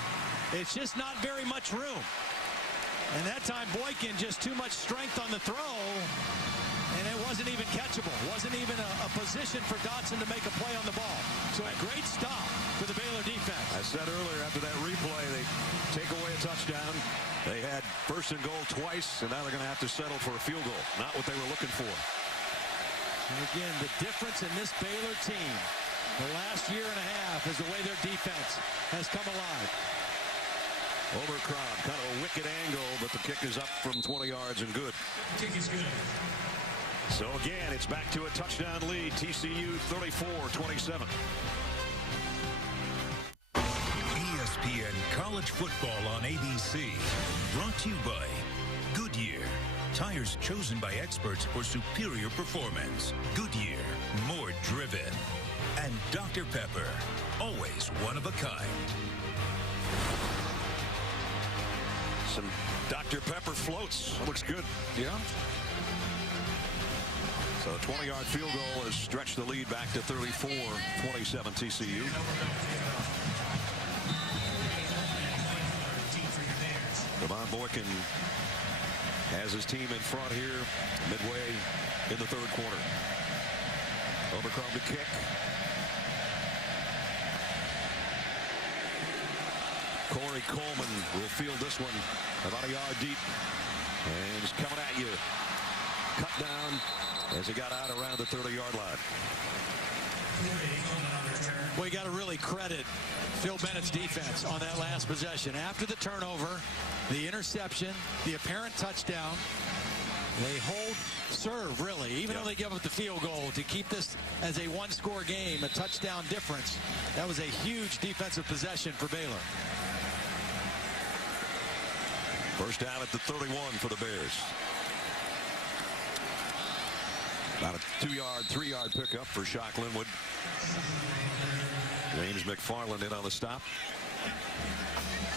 it's just not very much room. And that time, Boykin just too much strength on the throw, and it wasn't even catchable. Wasn't even a position for Dotson to make a play on the ball. So a great stop for the Baylor defense. I said earlier, after that replay, they take away a touchdown. They had 1st and goal twice, and now they're going to have to settle for a field goal. Not what they were looking for. And again, the difference in this Baylor team the last year and a half is the way their defense has come alive. Overcrown, kind of a wicked angle, but the kick is up from 20 yards and good. Kick is good. So again, it's back to a touchdown lead. TCU 34-27. ESPN College Football on ABC. Brought to you by Goodyear. Tires chosen by experts for superior performance. Goodyear, more driven. And Dr. Pepper, always one of a kind. Some Dr. Pepper floats. Looks good. Yeah. So a 20-yard field goal has stretched the lead back to 34-27 TCU. Devon Boykin has his team in front here midway in the 3rd quarter. Overcrown to kick. Corey Coleman will field this one about a yard deep. And he's coming at you. Cut down as he got out around the 30-yard line. Well, you got to really credit Phil Bennett's defense on that last possession. After the turnover, the interception, the apparent touchdown, they serve, really, even though they give up the field goal, to keep this as a 1-score game, a touchdown difference. That was a huge defensive possession for Baylor. First down at the 31 for the Bears. About a 2-yard, 3-yard pickup for Shock Linwood. James McFarland in on the stop.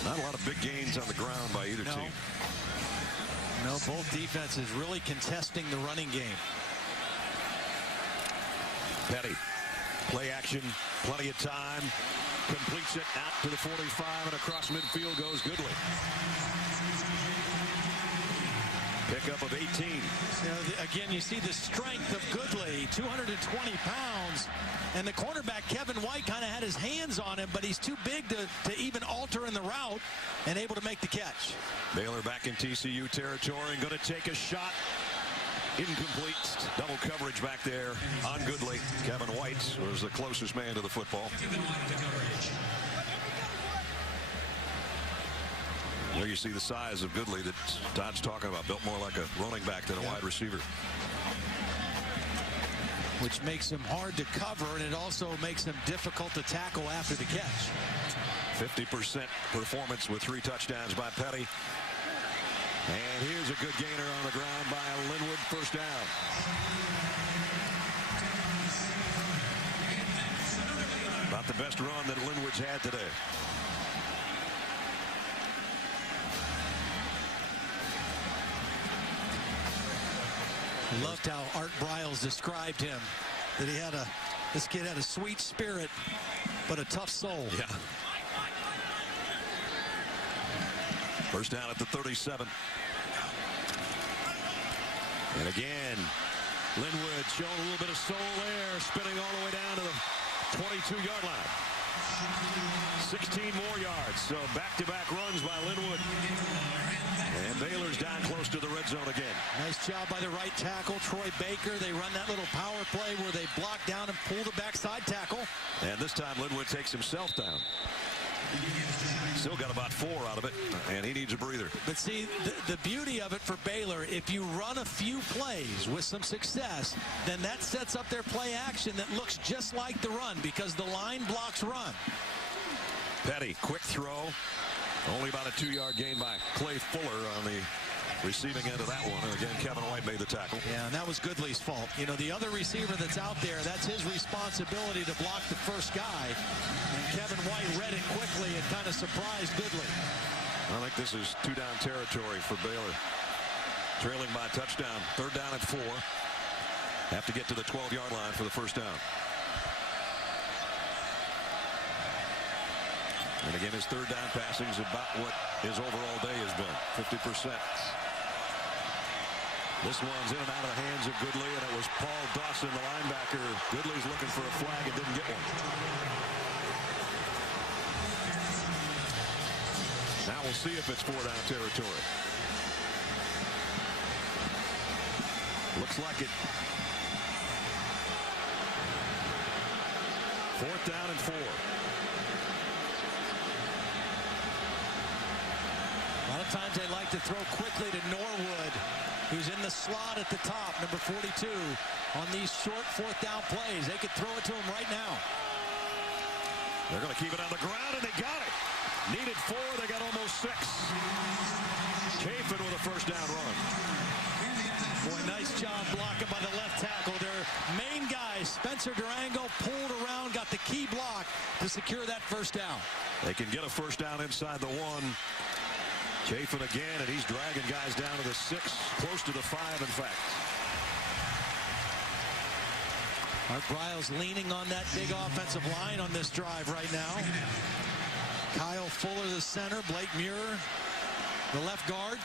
Not a lot of big gains on the ground by either team. No, both defenses really contesting the running game. Petty, play action, plenty of time. Completes it out to the 45 and across midfield goes Goodley. Pickup of 18. You know, again, you see the strength of Goodley, 220 pounds. And the cornerback, Kevin White, kind of had his hands on him, but he's too big to even alter in the route and able to make the catch. Baylor back in TCU territory and going to take a shot. Incomplete. Double coverage back there on Goodley. Kevin White was the closest man to the football. There you see the size of Goodley that Todd's talking about. Built more like a running back than a wide receiver. which makes him hard to cover, and it also makes him difficult to tackle after the catch. 50% performance with 3 touchdowns by Petty. And here's a good gainer on the ground by Linwood. First down. About the best run that Linwood's had today. Loved how Art Briles described him. That this kid had a sweet spirit, but a tough soul. Yeah. First down at the 37. And again, Linwood showing a little bit of soul there, spinning all the way down to the 22-yard line. 16 more yards, so back-to-back runs by Linwood. And Baylor's down close to the red zone again. Nice job by the right tackle, Troy Baker. They run that little power play where they block down and pull the backside tackle. And this time Linwood takes himself down. Still got about 4 out of it, and he needs a breather. But see, the beauty of it for Baylor, if you run a few plays with some success, then that sets up their play action that looks just like the run because the line blocks run. Petty, quick throw. Only about a 2-yard gain by Clay Fuller on the receiving end of that one. And again, Kevin White made the tackle. Yeah, and that was Goodley's fault. You know, the other receiver that's out there, that's his responsibility to block the first guy. And Kevin White read it quickly and kind of surprised Goodley. I think this is 2-down territory for Baylor. Trailing by a touchdown. 3rd down and 4. Have to get to the 12-yard line for the first down. And again, his 3rd down passing is about what his overall day has been, 50%. This one's in and out of the hands of Goodley, and it was Paul Dawson, the linebacker. Goodley's looking for a flag and didn't get one. Now we'll see if it's 4-down territory. Looks like it. 4th down and 4. A lot of times they like to throw quickly to Norwood, who's in the slot at the top, number 42, on these short 4th down plays. They could throw it to him right now. They're going to keep it on the ground, and they got it. Needed 4, they got almost 6. Chafin with a first down run. Boy, nice job blocking by the left tackle. Their main guy, Spencer Durango, pulled around, got the key block to secure that first down. They can get a first down inside the 1. Chafin again, and he's dragging guys down to the 6, close to the 5, in fact. Art Briles leaning on that big offensive line on this drive right now. Kyle Fuller, the center. Blake Muir, the left guard.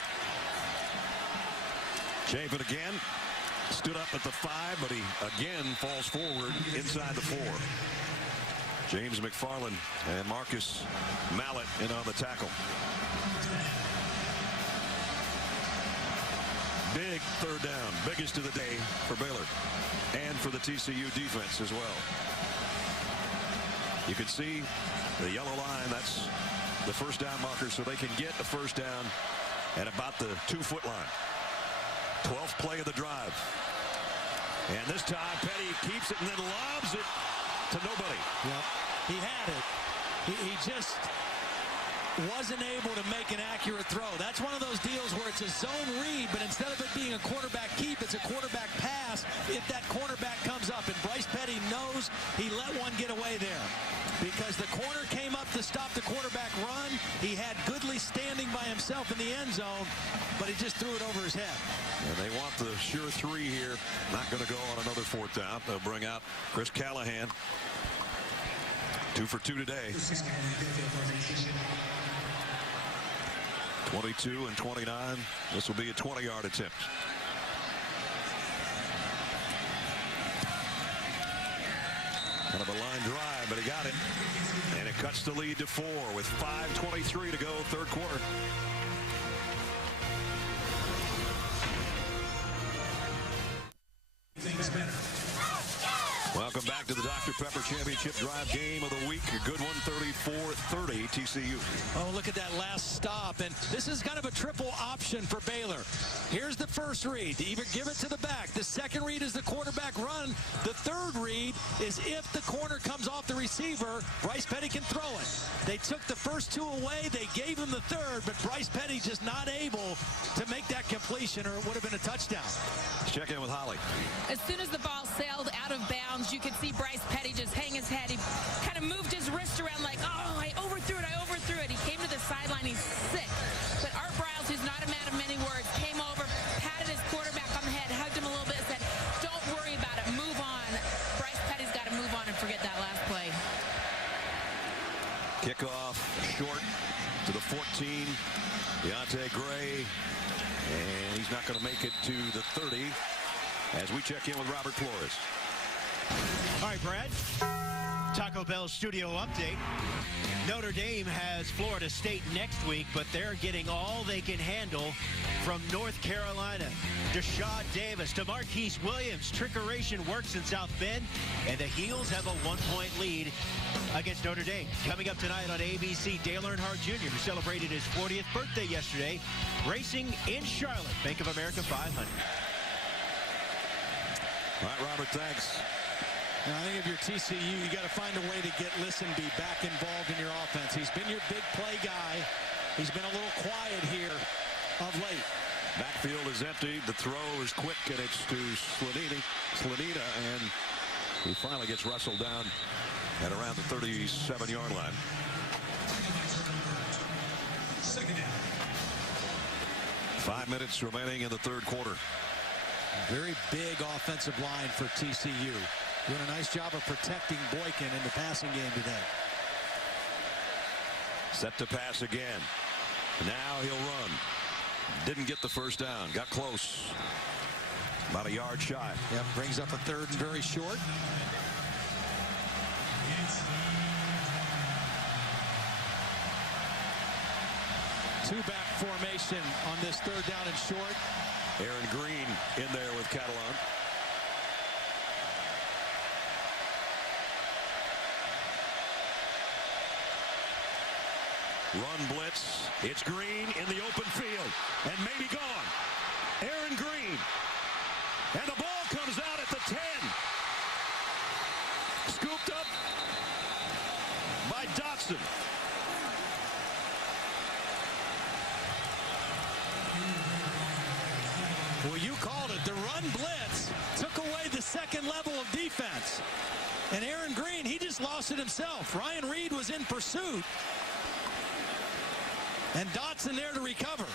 Chafin again stood up at the 5, but he again falls forward inside the 4. James McFarland and Marcus Mallett in on the tackle. Big 3rd down, biggest of the day for Baylor and for the TCU defense as well. You can see the yellow line, that's the first down marker, so they can get a first down at about the 2-foot line. 12th play of the drive. And this time Petty keeps it and then lobs it to nobody. Yep, he had it. He just wasn't able to make an accurate throw. That's one of those deals where it's a zone read, but instead of it being a quarterback keep, it's a quarterback pass if that cornerback comes up. And Bryce Petty knows he let one get away there because the corner came up to stop the quarterback run. He had Goodley standing by himself in the end zone, but he just threw it over his head. And they want the sure 3 here. Not going to go on another 4th down. They'll bring out Chris Callahan. 2 for 2 today. 22 and 29. This will be a 20-yard attempt. Kind of a line drive, but he got it. And it cuts the lead to 4 with 5:23 to go, 3rd quarter. Welcome Welcome back to the Dr. Pepper Championship Drive game of the week. A good one, 34-30 TCU. Oh, look at that last stop. And this is kind of a triple option for Baylor. Here's the first read. To either give it to the back. The second read is the quarterback run. The third read is if the corner comes off the receiver, Bryce Petty can throw it. They took the first two away. They gave him the third, but Bryce Petty just not able to make that completion, or it would have been a touchdown. Let's check in with Holly. As soon as the ball sailed out of bounds, you could see Bryce Petty just hang his head. He kind of moved his wrist around like, oh, I overthrew it, I overthrew it. He came to the sideline, he's sick. But Art Briles, who's not a man of many words, came over, patted his quarterback on the head, hugged him a little bit, said, don't worry about it, move on. Bryce Petty's got to move on and forget that last play. Kickoff short to the 14. Deontay Gray, and he's not going to make it to the 30 as we check in with Robert Flores. All right, Brad. Taco Bell studio update. Notre Dame has Florida State next week, but they're getting all they can handle from North Carolina. Deshaun Davis to Marquise Williams. Trickeration works in South Bend, and the Heels have a 1-point lead against Notre Dame. Coming up tonight on ABC, Dale Earnhardt Jr., who celebrated his 40th birthday yesterday, racing in Charlotte, Bank of America 500. All right, Robert, thanks. Now, I think if you're TCU, you got to find a way to get Listenby back involved in your offense. He's been your big play guy. He's been a little quiet here of late. Backfield is empty. The throw is quick, and it's to Slanina, and he finally gets wrestled down at around the 37-yard line. Second down. 5 minutes remaining in the third quarter. Very big offensive line for TCU. Doing a nice job of protecting Boykin in the passing game today. Set to pass again. Now he'll run. Didn't get the first down. Got close. About a yard shy. Yep, brings up a third and very short. Two-back formation on this third down and short. Aaron Green in there with Catalan. Run blitz. It's Green in the open field and maybe gone. Aaron Green. And the ball comes out at the 10. Scooped up by Dotson. Well, you called it. The run blitz took away the second level of defense. And Aaron Green, he just lost it himself. Ryan Reed was in pursuit. And Dotson there to recover.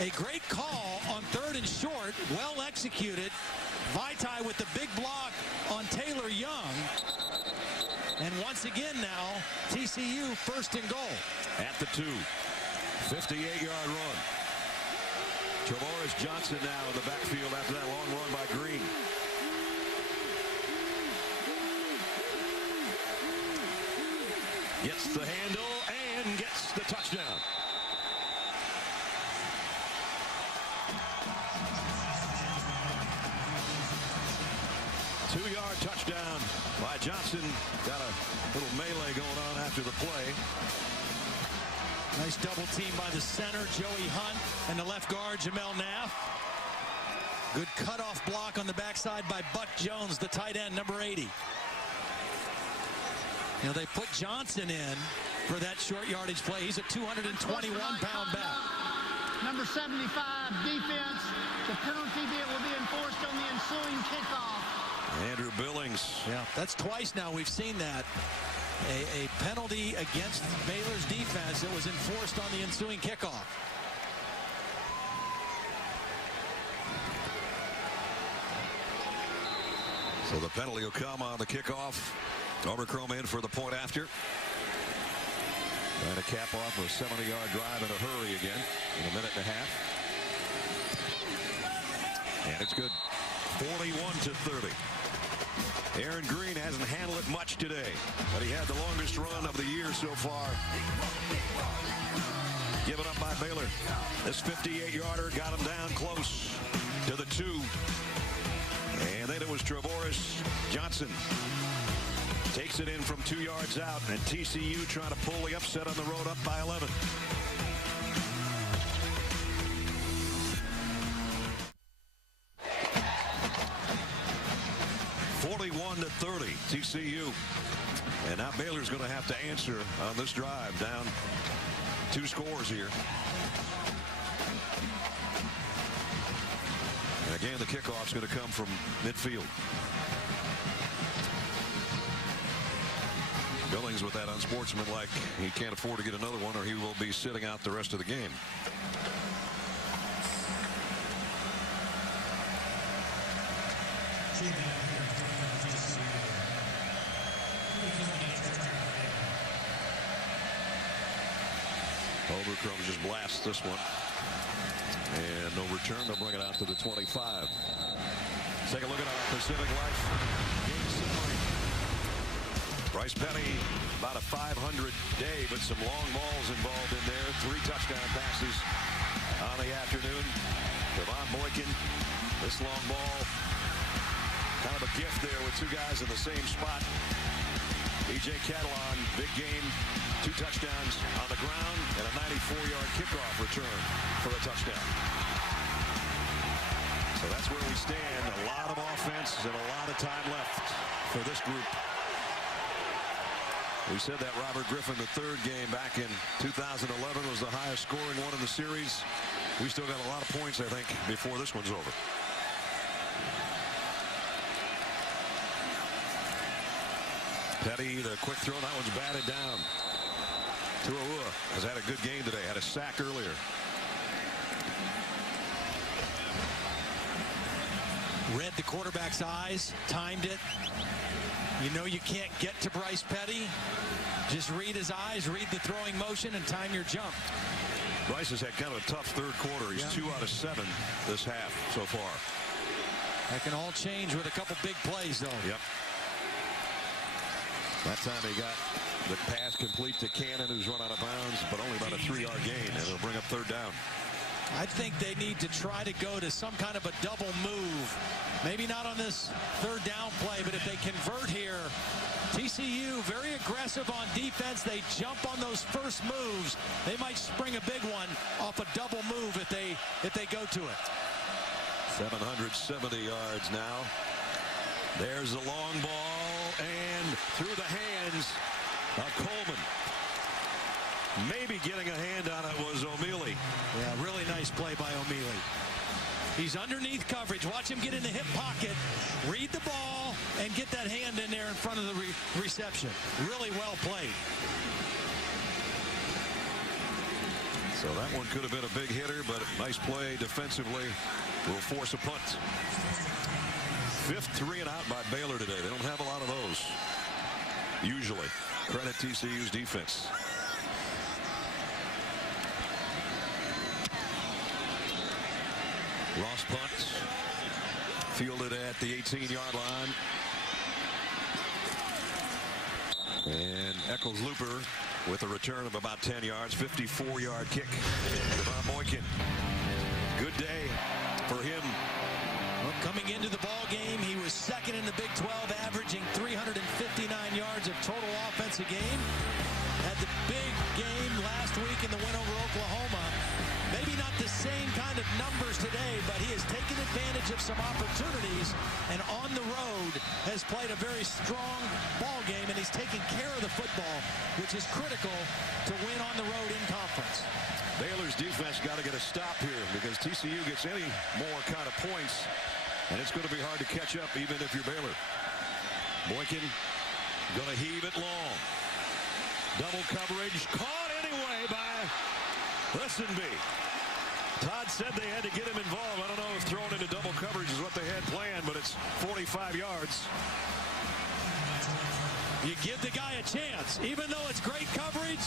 A great call on third and short. Well executed. Vaitai with the big block on Taylor Young. And once again now, TCU first and goal. At the 2. 58-yard run. Travaris Johnson now in the backfield after that long run by Green. Gets the handle and gets the touchdown. Two-yard touchdown by Johnson. Got a little melee going on after the play. Nice double team by the center, Joey Hunt, and the left guard, Jamel Naff. Good cutoff block on the backside by Buck Jones, the tight end, number 80. You know, they put Johnson in for that short yardage play. He's a 221-pound back. Number 75, defense. The penalty will be enforced on the ensuing kickoff. Andrew Billings. Yeah, that's twice now we've seen that. A penalty against Baylor's defense that was enforced on the ensuing kickoff. So the penalty will come on the kickoff. Overchrome in for the point after. And a cap off a 70-yard drive in a hurry again in a minute and a half. And it's good. 41-30. Aaron Green hasn't handled it much today, but he had the longest run of the year so far. Given up by Baylor. This 58-yarder got him down close to the 2. And then it was Trevoris Johnson. Takes it in from 2 yards out, and TCU trying to pull the upset on the road, up by 11. (41-30) TCU. And now Baylor's going to have to answer on this drive, down 2 scores here. And again, the kickoff's going to come from midfield. Billings with that unsportsmanlike, he can't afford to get another one or he will be sitting out the rest of the game. Overcrumb just blasts this one. And no return. They'll bring it out to the 25. Let's take a look at our Pacific Life game summary. Bryce Petty, about a 500 day, but some long balls involved in there. 3 touchdown passes on the afternoon. Devon Boykin, this long ball, kind of a gift there with 2 guys in the same spot. E.J. Catalon, big game, 2 touchdowns on the ground, and a 94-yard kickoff return for a touchdown. So that's where we stand. A lot of offense and a lot of time left for this group. We said that Robert Griffin, the 3rd game back in 2011, was the highest scoring one in the series. We still got a lot of points, I think, before this one's over. Petty, the quick throw, that one's batted down. Tuaua has had a good game today, had a sack earlier. Read the quarterback's eyes, timed it. You know you can't get to Bryce Petty. Just read his eyes, read the throwing motion, and time your jump. Bryce has had kind of a tough 3rd quarter. He's 2 out of 7 this half so far. That can all change with a couple big plays, though. Yep. That time he got the pass complete to Cannon, who's run out of bounds, but only about a 3-yard gain, and it'll bring up 3rd down. I think they need to try to go to some kind of a double move. Maybe not on this 3rd down play, but if they convert here, TCU very aggressive on defense. They jump on those first moves. They might spring a big one off a double move if they go to it. 770 yards now. There's the long ball, and through the hands of Coleman. Maybe getting a hand on it was O'Mealy. Yeah, really nice play by O'Mealy. He's underneath coverage. Watch him get in the hip pocket, read the ball, and get that hand in there in front of the reception. Really well played. So that one could have been a big hitter, but nice play defensively will force a punt. 5th 3 and out by Baylor today. They don't have a lot of those. Usually. Credit TCU's defense. Ross punt. Fielded at the 18-yard line. And Eccles Looper with a return of about 10 yards. 54-yard kick. Devon Boykin. Good day for him. Well, coming into the ball game, he was 2nd in the Big 12, averaging 359 yards of total offense a game. Had the big game last week in the win over Oklahoma. Maybe not the same kind of numbers today, but he has taken advantage of some opportunities, and on the road has played a very strong ball game, and he's taking care of the football, which is critical to win on the road in conference. Baylor's defense got to get a stop here because TCU gets any more kind of points, and it's going to be hard to catch up even if you're Baylor. Boykin going to heave it long. Double coverage, caught anyway by Listenby. Todd said they had to get him involved. I don't know if throwing into double coverage is what they had planned, but it's 45 yards. You give the guy a chance. Even though it's great coverage,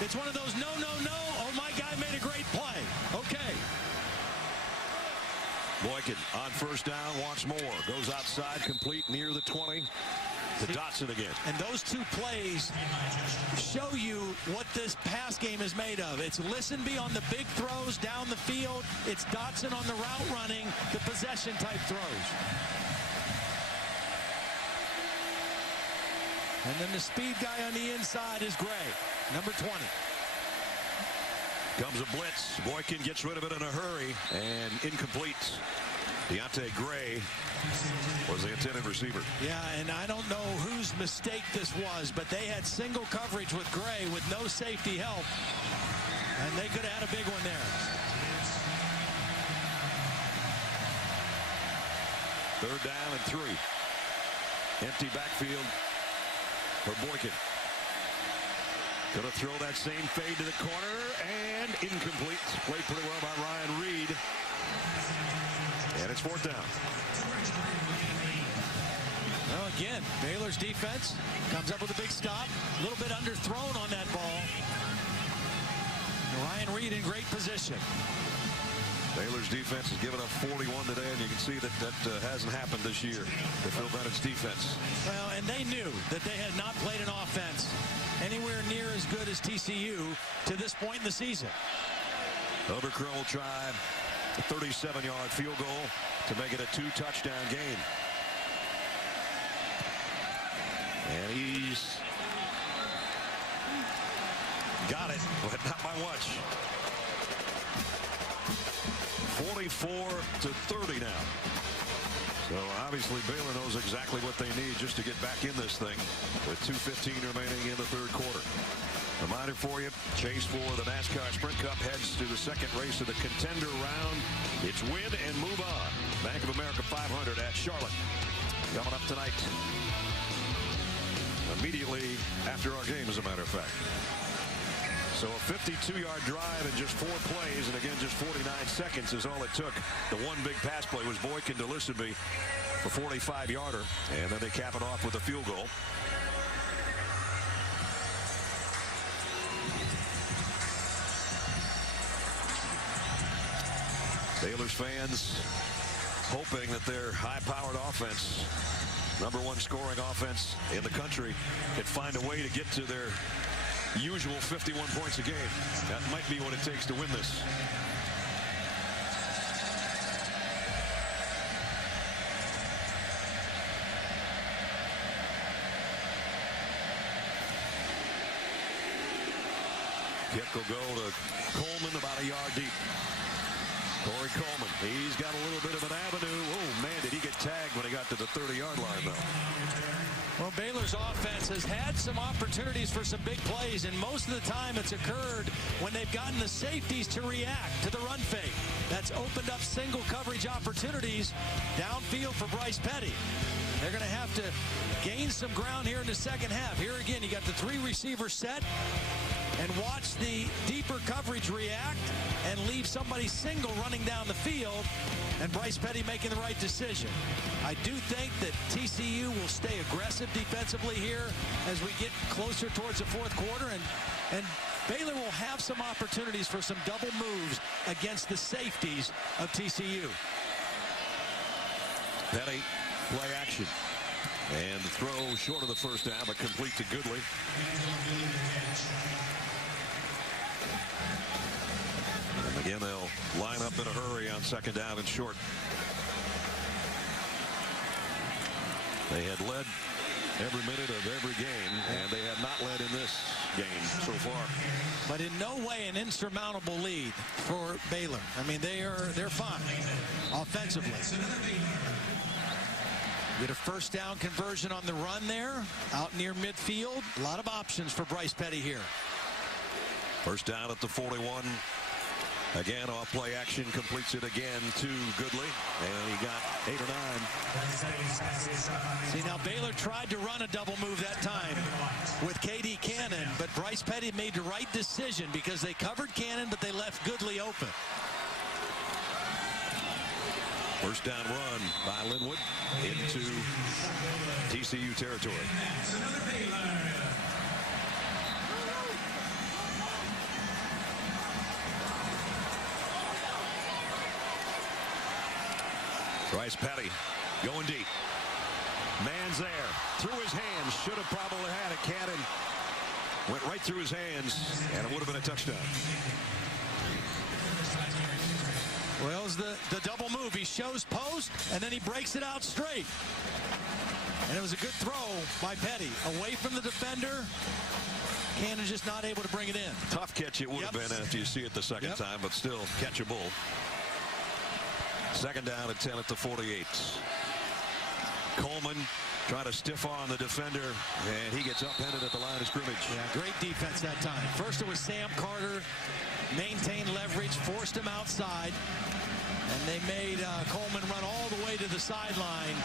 it's one of those no, no, no. Oh, my guy made a great play. Okay. Boykin on 1st down once more. Goes outside, complete near the 20. To Dotson again. And those 2 plays show you what this pass game is made of. It's Listenby on the big throws down the field. It's Dotson on the route running, the possession type throws. And then the speed guy on the inside is Gray, number 20. Comes a blitz. Boykin gets rid of it in a hurry and incomplete. Deontay Gray was the intended receiver. Yeah, and I don't know whose mistake this was, but they had single coverage with Gray with no safety help. And they could have had a big one there. Third down and 3. Empty backfield for Boykin. Gonna throw that same fade to the corner and incomplete. Played pretty well by Ryan Reed. And it's 4th down. Well, again, Baylor's defense comes up with a big stop. A little bit underthrown on that ball. Ryan Reed in great position. Baylor's defense has given up 41 today, and you can see that hasn't happened this year. The Phil Bennett's defense. Well, and they knew that they had not played an offense anywhere near as good as TCU to this point in the season. Overcrow will try a 37-yard field goal to make it a 2-touchdown game. And he's got it, but not by much. 44-30 now. So obviously Baylor knows exactly what they need just to get back in this thing with 2:15 remaining in the 3rd quarter. Reminder for you, chase for the NASCAR Sprint Cup heads to the second race of the contender round. It's win and move on. Bank of America 500 at Charlotte. Coming up tonight. Immediately after our game, as a matter of fact. So a 52-yard drive in just 4 plays, and again, just 49 seconds is all it took. The one big pass play was Boykin to Lissaby for 45-yarder, and then they cap it off with a field goal. Baylor's fans hoping that their high-powered offense, #1 scoring offense in the country, can find a way to get to their usual 51 points a game. That might be what it takes to win this. Kick will go to Coleman about a yard deep. Corey Coleman, he's got a little bit of an avenue. Oh, man, did he get tagged when he got to the 30-yard line, though. Well, Baylor's offense has had some opportunities for some big plays, and most of the time it's occurred when they've gotten the safeties to react to the run fake. That's opened up single coverage opportunities downfield for Bryce Petty. They're going to have to gain some ground here in the second half. Here again, you got the 3 receivers set, and watch the deeper coverage react and leave somebody single running down the field, and Bryce Petty making the right decision. I do think that TCU will stay aggressive defensively here as we get closer towards the 4th quarter, and Baylor will have some opportunities for some double moves against the safeties of TCU. Petty, play action. And the throw short of the first down, but complete to Goodley. And again, they'll line up in a hurry on 2nd down and short. They had led every minute of every game, and they have not led in this game so far. But in no way an insurmountable lead for Baylor. I mean, they're fine offensively. Get a 1st down conversion on the run there, out near midfield. A lot of options for Bryce Petty here. 1st down at the 41. Again, off play action, completes it again to Goodley, and he got 8 or 9. See, now Baylor tried to run a double move that time with KD Cannon, but Bryce Petty made the right decision because they covered Cannon, but they left Goodley open. 1st down run by Linwood into TCU territory. Bryce Petty going deep. Man's there. Through his hands. Should have probably had it. Cannon went right through his hands, and it would have been a touchdown. Well, it's the double move. He shows post, and then he breaks it out straight. And it was a good throw by Petty. Away from the defender. Cannon just not able to bring it in. Tough catch it would have been after you see it the second time, but still catchable. Second down at 10 at the 48. Coleman trying to stiff on the defender, and he gets upended at the line of scrimmage. Yeah, great defense that time. First it was Sam Carter, maintained leverage, forced him outside, and they made Coleman run all the way to the sideline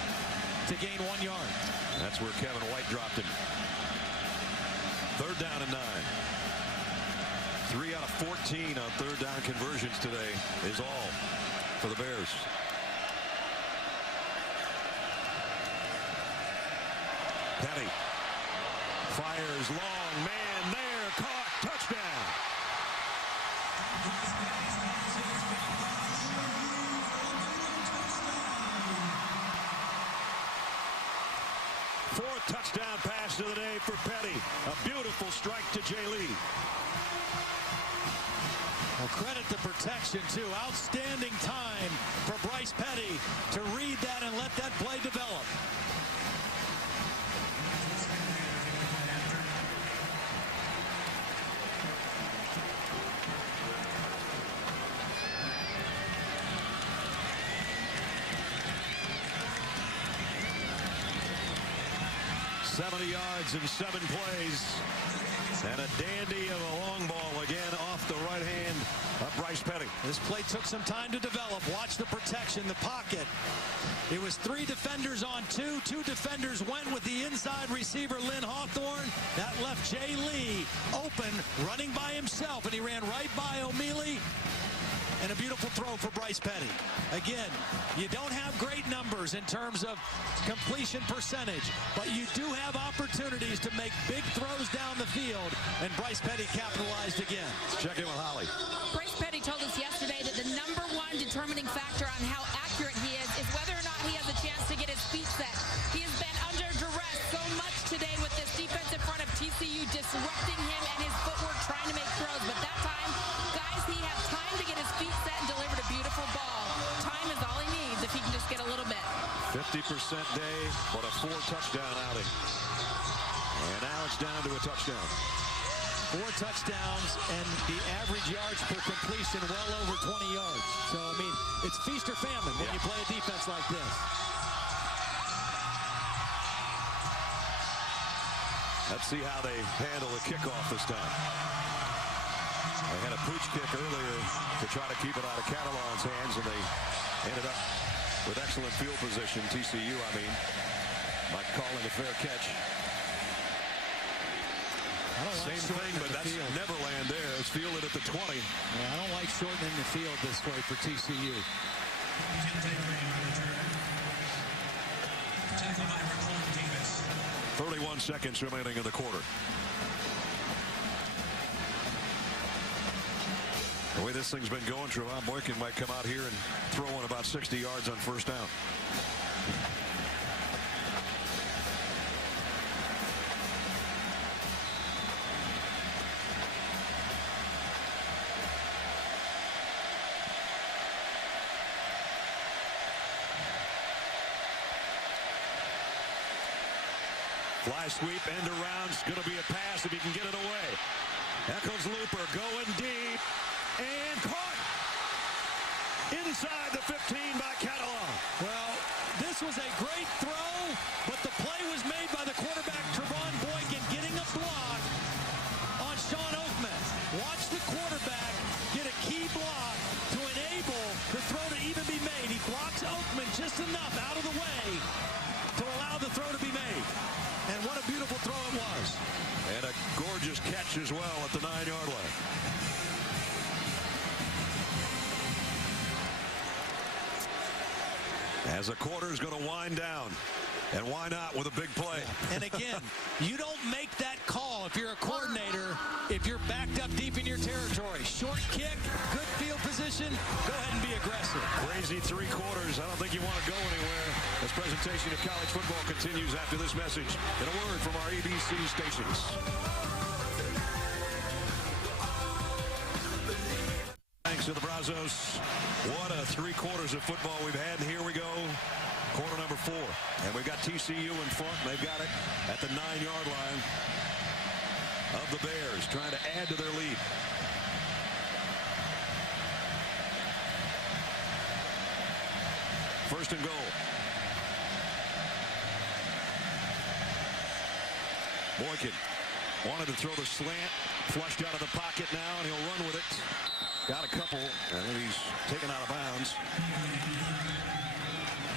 to gain 1 yard. That's where Kevin White dropped him. Third down and 9. 3 out of 14 on third down conversions today is all for the Bears. Petty fires long, man there, caught, touchdown. Fourth touchdown pass of the day for Petty. A beautiful strike to Jay Lee. Well, credit the protection, too. Outstanding time for Bryce Petty to read that and let that play develop. $70 yards in 7 plays. And a dandy of a long ball again off the right hand of Bryce Petty. This play took some time to develop. Watch the protection, the pocket. It was 3 defenders on 2. 2 defenders went with the inside receiver, Lynn Hawthorne. That left Jay Lee open, running by himself, and he ran right by O'Mealy. And a beautiful throw for Bryce Petty. Again, you don't have great numbers in terms of completion percentage, but you do have opportunities to make big throws down the field, and Bryce Petty capitalized again. Check in with Holly. Bryce Petty told us yesterday that the #1 determining factor on how accurate he is whether or not he has a chance to get his feet set. He has been under duress so much today with this defense in front of TCU disrupting him and his footwork trying to make throws, but that time, guys, he had time to get his feet set and delivered a beautiful ball. Time is all he needs if he can just get a little bit. 50% day, but a 4 touchdown outing. And now it's down to a touchdown. 4 touchdowns and the average yards per completion well over 20 yards. So, I mean, it's feast or famine when you play a defense like this. Let's see how they handle the kickoff this time. They had a pooch kick earlier to try to keep it out of Catalan's hands, and they ended up with excellent field position, TCU, I mean, by calling a fair catch. Same thing, but that's Neverland there. It's fielded at the 20. Yeah, I don't like shortening the field this way for TCU. 31 seconds remaining in the quarter. The way this thing's been going, Trevon Boykin might come out here and throw in about 60 yards on first down. Fly sweep, end around. It's going to be a pass if he can get it away. Echoes Looper going deep and caught inside the 15 by Catalan. Well, this was a great throw, but the play was made by the quarterback, Trevon Boykin, getting a block on Sean Oakman. Watch the quarterback get a key block to enable the throw to even be made. He blocks Oakman just enough out of the way to allow the throw to be made. And what a beautiful throw it was. And a gorgeous catch as well at the 9-yard line. As the quarter is going to wind down. And why not with a big play? And again, you don't make that call if you're a coordinator, if you're backed up deep in your territory. Short kick, good field position, go ahead and be aggressive. Crazy 3 quarters. I don't think you want to go anywhere. This presentation of college football continues after this message and a word from our ABC stations. Thanks to the Brazos. What a 3 quarters of football we've had. And here we go Quarter number 4. And we've got TCU in front. They've got it at the 9-yard line of the Bears, trying to add to their lead. First and goal. Boykin wanted to throw the slant, flushed out of the pocket now, and he'll run with it. Got a couple, and then he's taken out of bounds.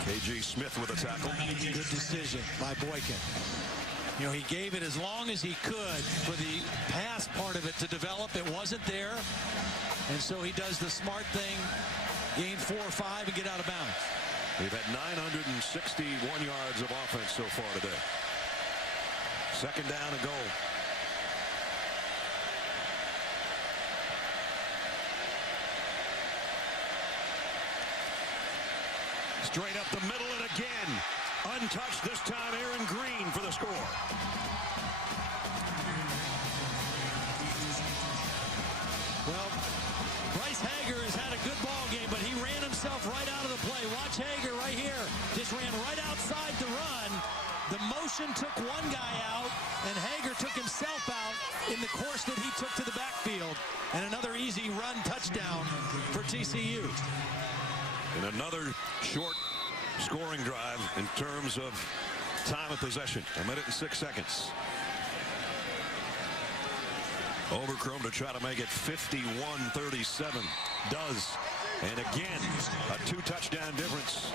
KG Smith with a tackle. Good decision by Boykin. You know, he gave it as long as he could for the pass part of it to develop. It wasn't there, and so he does the smart thing, gain 4 or 5, and get out of bounds. They've had 961 yards of offense so far today. Second down and goal. Straight up the middle, and again, untouched this time, Aaron Green for the score. Well, Bryce Hager has had a good ball game, but he ran himself right out of the play. Watch Hager right here. Just ran right outside the run. The motion took one guy out, and Hager took himself out in the course that he took to the backfield. And another easy run touchdown for TCU. And another short scoring drive in terms of time of possession. 1 minute and 6 seconds. Overcrome to try to make it 51-37. Does. And again, a 2-touchdown difference.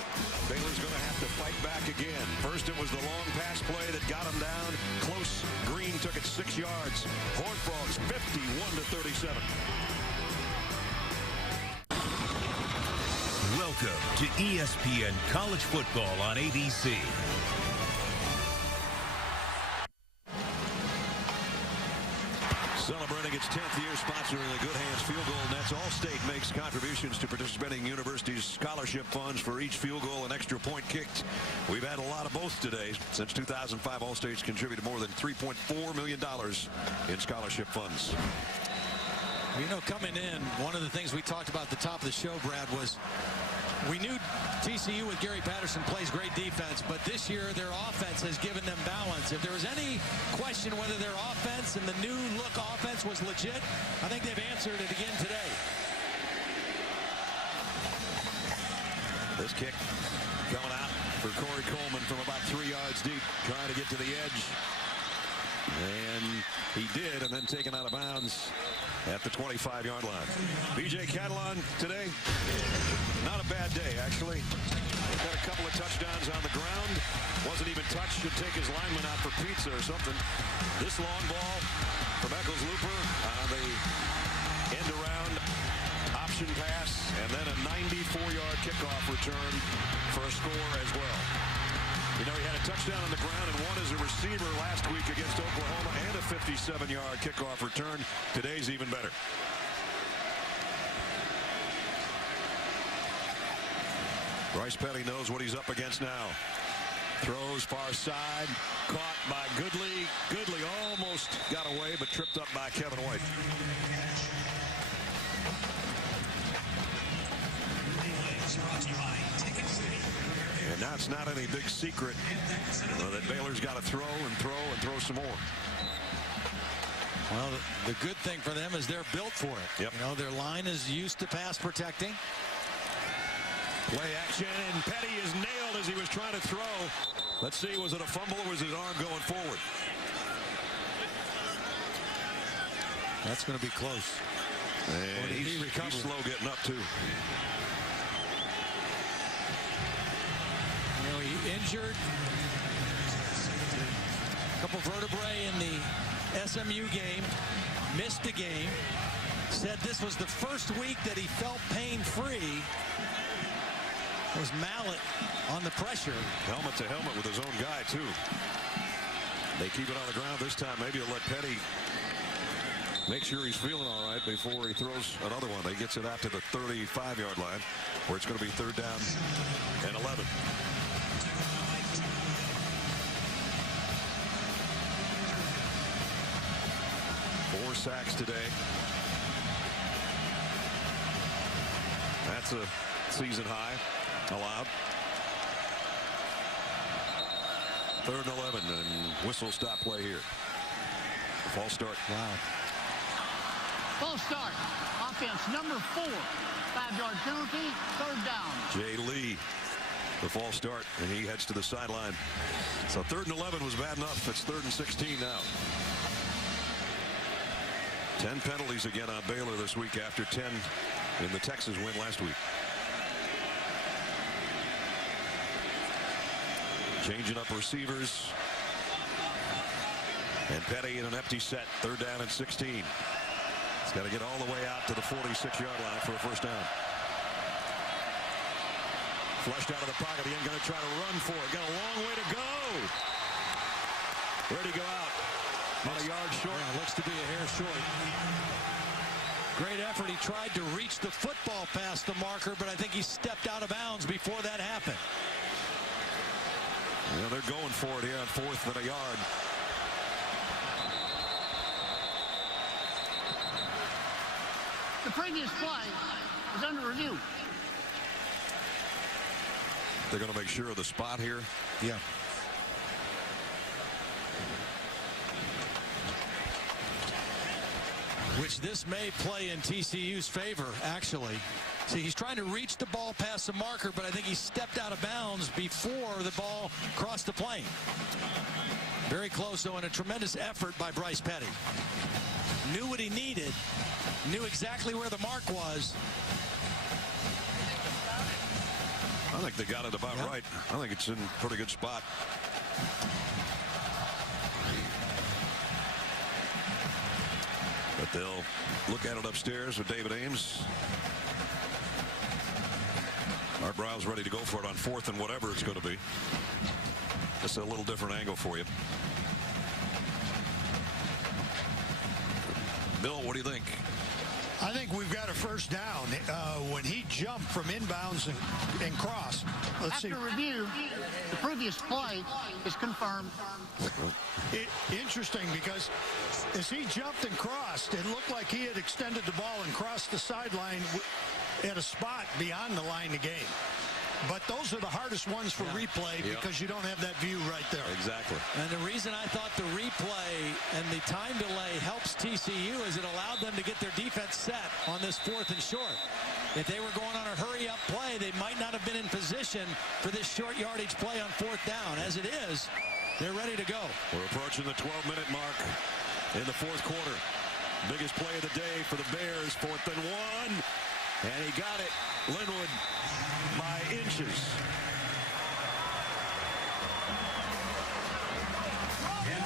Baylor's going to have to fight back again. First, it was the long pass play that got him down. Close. Green took it 6 yards. Horned Frogs 51-37. Welcome to ESPN College Football on ABC. Celebrating its 10th year sponsoring the Good Hands Field Goal Nets, Allstate makes contributions to participating universities' scholarship funds for each field goal and extra point kicked. We've had a lot of both today. Since 2005, Allstate's contributed more than $3.4 million in scholarship funds. You know, coming in, one of the things we talked about at the top of the show, Brad, was we knew TCU with Gary Patterson plays great defense, but this year their offense has given them balance. If there was any question whether their offense and the new look offense was legit, I think they've answered it again today. This kick coming out for Corey Coleman from about 3 yards deep, trying to get to the edge. And he did, and then taken out of bounds at the 25-yard line. B.J. Catalon today, not a bad day, actually. Got a couple of touchdowns on the ground. Wasn't even touched. Should take his lineman out for pizza or something. This long ball from Eccles Looper on the end-around option pass, and then a 94-yard kickoff return for a score as well. You know, he had a touchdown on the ground and one as a receiver last week against Oklahoma, and a 57-yard kickoff return. Today's even better. Bryce Petty knows what he's up against now. Throws far side, caught by Goodley. Goodley almost got away, but tripped up by Kevin White. And now it's not any big secret that Baylor's got to throw and throw and throw some more. Well, the good thing for them is they're built for it. Yep. You know, their line is used to pass protecting. Play action, and Petty is nailed as he was trying to throw. Let's see, was it a fumble or was his arm going forward? That's going to be close. And he's slow getting up, too. You know, he injured a couple vertebrae in the SMU game, missed the game, said this was the first week that he felt pain-free. It was Mallet on the pressure. Helmet to helmet with his own guy, too. They keep it on the ground this time. Maybe he'll let Petty make sure he's feeling all right before he throws another one. He gets it out to the 35-yard line, where it's going to be 3rd down and 11. Four sacks today. That's a season high allowed. 3rd and 11, and whistle stop play here. False start. Wow. False start. Offense number 4. 5-yard penalty. 3rd down. Jay Lee, the false start, and he heads to the sideline. So 3rd and 11 was bad enough. It's 3rd and 16 now. 10 penalties again on Baylor this week after 10 in the Texas win last week. Changing up receivers. And Petty in an empty set. 3rd down and 16. He's got to get all the way out to the 46-yard line for a first down. Flushed out of the pocket. He ain't going to try to run for it. Got a long way to go. Where'd he go out? About a yard short. Yeah, looks to be a hair short. Great effort. He tried to reach the football past the marker, but I think he stepped out of bounds before that happened. Yeah, they're going for it here on 4th and a yard. The previous play is under review. They're going to make sure of the spot here. Yeah. Which this may play in TCU's favor, actually. See, he's trying to reach the ball past the marker, but I think he stepped out of bounds before the ball crossed the plane. Very close, though, and a tremendous effort by Bryce Petty. Knew what he needed, knew exactly where the mark was. I think they got it about right. I think it's in a pretty good spot. But they'll look at it upstairs with David Ames. Art Briles ready to go for it on 4th and whatever it's going to be. Just a little different angle for you. Bill, what do you think? I think we've got a first down. When he jumped from inbounds and crossed. After review, the previous play is confirmed. Interesting, because as he jumped and crossed, it looked like he had extended the ball and crossed the sideline at a spot beyond the line of game. But those are the hardest ones for replay because you don't have that view right there. Exactly. And the reason I thought the replay and the time delay helps TCU is it allowed them to get their defense set on this 4th and short. If they were going on a hurry-up play, they might not have been in position for this short yardage play on 4th down. As it is, they're ready to go. We're approaching the 12-minute mark in the 4th quarter. Biggest play of the day for the Bears, 4th and 1. And he got it, Linwood, by inches.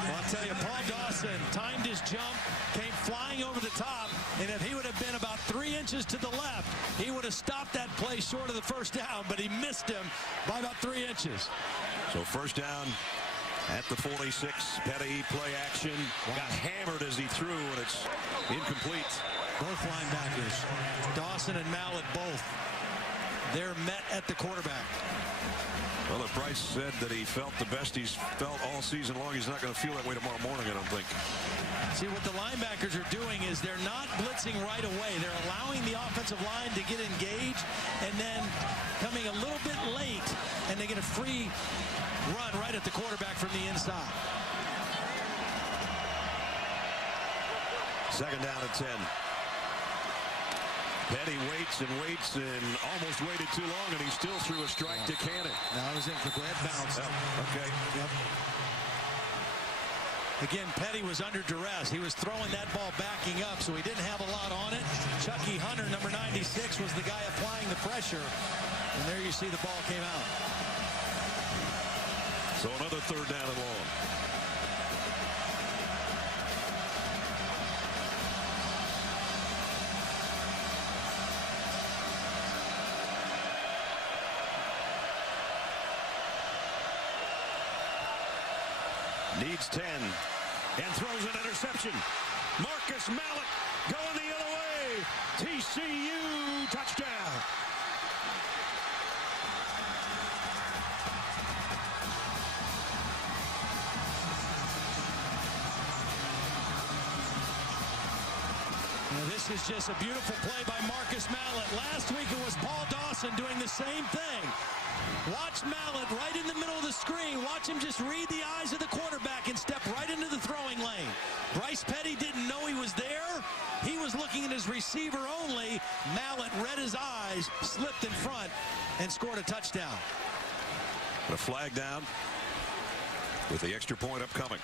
I'll tell you, Paul Dawson timed his jump, came flying over the top, and if he would have been about 3 inches to the left, he would have stopped that play short of the first down, but he missed him by about 3 inches. So first down at the 46. Petty play action. Got hammered as he threw, and it's incomplete. Both linebackers, Dawson and Mallett, both. They're met at the quarterback. Well, if Bryce said that he felt the best he's felt all season long, he's not going to feel that way tomorrow morning, I don't think. See, what the linebackers are doing is they're not blitzing right away. They're allowing the offensive line to get engaged and then coming a little bit late, and they get a free run right at the quarterback from the inside. 2nd down and 10. Petty waits and waits and almost waited too long, and he still threw a strike to Cannon. That was incomplete. Bounce. Okay. Yep. Again, Petty was under duress. He was throwing that ball backing up, so he didn't have a lot on it. Chucky Hunter, number 96, was the guy applying the pressure. And there you see the ball came out. So another 3rd down and long. Needs 10 and throws an interception. Marcus Mallett going the other way. TCU touchdown. Now, this is just a beautiful play by Marcus Mallett. Last week it was Paul Dawson doing the same thing. Watch Mallett right in the middle of the screen. Watch him just read the eyes of the quarterback and step right into the throwing lane. Bryce Petty didn't know he was there. He was looking at his receiver only. Mallett read his eyes, slipped in front, and scored a touchdown. A flag down with the extra point upcoming.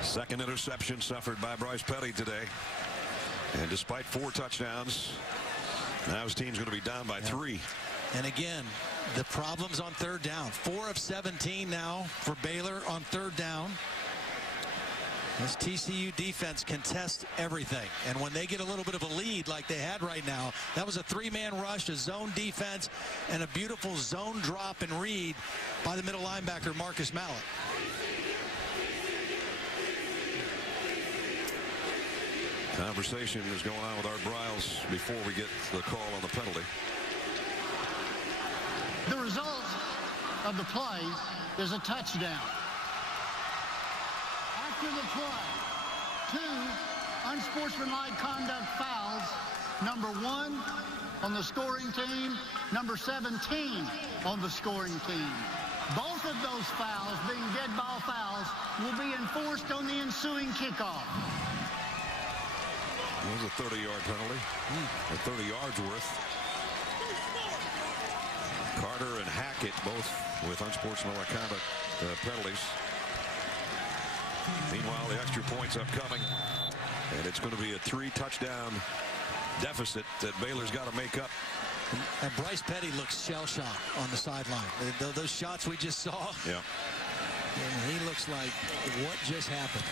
Second interception suffered by Bryce Petty today. And despite 4 touchdowns, now his team's going to be down by 3. And again, the problems on third down. 4 of 17 now for Baylor on third down. This TCU defense contests everything. And when they get a little bit of a lead like they had right now, that was a 3-man rush, a zone defense, and a beautiful zone drop and read by the middle linebacker, Marcus Mallett. Conversation is going on with Art Briles before we get the call on the penalty. The result of the play is a touchdown. After the play, 2 unsportsmanlike conduct fouls. Number 1 on the scoring team, number 17 on the scoring team. Both of those fouls, being dead ball fouls, will be enforced on the ensuing kickoff. It was a 30-yard penalty, or 30 yards worth. Carter and Hackett both with unsportsmanlike conduct penalties. Meanwhile, the extra points upcoming, and it's going to be a 3-touchdown deficit that Baylor's got to make up. And Bryce Petty looks shell-shocked on the sideline. Those shots we just saw. Yeah. And he looks like, what just happened?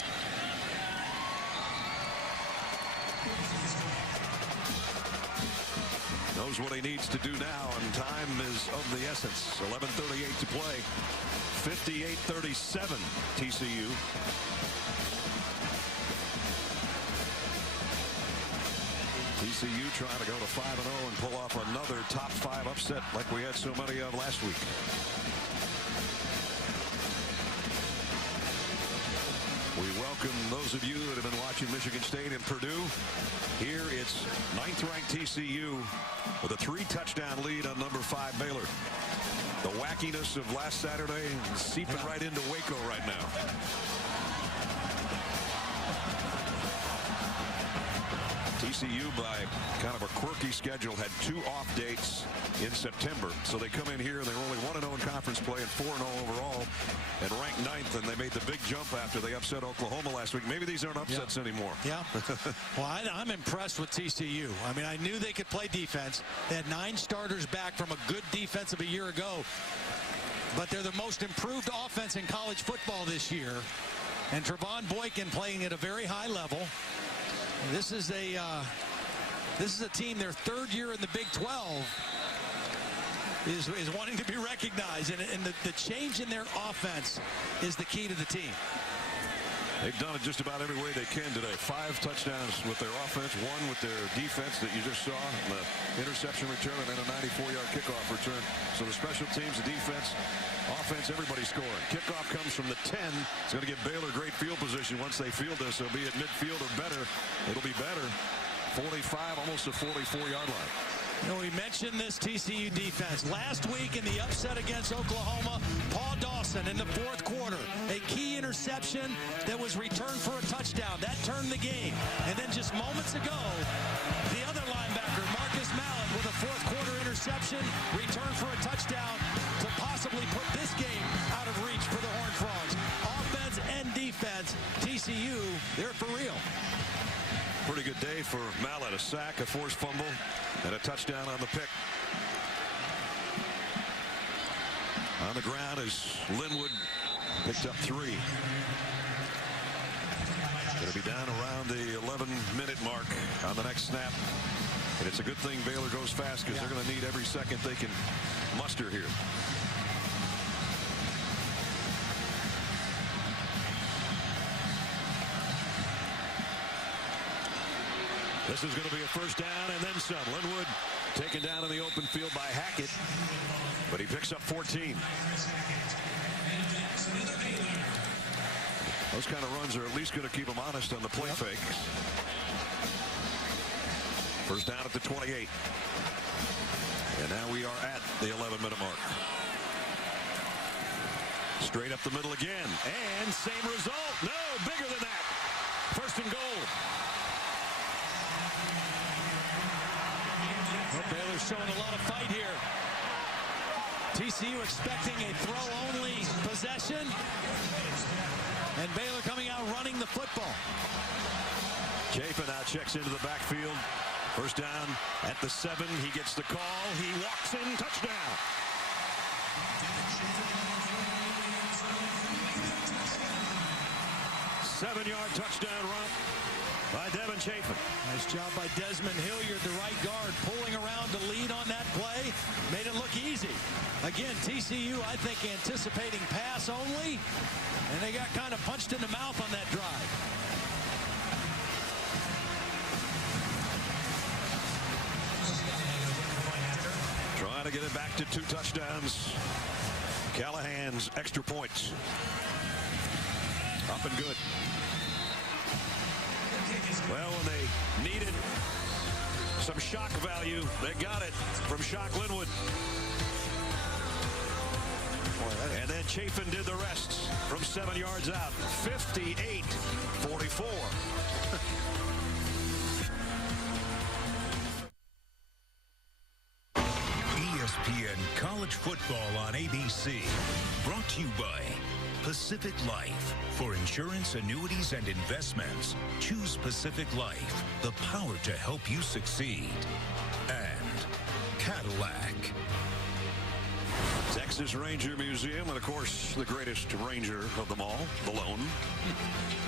Knows what he needs to do now, and time is of the essence. 11:38 to play. 58-37 TCU. TCU trying to go to 5-0 and pull off another top 5 upset like we had so many of last week. We welcome those of you that have been watching Michigan State and Purdue. Here it's 9th-ranked TCU with a 3-touchdown lead on number 5 Baylor. The wackiness of last Saturday seeping right into Waco right now. TCU, by kind of a quirky schedule, had 2 off dates in September. So they come in here and they're only 1-0 in conference play and 4-0 overall and ranked 9th, and they made the big jump after they upset Oklahoma last week. Maybe these aren't upsets anymore. Yeah. Well, I'm impressed with TCU. I mean, I knew they could play defense. They had 9 starters back from a good defense of a year ago. But they're the most improved offense in college football this year. And Trevon Boykin playing at a very high level. This is a team, their 3rd year in the Big 12, is wanting to be recognized, and the change in their offense is the key to the team. They've done it just about every way they can today. 5 touchdowns with their offense, 1 with their defense that you just saw, and the interception return, and then a 94-yard kickoff return. So the special teams, the defense, offense, everybody scoring. Kickoff comes from the 10. It's going to give Baylor great field position once they field this. They'll be at midfield or better. It'll be better. 45, almost a 44-yard line. You know, we mentioned this TCU defense. Last week in the upset against Oklahoma, Paul Dawson in the 4th quarter, a key interception that was returned for a touchdown. That turned the game. And then just moments ago, the other linebacker, Marcus Mallett, with a 4th quarter interception, returned for a touchdown to possibly put this game out of reach for the Horned Frogs. Offense and defense, TCU, they're for real. Pretty good day for Mallett. A sack, a forced fumble, and a touchdown on the pick. On the ground is Linwood. Picked up 3. Going to be down around the 11-minute mark on the next snap. And it's a good thing Baylor goes fast, because they're going to need every second they can muster here. This is going to be a first down and then some. Linwood taken down in the open field by Hackett, but he picks up 14. Those kind of runs are at least going to keep them honest on the play fakes. First down at the 28. And now we are at the 11-minute mark. Straight up the middle again. And same result. No, bigger than that. First and goal. Well, Baylor's showing a lot of fight here. TCU expecting a throw-only possession. And Baylor coming out running the football. Chafin now checks into the backfield. First down at the 7. He gets the call. He walks in. Touchdown. Seven-yard touchdown run by Devin Chafin. Nice job by Desmond Hilliard, the right guard, pulling around to lead on that play. Made it look easy. Again, TCU, I think, anticipating pass only, and they got kind of punched in the mouth on that drive. Trying to get it back to 2 touchdowns. Callahan's extra points. Up and good. Well, when they needed some shock value, they got it from Shock Linwood. And then Chafin did the rest from 7 yards out. 58-44. ESPN College Football on ABC. Brought to you by Pacific Life. For insurance, annuities, and investments, choose Pacific Life, the power to help you succeed. And Cadillac. Texas Ranger Museum, and of course, the greatest Ranger of them all, the lone.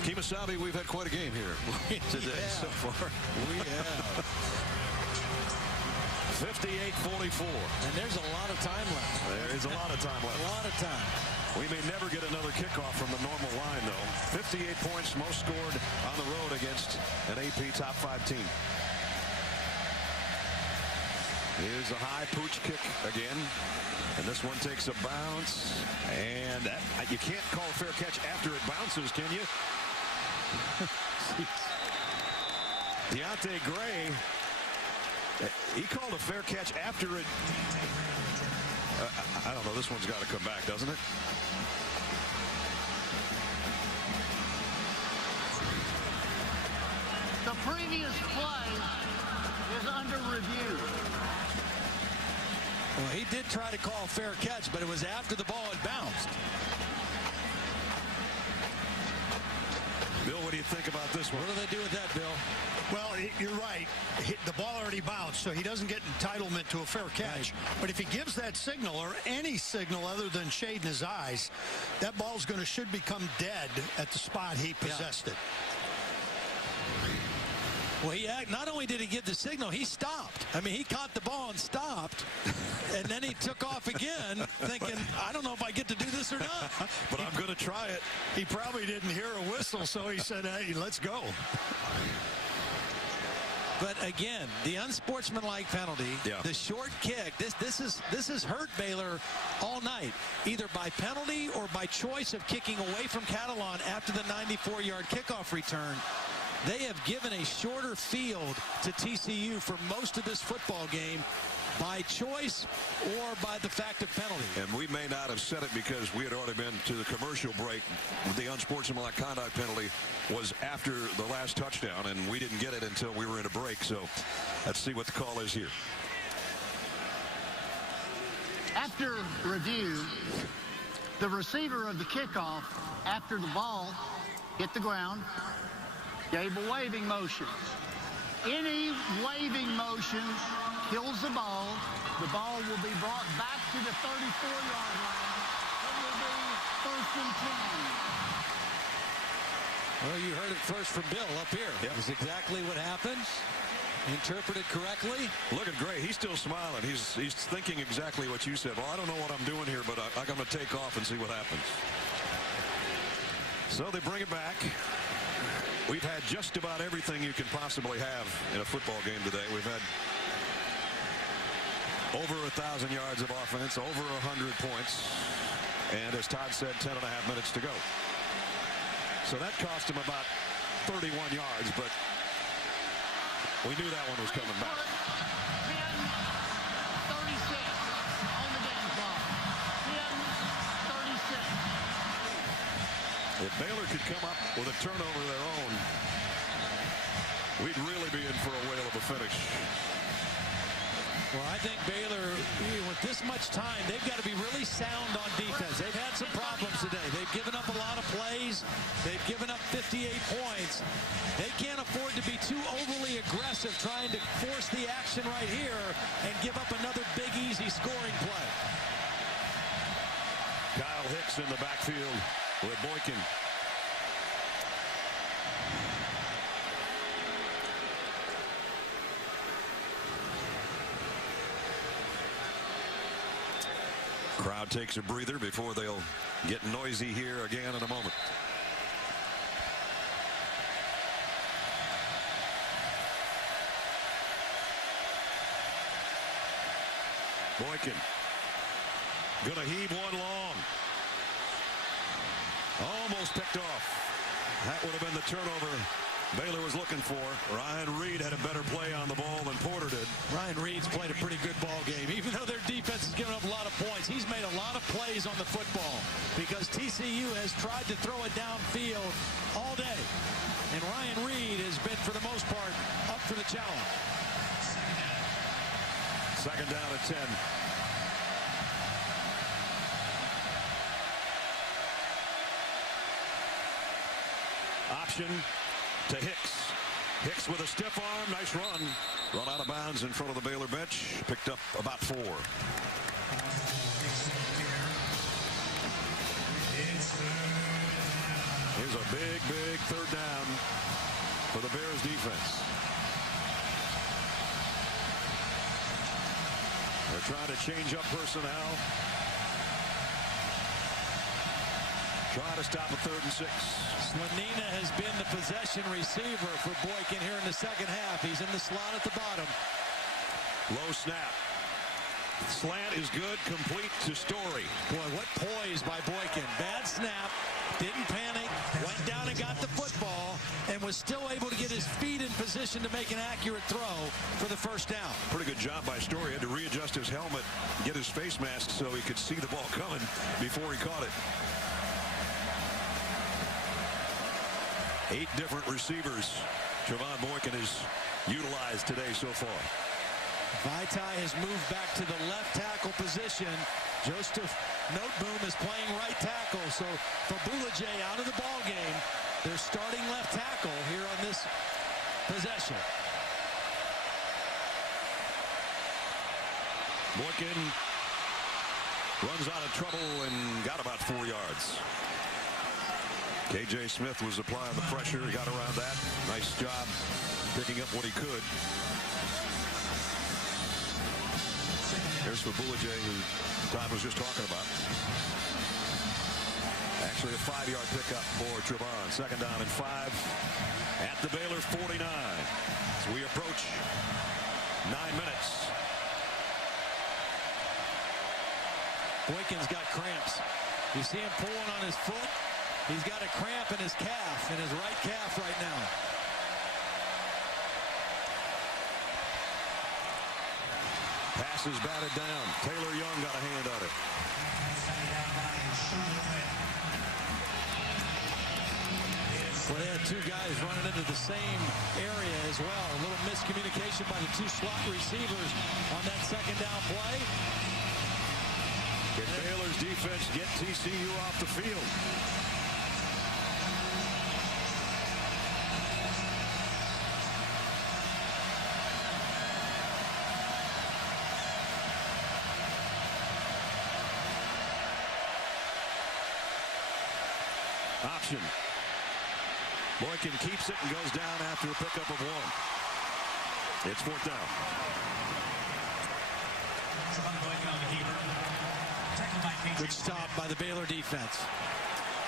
Kemosabe, we've had quite a game here today so far. We have. 58-44. And there's a lot of time left. There is a lot of time left. A lot of time. We may never get another kickoff from the normal line, though. 58 points, most scored on the road against an AP top 5 team. Here's a high pooch kick again. And this one takes a bounce. And that, you can't call a fair catch after it bounces, can you? Deontay Gray, he called a fair catch after it. I don't know. This one's got to come back, doesn't it? The previous play is under review. Well, he did try to call a fair catch, but it was after the ball had bounced. Bill, what do you think about this one? What do they do with that, Bill? Well, you're right. The ball already bounced, so he doesn't get entitlement to a fair catch. Right. But if he gives that signal, or any signal other than shade in his eyes, that ball's should become dead at the spot he possessed it. Well, not only did he give the signal, he stopped. I mean, he caught the ball and stopped, and then he took off again, thinking, I don't know if I get to do this or not. But I'm going to try it. He probably didn't hear a whistle, so he said, hey, let's go. But again, the unsportsmanlike penalty, the short kick, this has hurt Baylor all night, either by penalty or by choice of kicking away from Catalan after the 94-yard kickoff return. They have given a shorter field to TCU for most of this football game by choice or by the fact of penalty. And we may not have said it because we had already been to the commercial break. The unsportsmanlike conduct penalty was after the last touchdown, and we didn't get it until we were in a break. So let's see what the call is here. After review, the receiver of the kickoff, after the ball hit the ground, gave a waving motion. Any waving motion kills the ball. The ball will be brought back to the 34-yard line. It will be 1st and 10. Well, you heard it first from Bill up here. Yep. That's exactly what happens. Interpreted correctly. Look at Gray. He's still smiling. He's thinking exactly what you said. Well, I don't know what I'm doing here, but I'm going to take off and see what happens. So they bring it back. We've had just about everything you can possibly have in a football game today. We've had over 1,000 yards of offense, over 100 points, and as Todd said, 10.5 minutes to go. So that cost him about 31 yards, but we knew that one was coming back. 10-36 on the game clock. 10-36. If Baylor could come up with a turnover of their own, we'd really be in for a whale of a finish. Well, I think Baylor, with this much time, they've got to be really sound on defense. They've had some problems today. They've given up a lot of plays. They've given up 58 points. They can't afford to be too overly aggressive trying to force the action right here and give up another big, easy scoring play. Kyle Hicks in the backfield with Boykin. Crowd takes a breather before they'll get noisy here again in a moment. Boykin gonna heave one long. Almost picked off. That would have been the turnover Baylor was looking for. Ryan Reed had a better play on the ball than Porter did. Ryan Reed's played a pretty good ball game. Even though their defense has given up a lot of points, he's made a lot of plays on the football because TCU has tried to throw it downfield all day. And Ryan Reed has been, for the most part, up for the challenge. Second down at 10. Option to Hicks. Hicks with a stiff arm. Nice run. Run out of bounds in front of the Baylor bench. Picked up about 4. Here's a big, big third down for the Bears defense. They're trying to change up personnel. Trying to stop a 3rd and 6. Slanina has been the possession receiver for Boykin here in the second half. He's in the slot at the bottom. Low snap. Slant is good. Complete to Story. Boy, what poise by Boykin. Bad snap. Didn't panic. Went down and got the football and was still able to get his feet in position to make an accurate throw for the first down. Pretty good job by Story. Had to readjust his helmet, get his face mask so he could see the ball coming before he caught it. 8 different receivers Trevon Boykin has utilized today so far. Vaitai has moved back to the left tackle position. Joseph Noteboom is playing right tackle. So for Boulajay out of the ball game, they're starting left tackle here on this possession. Boykin runs out of trouble and got about 4 yards. KJ Smith was applying the pressure. He got around that. Nice job picking up what he could. Here's for Boulajay, who Todd was just talking about. Actually a 5-yard pickup for Trevon. Second down and 5 at the Baylor 49. As we approach 9 minutes. Boykin's got cramps. You see him pulling on his foot. He's got a cramp in his calf, in his right calf right now. Pass is batted down. Taylor Young got a hand on it. Well, they had 2 guys running into the same area as well. A little miscommunication by the 2 slot receivers on that second down play. Can Baylor's defense get TCU off the field? Option. Boykin keeps it and goes down after a pickup of 1. It's 4th down. Good stop by the Baylor defense.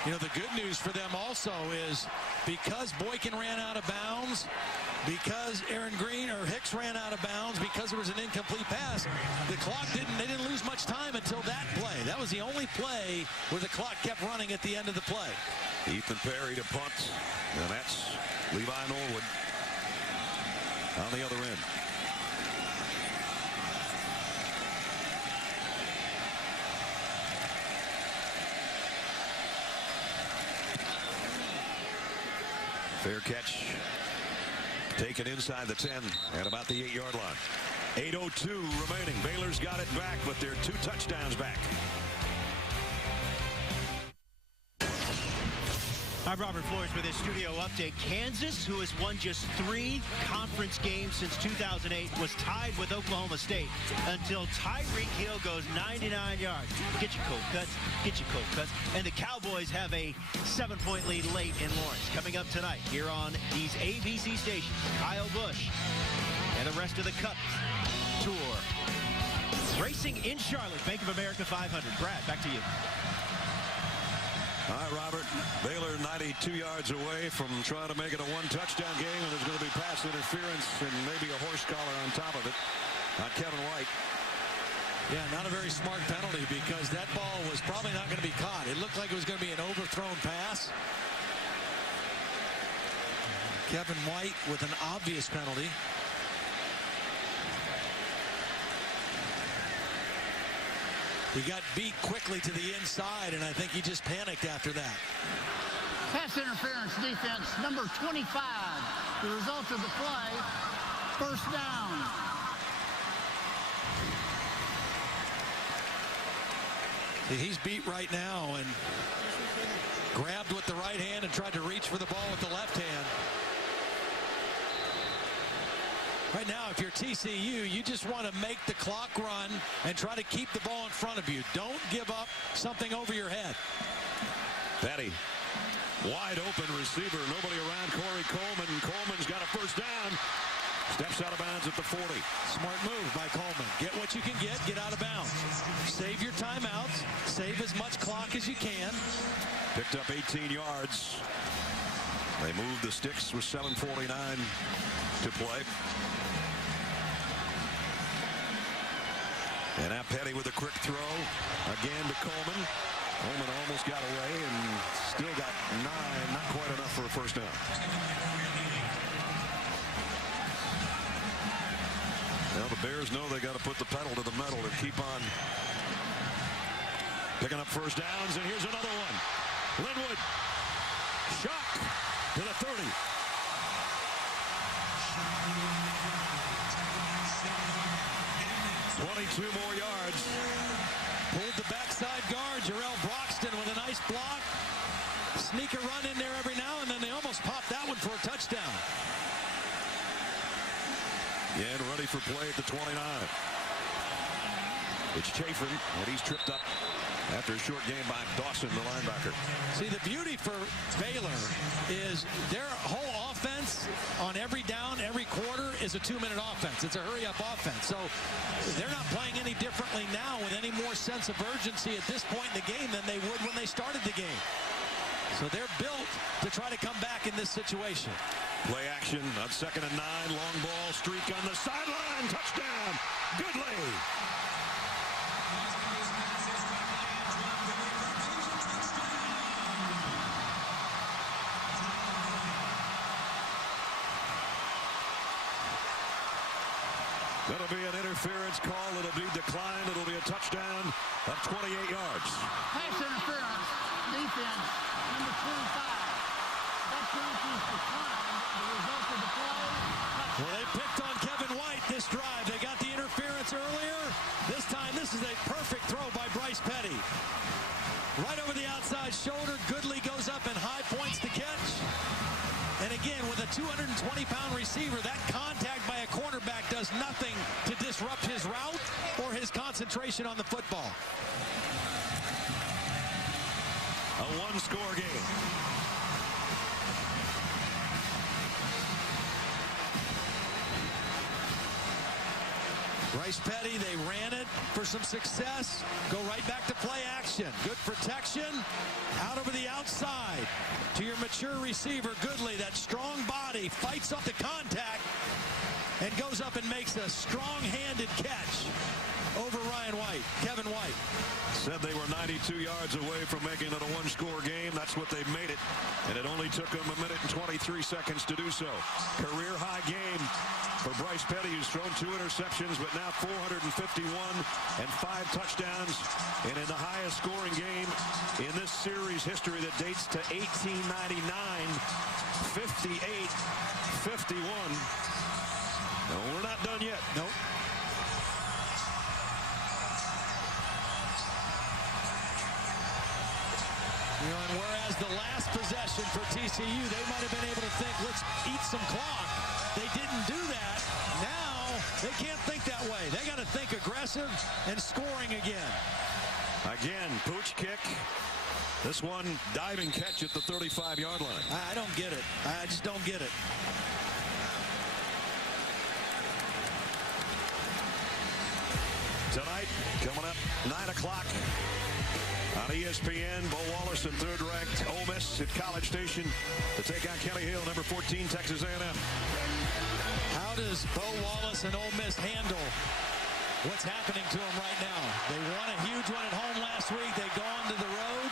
You know, the good news for them also is because Boykin ran out of bounds, because Aaron Green or Hicks ran out of bounds, because there was an incomplete pass, the clock they didn't lose much time until that play. That was the only play where the clock kept running at the end of the play. Ethan Perry to punt, and that's Levi Norwood on the other end. Fair catch taken inside the 10 at about the 8-yard line. 8:02 remaining. Baylor's got it back, but they're 2 touchdowns back. I'm Robert Flores with a studio update. Kansas, who has won just 3 conference games since 2008, was tied with Oklahoma State until Tyreek Hill goes 99 yards. Get your cold cuts. Get your cold cuts. And the Cowboys have a 7-point lead late in Lawrence. Coming up tonight here on these ABC stations, Kyle Busch and the rest of the Cup Tour. Racing in Charlotte, Bank of America 500. Brad, back to you. All right, Robert. Baylor 92 yards away from trying to make it a 1-touchdown game, and there's going to be pass interference and maybe a horse collar on top of it on Kevin White. Yeah, not a very smart penalty because that ball was probably not going to be caught. It looked like it was going to be an overthrown pass. Kevin White with an obvious penalty. He got beat quickly to the inside, and I think he just panicked after that. Pass interference defense, number 25. The result of the play, first down. He's beat right now and grabbed with the right hand and tried to reach for the ball with the left hand. Right now, if you're TCU, you just want to make the clock run and try to keep the ball in front of you. Don't give up something over your head. Petty, wide open receiver, nobody around Corey Coleman. Coleman's got a first down. Steps out of bounds at the 40. Smart move by Coleman. Get what you can get out of bounds. Save your timeouts. Save as much clock as you can. Picked up 18 yards. They moved the sticks with 7:49 to play. And now Petty with a quick throw again to Coleman. Coleman almost got away and still got 9, not quite enough for a first down. Well, the Bears know they got to put the pedal to the metal and keep on picking up first downs. And here's another one. Linwood, shock to the 30. 22 more yards. Pulled the backside guard, Jarrell Broxton with a nice block. Sneak a run in there every now and then. They almost popped that one for a touchdown. Yeah, and ready for play at the 29. It's Chafin, and he's tripped up after a short game by Dawson, the linebacker. See, the beauty for Baylor is their whole offense on every down, every quarter is a 2-minute offense. It's a hurry-up offense. So they're not playing any differently now with any more sense of urgency at this point in the game than they would when they started the game. So they're built to try to come back in this situation. Play action on 2nd and 9. Long ball, streak on the sideline. Touchdown, Goodley. That'll be an interference call. It'll be declined. It'll be a touchdown of 28 yards. Pass interference defense, number 25. That penalty is declined. The result of the play. Well, they picked on Kevin White this drive. They got the interference earlier. This time, this is a perfect throw by Bryce Petty. Right over the outside shoulder. Goodley goes up and high points the catch. And again, with a 220-pound receiver, that contact by a cornerback does nothing to disrupt his route or his concentration on the football. A one-score game. Bryce Petty, they ran it for some success. Go right back to play action. Good protection. Out over the outside to your mature receiver, Goodley. That strong body fights up the contact and goes up and makes a strong-handed catch over Kevin White. Said they were 92 yards away from making it a one-score game. That's what they made it. And it only took them 1 minute and 23 seconds to do so. Career-high game for Bryce Petty, who's thrown 2 interceptions, but now 451 and 5 touchdowns. And in the highest scoring game in this series history that dates to 1899, 58-51. No, we're not done yet. Nope. You know, and whereas the last possession for TCU, they might have been able to think, let's eat some clock. They didn't do that. Now, they can't think that way. They got to think aggressive and scoring again. Again, pooch kick. This one, diving catch at the 35-yard line. I don't get it. I just don't get it. Tonight, coming up, 9 o'clock on ESPN, Bo Wallace and third-ranked Ole Miss at College Station to take on Kelly Hill, number 14, Texas A&M. How does Bo Wallace and Ole Miss handle what's happening to them right now? They won a huge one at home last week. They go on to the road.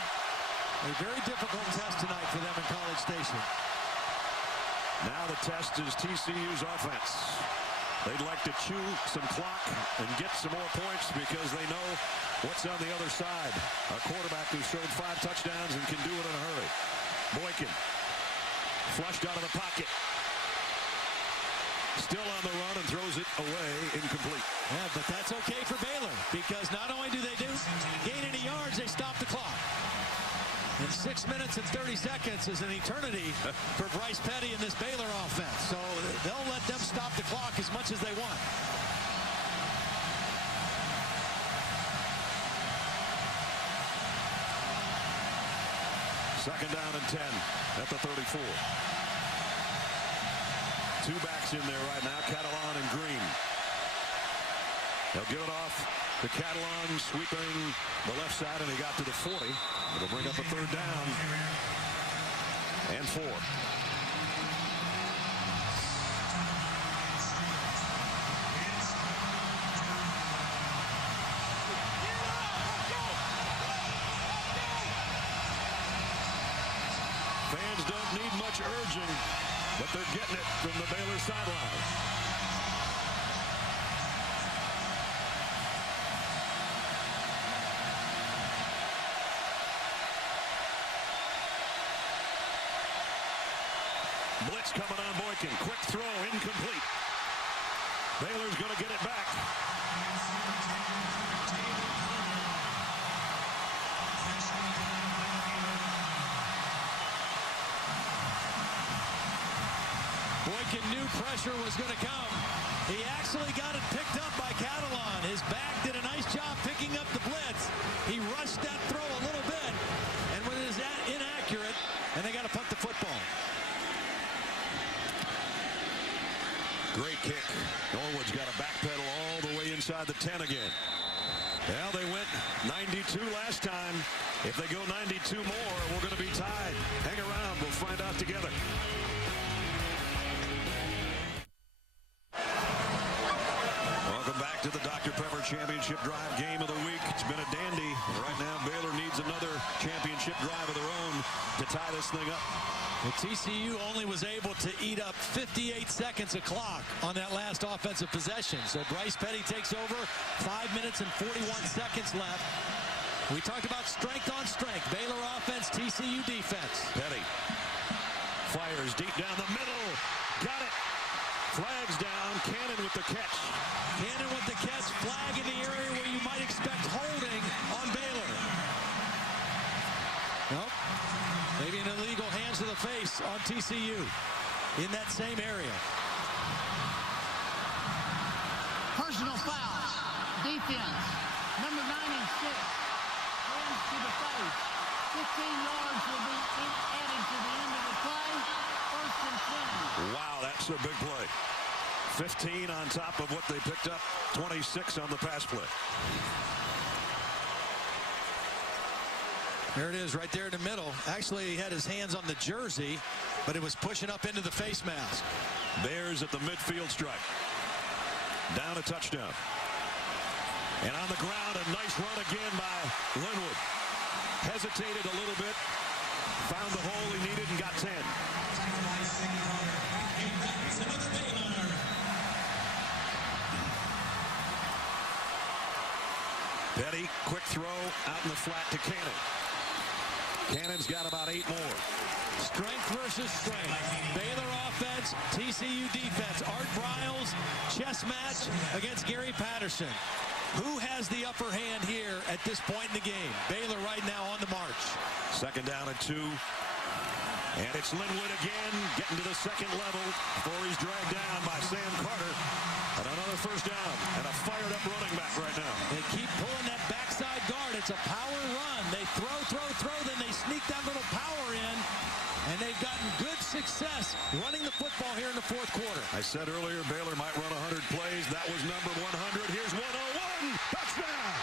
A very difficult test tonight for them in College Station. Now the test is TCU's offense. They'd like to chew some clock and get some more points because they know what's on the other side. A quarterback who's thrown 5 touchdowns and can do it in a hurry. Boykin flushed out of the pocket. Still on the run and throws it away, incomplete. Yeah, but that's okay for Baylor because not only do they gain any yards, they stop the clock. And 6 minutes and 30 seconds is an eternity for Bryce Petty and this Baylor offense. So they'll let them stop the clock as much as they want. Second down and 10 at the 34. 2 backs in there right now, Catalan and Green. They'll give it off to Catalan, sweeping the left side, and he got to the 40. It'll bring up a 3rd down and 4. Fans don't need much urging, but they're getting it from the Baylor sideline. Blitz coming on Boykin. Quick throw, incomplete. Baylor's going to get it back. Boykin knew pressure was going to come. He actually got it picked up by Catalan. His back did a nice job picking up the blitz. He rushed that throw a little bit, and when it is inaccurate, and they got to punt the football. Great kick. Norwood's got to backpedal all the way inside the 10 again. Well, they went 92 last time. If they go 92 more, we're going to be tied. Hang around. We'll find out together. Welcome back to the Dr. Pepper Championship Drive Game of the Week. It's been a dandy. Right now, Baylor needs another championship drive of their own to tie this thing up. The TCU only was able to eat up 58 seconds of clock on that last offensive possession. So Bryce Petty takes over, 5 minutes and 41 seconds left. We talked about strength on strength. Baylor offense, TCU defense. Petty fires deep down the middle. Got it. Flags down. Cannon with the catch. Cannon with the catch. Flag in the area where you might expect holding on Baylor. Nope. Maybe an illegal hands to the face on TCU in that same area. Personal foul. Defense. Number 96. Hands to the face. 15 yards will be added to the end of the play. 1st and 10. Wow, that's a big play. 15 on top of what they picked up, 26 on the pass play. There it is right there in the middle. Actually, he had his hands on the jersey, but it was pushing up into the face mask. Bears at the midfield stripe. Down a touchdown. And on the ground, a nice run again by Linwood. Hesitated a little bit. Found the hole he needed and got 10. Petty, quick throw out in the flat to Cannon. Cannon's got about 8 more. Strength versus strength. Baylor offense, TCU defense. Art Briles, chess match against Gary Patterson. Who has the upper hand here at this point in the game? Baylor right now on the march. Second down and 2. And it's Linwood again, getting to the second level before he's dragged down by Sam Carter. And another first down and a fired up running back right now. They keep pulling that backside guard. It's a power run. They throw, then they sneak that little power in. And they've gotten good success running the football here in the fourth quarter. I said earlier Baylor might run 100 plays. That was number 100. Here's 101. Touchdown!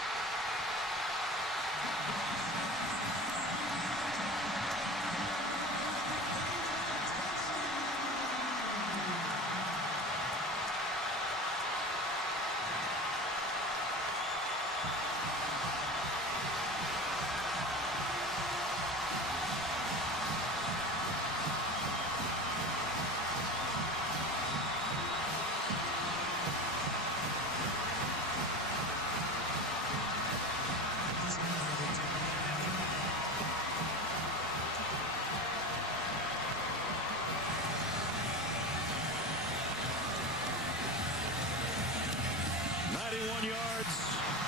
Yards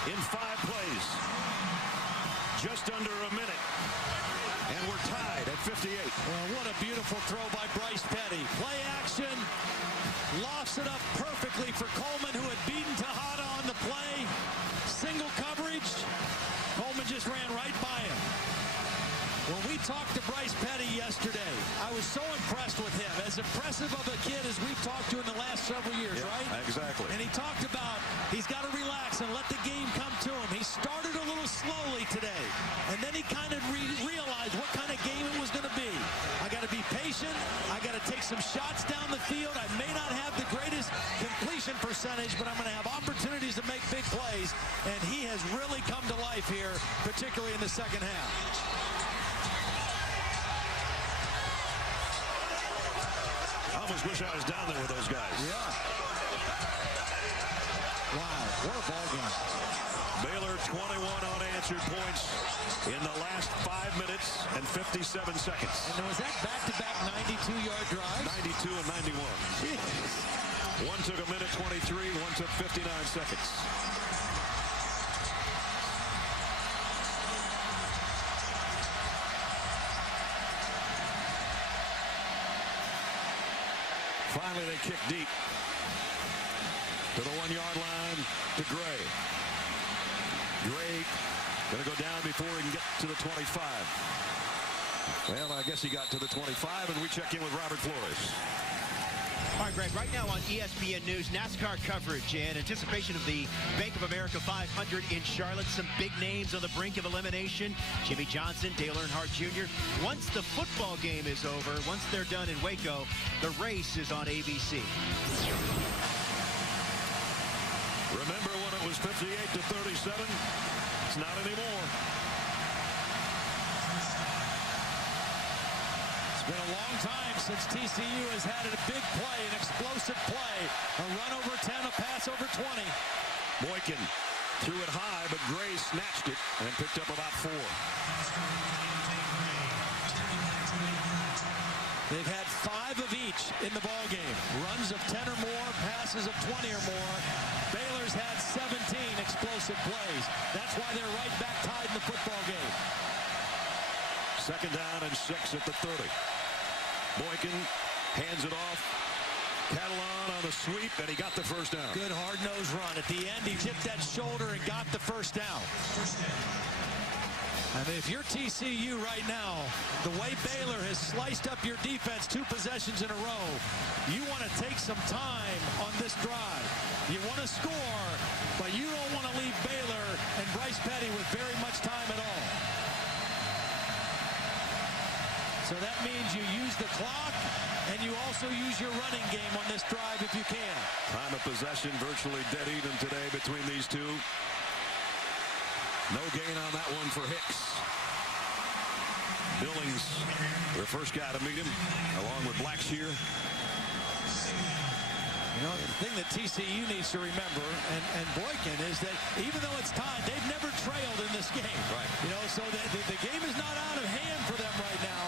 in 5 plays. Just under a minute. And we're tied at 58. Well, what a beautiful throw by Bryce Petty. Play action. Lofts it up perfectly for Coleman, who had beaten Tejada on the play. Single coverage. Coleman just ran right by him. When we talked to Bryce Petty yesterday, I was so impressed with him. As impressive of a kid as we've talked to in the last several years, right? Exactly. And he talked about he's got to relax and let the game come to him. He started a little slowly today, and then he kind of realized what kind of game it was going to be. I got to be patient. I got to take some shots down the field. I may not have the greatest completion percentage, but I'm going to have opportunities to make big plays, and he has really come to life here, particularly in the second half. I almost wish I was down there with those guys. Yeah. Wow, what a ball game. Baylor 21 unanswered points in the last 5 minutes and 57 seconds. And was that back-to-back 92-yard drives? 92 and 91. Jeez. One took a minute 23, one took 59 seconds. Finally, they kick deep to the 1-yard line to Gray. Gray going to go down before he can get to the 25. Well, I guess he got to the 25, and we check in with Robert Flores. All right, Greg, right now on ESPN News, NASCAR coverage in anticipation of the Bank of America 500 in Charlotte. Some big names on the brink of elimination. Jimmy Johnson, Dale Earnhardt Jr. Once the football game is over, once they're done in Waco, the race is on ABC. Remember when it was 58-37? It's not anymore. It's been a long time since TCU has had a big play, an explosive play. A run over 10, a pass over 20. Boykin threw it high, but Gray snatched it and picked up about 4. They've had 5 of each in the ball game. Runs of 10 or more, passes of 20 or more. Baylor's had 17 explosive plays. That's why they're right back tied in the football game. Second down and 6 at the 30. Boykin hands it off. Catalan on the sweep, and he got the first down. Good hard-nosed run. At the end, he tipped that shoulder and got the first down. I mean, if you're TCU right now, the way Baylor has sliced up your defense 2 possessions in a row, you want to take some time on this drive. You want to score, but you don't want to leave Baylor and Bryce Petty with very much time at all. So that means you use the clock, and you also use your running game on this drive if you can. Time of possession virtually dead even today between these two. No gain on that one for Hicks. Billings, the first guy to meet him, along with Blackshear. You know, the thing that TCU needs to remember, and Boykin, is that even though it's tied, they've never trailed in this game. Right. You know, so the game is not out of hand for them right now.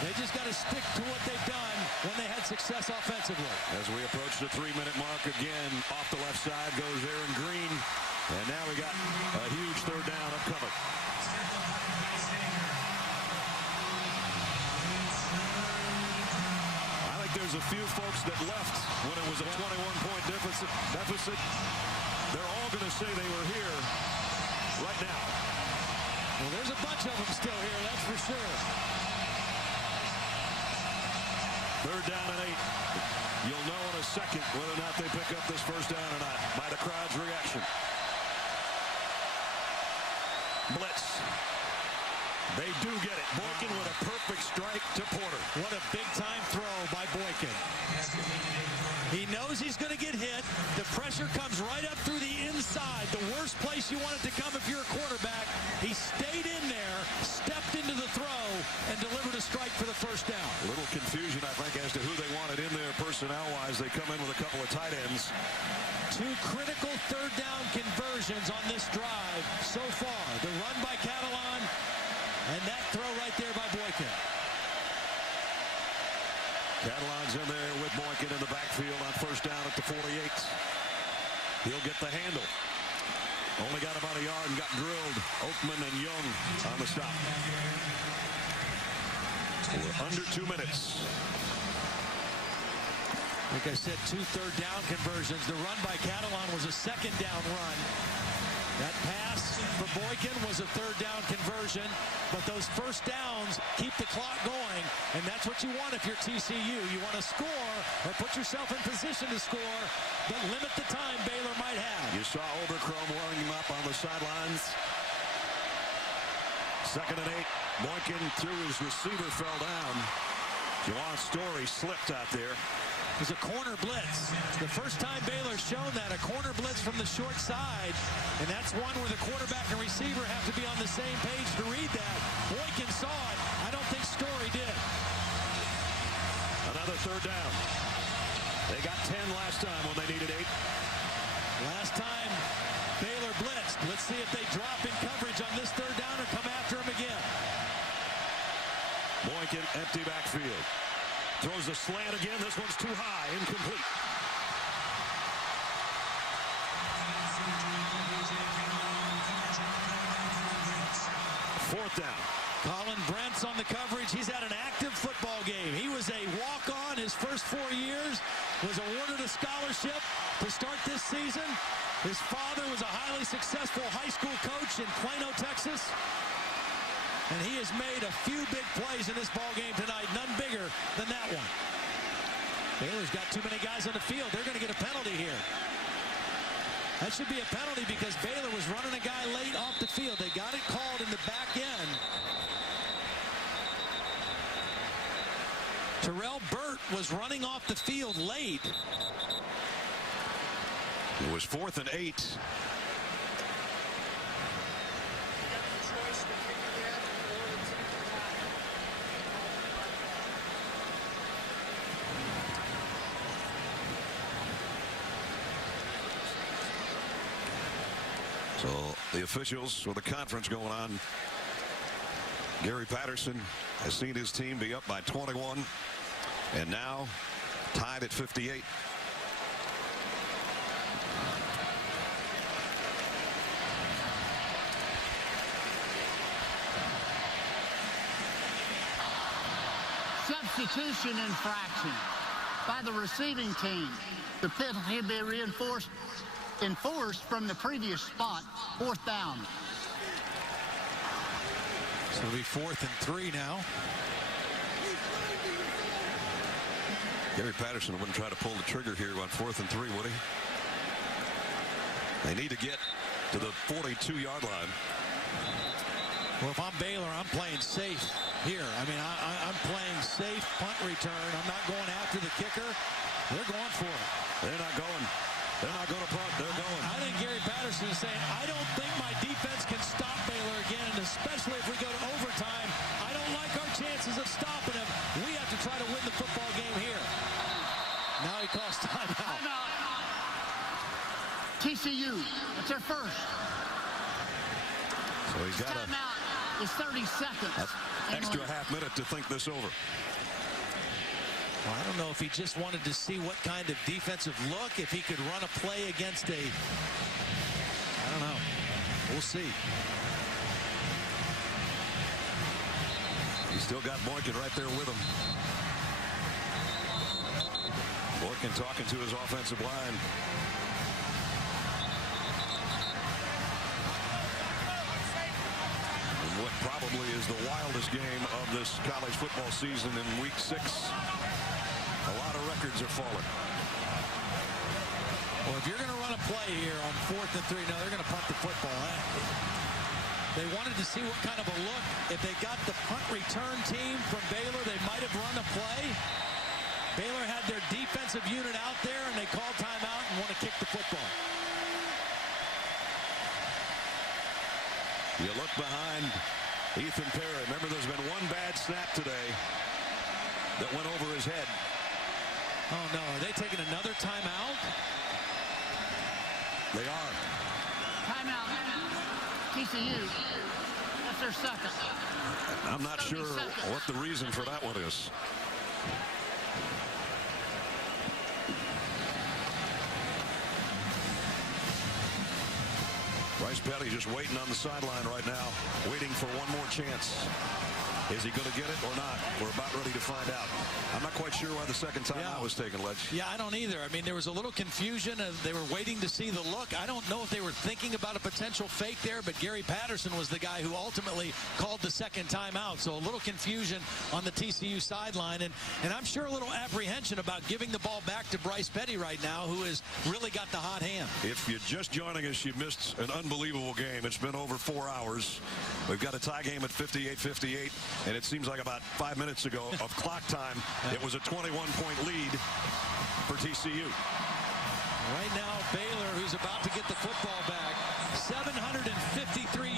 They just got to stick to what they've done when they had success offensively. As we approach the 3-minute mark again, off the left side goes Aaron Green. And now we got a huge third down upcoming. I think there's a few folks that left when it was a 21-point deficit. They're all going to say they were here right now. Well, there's a bunch of them still here, that's for sure. Third down and 8. You'll know in a second whether or not they pick up this first down or not by the crowd's reaction. Blitz. They do get it. Boykin with a perfect strike to Porter. What a big-time throw by Boykin. He knows he's going to get hit. The pressure comes right up through the inside. The worst place you want it to come if you're a quarterback. He stayed in there, stepped into the throw, and delivered a strike for the first down. A little confusion, I think, as to who they wanted in there personnel-wise. They come in with a couple of tight ends. 2 critical third down conversions on this drive so far. The run by Catalan and that throw right there by Boykin. Catalan's in there with Boykin in the backfield on first down at the 48. He'll get the handle. Only got about a yard and got drilled. Oakman and Young on the stop. We're under 2 minutes. Like I said, 2 third down conversions. The run by Catalan was a second down run. That pass for Boykin was a third down conversion, but those first downs keep the clock going, and that's what you want if you're TCU. You want to score or put yourself in position to score, but limit the time Baylor might have. You saw Oberchrome warming him up on the sidelines. 2nd and 8. Boykin threw his receiver, fell down. Juwan Story slipped out there. It was a corner blitz. The first time Baylor's shown that, a corner blitz from the short side. And that's one where the quarterback and receiver have to be on the same page to read that. Boykin saw it. I don't think Story did. Another third down. They got 10 last time when they needed 8. Last time Baylor blitzed. Let's see if they drop in coverage on this third down or come after him again. Boykin, empty backfield. Throws a slant again. This one's too high. Incomplete. Fourth down. Colin Brent's on the coverage. He's had an active football game. He was a walk-on his first 4 years, was awarded a scholarship to start this season. His father was a highly successful high school coach in Plano, Texas. And he has made a few big plays in this ball game tonight, none bigger than that one. Baylor's got too many guys on the field. They're going to get a penalty here. That should be a penalty because Baylor was running a guy late off the field. They got it called in the back end. Terrell Burt was running off the field late. It was 4th and 8. So the officials with the conference going on. Gary Patterson has seen his team be up by 21 and now tied at 58. Substitution infraction by the receiving team. The penalty will be enforced from the previous spot, 4th down. So it'll be 4th and 3 now. Gary Patterson wouldn't try to pull the trigger here on 4th and 3, would he? They need to get to the 42-yard line. Well, if I'm Baylor, I'm playing safe here. I mean, I'm playing safe punt return. I'm not going after the kicker. They're going for it. They're not going. They're not going to punt. They're going. I think Gary Patterson is saying, I don't think my defense can stop Baylor again, and especially if we go to overtime, I don't like our chances of stopping him. We have to try to win the football game here. Now he calls timeout. TCU, it's their first. So he's got timeout is 30 seconds. Extra half minute to think this over. Well, I don't know if he just wanted to see what kind of defensive look, if he could run a play against a, I don't know. We'll see. He's still got Boykin right there with him. Boykin talking to his offensive line. And what probably is the wildest game of this college football season in week 6. A lot of records are falling. Well, if you're going to run a play here on 4th and 3, no, they're going to punt the football. They wanted to see what kind of a look. If they got the punt return team from Baylor, they might have run a play. Baylor had their defensive unit out there, and they called timeout and want to kick the football. You look behind Ethan Perry. Remember, there's been one bad snap today that went over his head. Oh, no. Are they taking another timeout? They are. Timeout. TCU. That's their second. I'm not sure what the reason for that one is. Bryce Petty just waiting on the sideline right now, waiting for one more chance. Is he going to get it or not? We're about ready to find out. I'm not quite sure why the second time out was taken, Ledge. Yeah, I don't either. I mean, there was a little confusion. They were waiting to see the look. I don't know if they were thinking about a potential fake there, but Gary Patterson was the guy who ultimately called the second time out. So a little confusion on the TCU sideline, and I'm sure a little apprehension about giving the ball back to Bryce Petty right now, who has really got the hot hand. If you're just joining us, you missed an unbelievable game. It's been over 4 hours. We've got a tie game at 58-58. And it seems like about 5 minutes ago of clock time, it was a 21-point lead for TCU. Right now, Baylor, who's about to get the football back, 753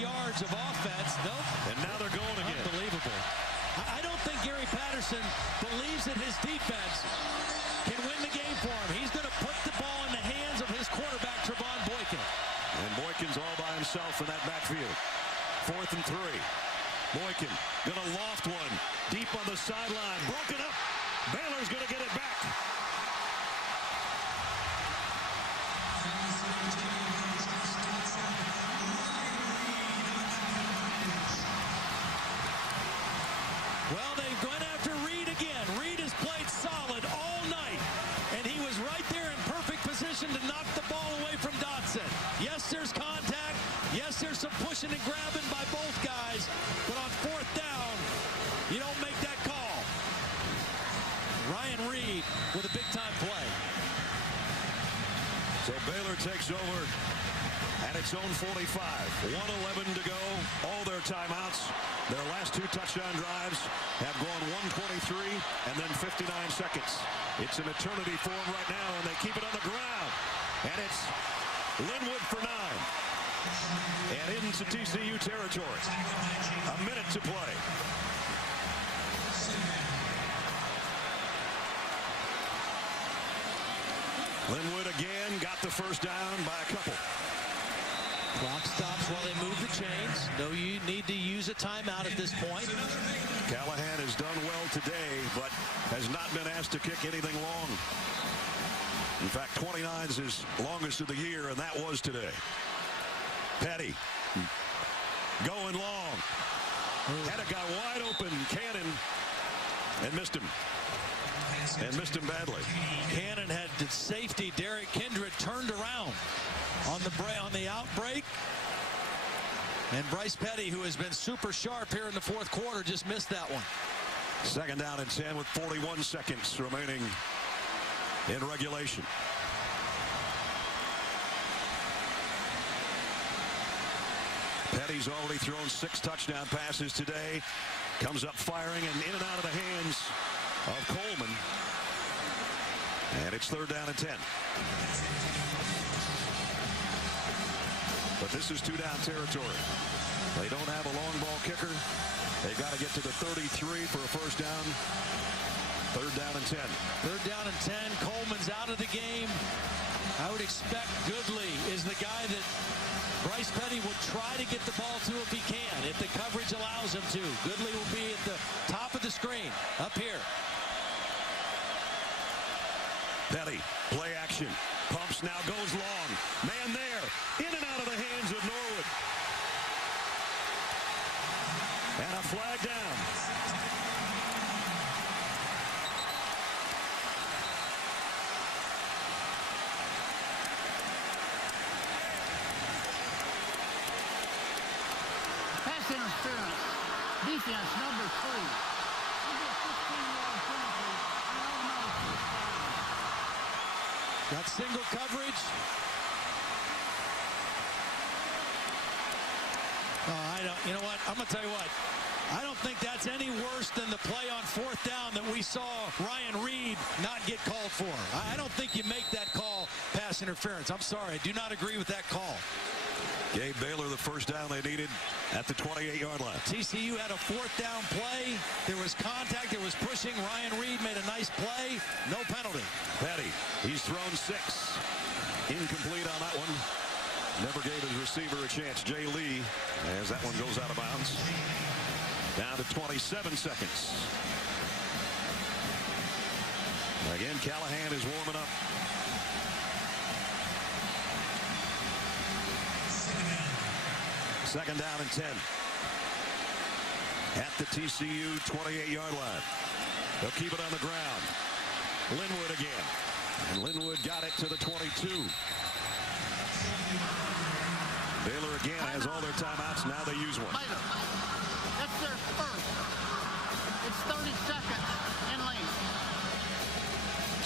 yards of offense. Nope. And now they're going again. Unbelievable. I don't think Gary Patterson believes that his defense can win the game for him. He's going to put the ball in the hands of his quarterback, Trevon Boykin. And Boykin's all by himself in that backfield. 4th and 3. Boykin gonna loft one deep on the sideline, broken up. Baylor's gonna get it back. Well, they've gone after Reed again. Reed has played solid all night, and he was right there in perfect position to knock the ball away from Dotson. Yes, there's contact. Yes, there's some pushing and grabbing by both guys, but on 4th down, you don't make that call. Ryan Reed with a big-time play. So Baylor takes over at its own 45. 1:11 to go. All their timeouts. Their last 2 touchdown drives have gone 1:23 and then 59 seconds. It's an eternity for them right now, and they keep it on the ground. And it's Linwood for 9. And into TCU territory. A minute to play. Linwood again got the first down by a couple. Clock stops while they move the chains. No, you need to use a timeout at this point. Callahan has done well today, but has not been asked to kick anything long. In fact, 29 is his longest of the year, and that was today. Petty going long. Had a guy wide open, Cannon, and missed him. And missed him badly. Cannon had the safety, Derek Kindred, turned around on the outbreak. And Bryce Petty, who has been super sharp here in the fourth quarter, just missed that one. Second down and 10 with 41 seconds remaining in regulation. Petty's already thrown 6 touchdown passes today. Comes up firing and in and out of the hands of Coleman. And it's third down and 10. But this is 2-down territory. They don't have a long ball kicker. They've got to get to the 33 for a first down. Third down and 10. Third down and 10. Coleman's out of the game. I would expect Goodley is the guy that Bryce Petty will try to get the ball to if he can, if the coverage allows him to. Goodley will be at the top of the screen, up here. Petty, play action. Pumps now, goes long. Man there, in and out of the hands of Norwood. And a flag down. Pass interference. Defense number 3. Got single coverage. You know what? I'm going to tell you what. I don't think that's any worse than the play on fourth down that we saw Ryan Reed not get called for. I don't think you make that call pass interference. I'm sorry. I do not agree with that call. Gave Baylor the first down they needed at the 28-yard line. TCU had a fourth down play. There was contact. There was pushing. Ryan Reed made a nice play. No penalty. Petty, he's thrown 6. Incomplete on that one. Never gave his receiver a chance. Jay Lee, as that one goes out of bounds. Down to 27 seconds. Again, Callahan is warming up. Second down and 10. At the TCU 28-yard line. They'll keep it on the ground. Linwood again. And Linwood got it to the 22. Baylor again has all their timeouts. Now they use one. That's their first. It's 30 seconds in length.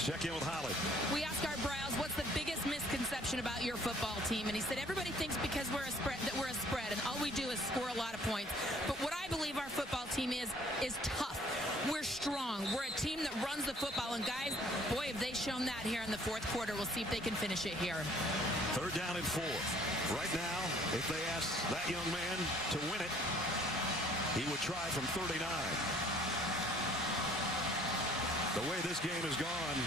Check in with Holly. We asked Art Briles, what's the biggest misconception about your football team? And he said everybody thinks because we're a spread that we're a spread and all we do is score a lot of points. But what I believe our football team is tough. We're strong. We're a team that runs the football. And guys, boy, have they shown that here in the fourth quarter. We'll see if they can finish it here. Third down and 4. Right now, if they ask that young man to win it, he would try from 39. The way this game has gone,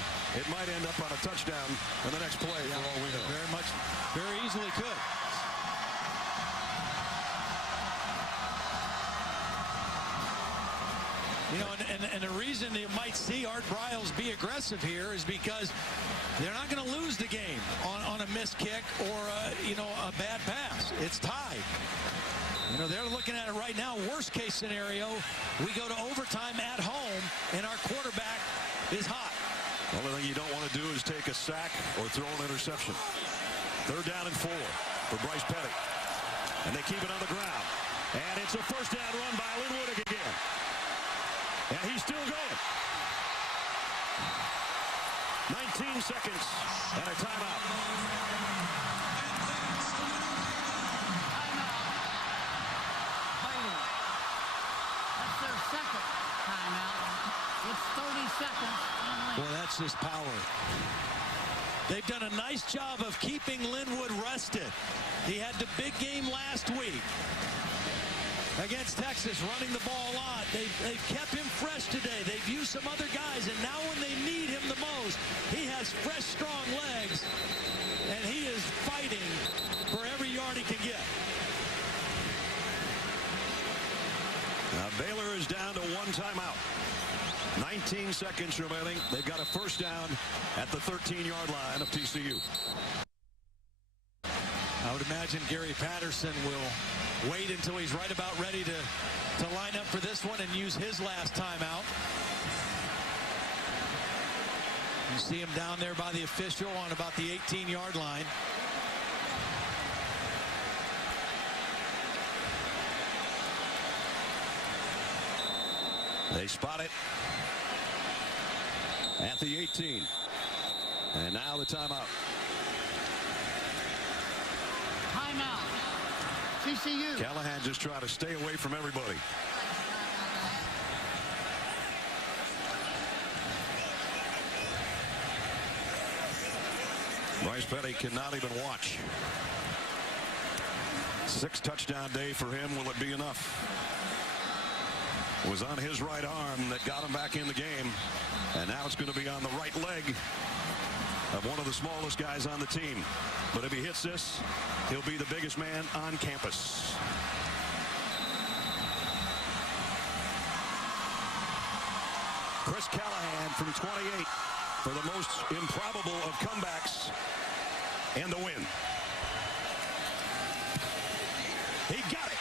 it might end up on a touchdown in the next play for all we know. Very much, very easily could. You know, and the reason you might see Art Briles be aggressive here is because they're not going to lose the game on a missed kick or a bad pass. It's tied. You know, they're looking at it right now. Worst case scenario, we go to overtime at home and our quarterback is hot. The only thing you don't want to do is take a sack or throw an interception. Third down and 4 for Bryce Petty. And they keep it on the ground. And it's a first down run by Linwood again. And he's still going. 19 seconds and a timeout. That's their second timeout. It's 30 seconds. Boy, that's just power. They've done a nice job of keeping Linwood rested. He had the big game last week against Texas, running the ball a lot. They've kept him fresh today. They've used some other guys, and now when they need him the most, he has fresh, strong legs, and he is fighting for every yard he can get. Now Baylor is down to 1 timeout. 19 seconds remaining. They've got a first down at the 13-yard line of TCU. I would imagine Gary Patterson will wait until he's right about ready to line up for this one and use his last timeout. You see him down there by the official on about the 18-yard line. They spot it at the 18. And now the timeout. Timeout. TCU. Callahan just trying to stay away from everybody. Bryce Petty cannot even watch. 6 touchdown day for him. Will it be enough? It was on his right arm that got him back in the game. And now it's going to be on the right leg of one of the smallest guys on the team. But if he hits this, he'll be the biggest man on campus. Chris Callahan from 28 for the most improbable of comebacks and the win. He got it.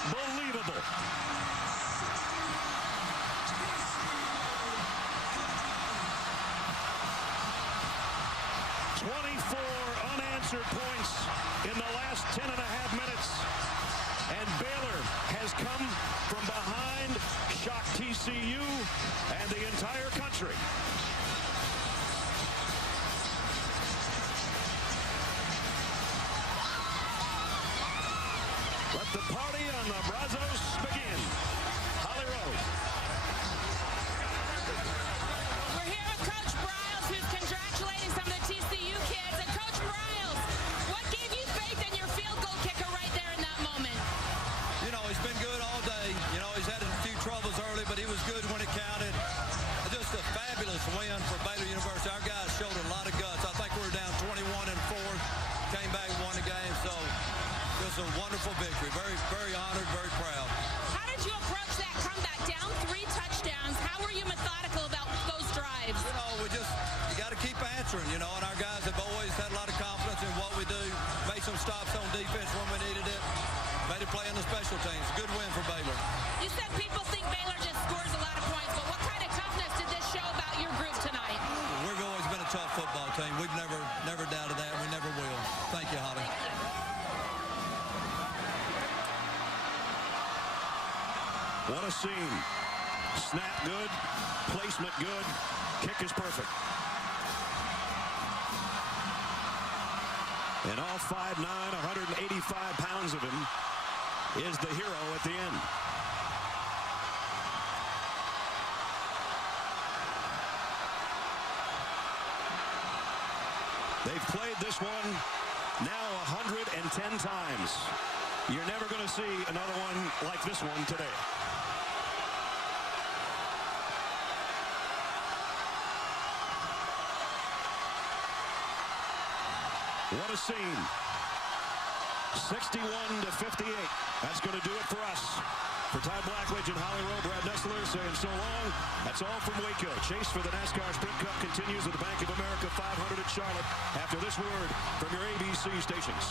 Unbelievable. Unanswered points in the last 10.5 minutes. And Baylor has come from behind, shocked TCU and the entire country. Let the party on the Brazos begin. Holly Rose. We're here with Coach Briles, who's congratulating some of the TCU kids. And Coach Briles, what gave you faith in your field goal kicker right there in that moment? You know, he's been good all day. You know, he's had a few troubles early, but he was good when it counted. Just a fabulous win for Baylor University. Our guys showed a lot of guts. I think we were down 21-4, came back and won the game. So it was a wonderful victory. Very, very honored, very proud. How did you approach that comeback? Down 3 touchdowns. How were you methodical about those drives? You know, you got to keep answering, you know, and our guys have always had a lot of confidence in what we do. Made some stops on defense when we needed it. Made a play on the special teams. Good win for Baylor. You said people think Baylor just scores a lot of points, but what kind of toughness did this show about your group tonight? We've always been a tough football team. We've never doubted that. We never will. Thank you, Holly. What a scene. Snap good, placement good, kick is perfect. And all 5'9", 185 pounds of him is the hero at the end. They've played this one now 110 times. You're never going to see another one like this one today. What a scene. 61-58. That's going to do it for us. For Todd Blackledge and Holly Rowe, Brad Nessler saying so long. That's all from Waco. Chase for the NASCAR Sprint Cup continues at the Bank of America 500 at Charlotte after this word from your ABC stations.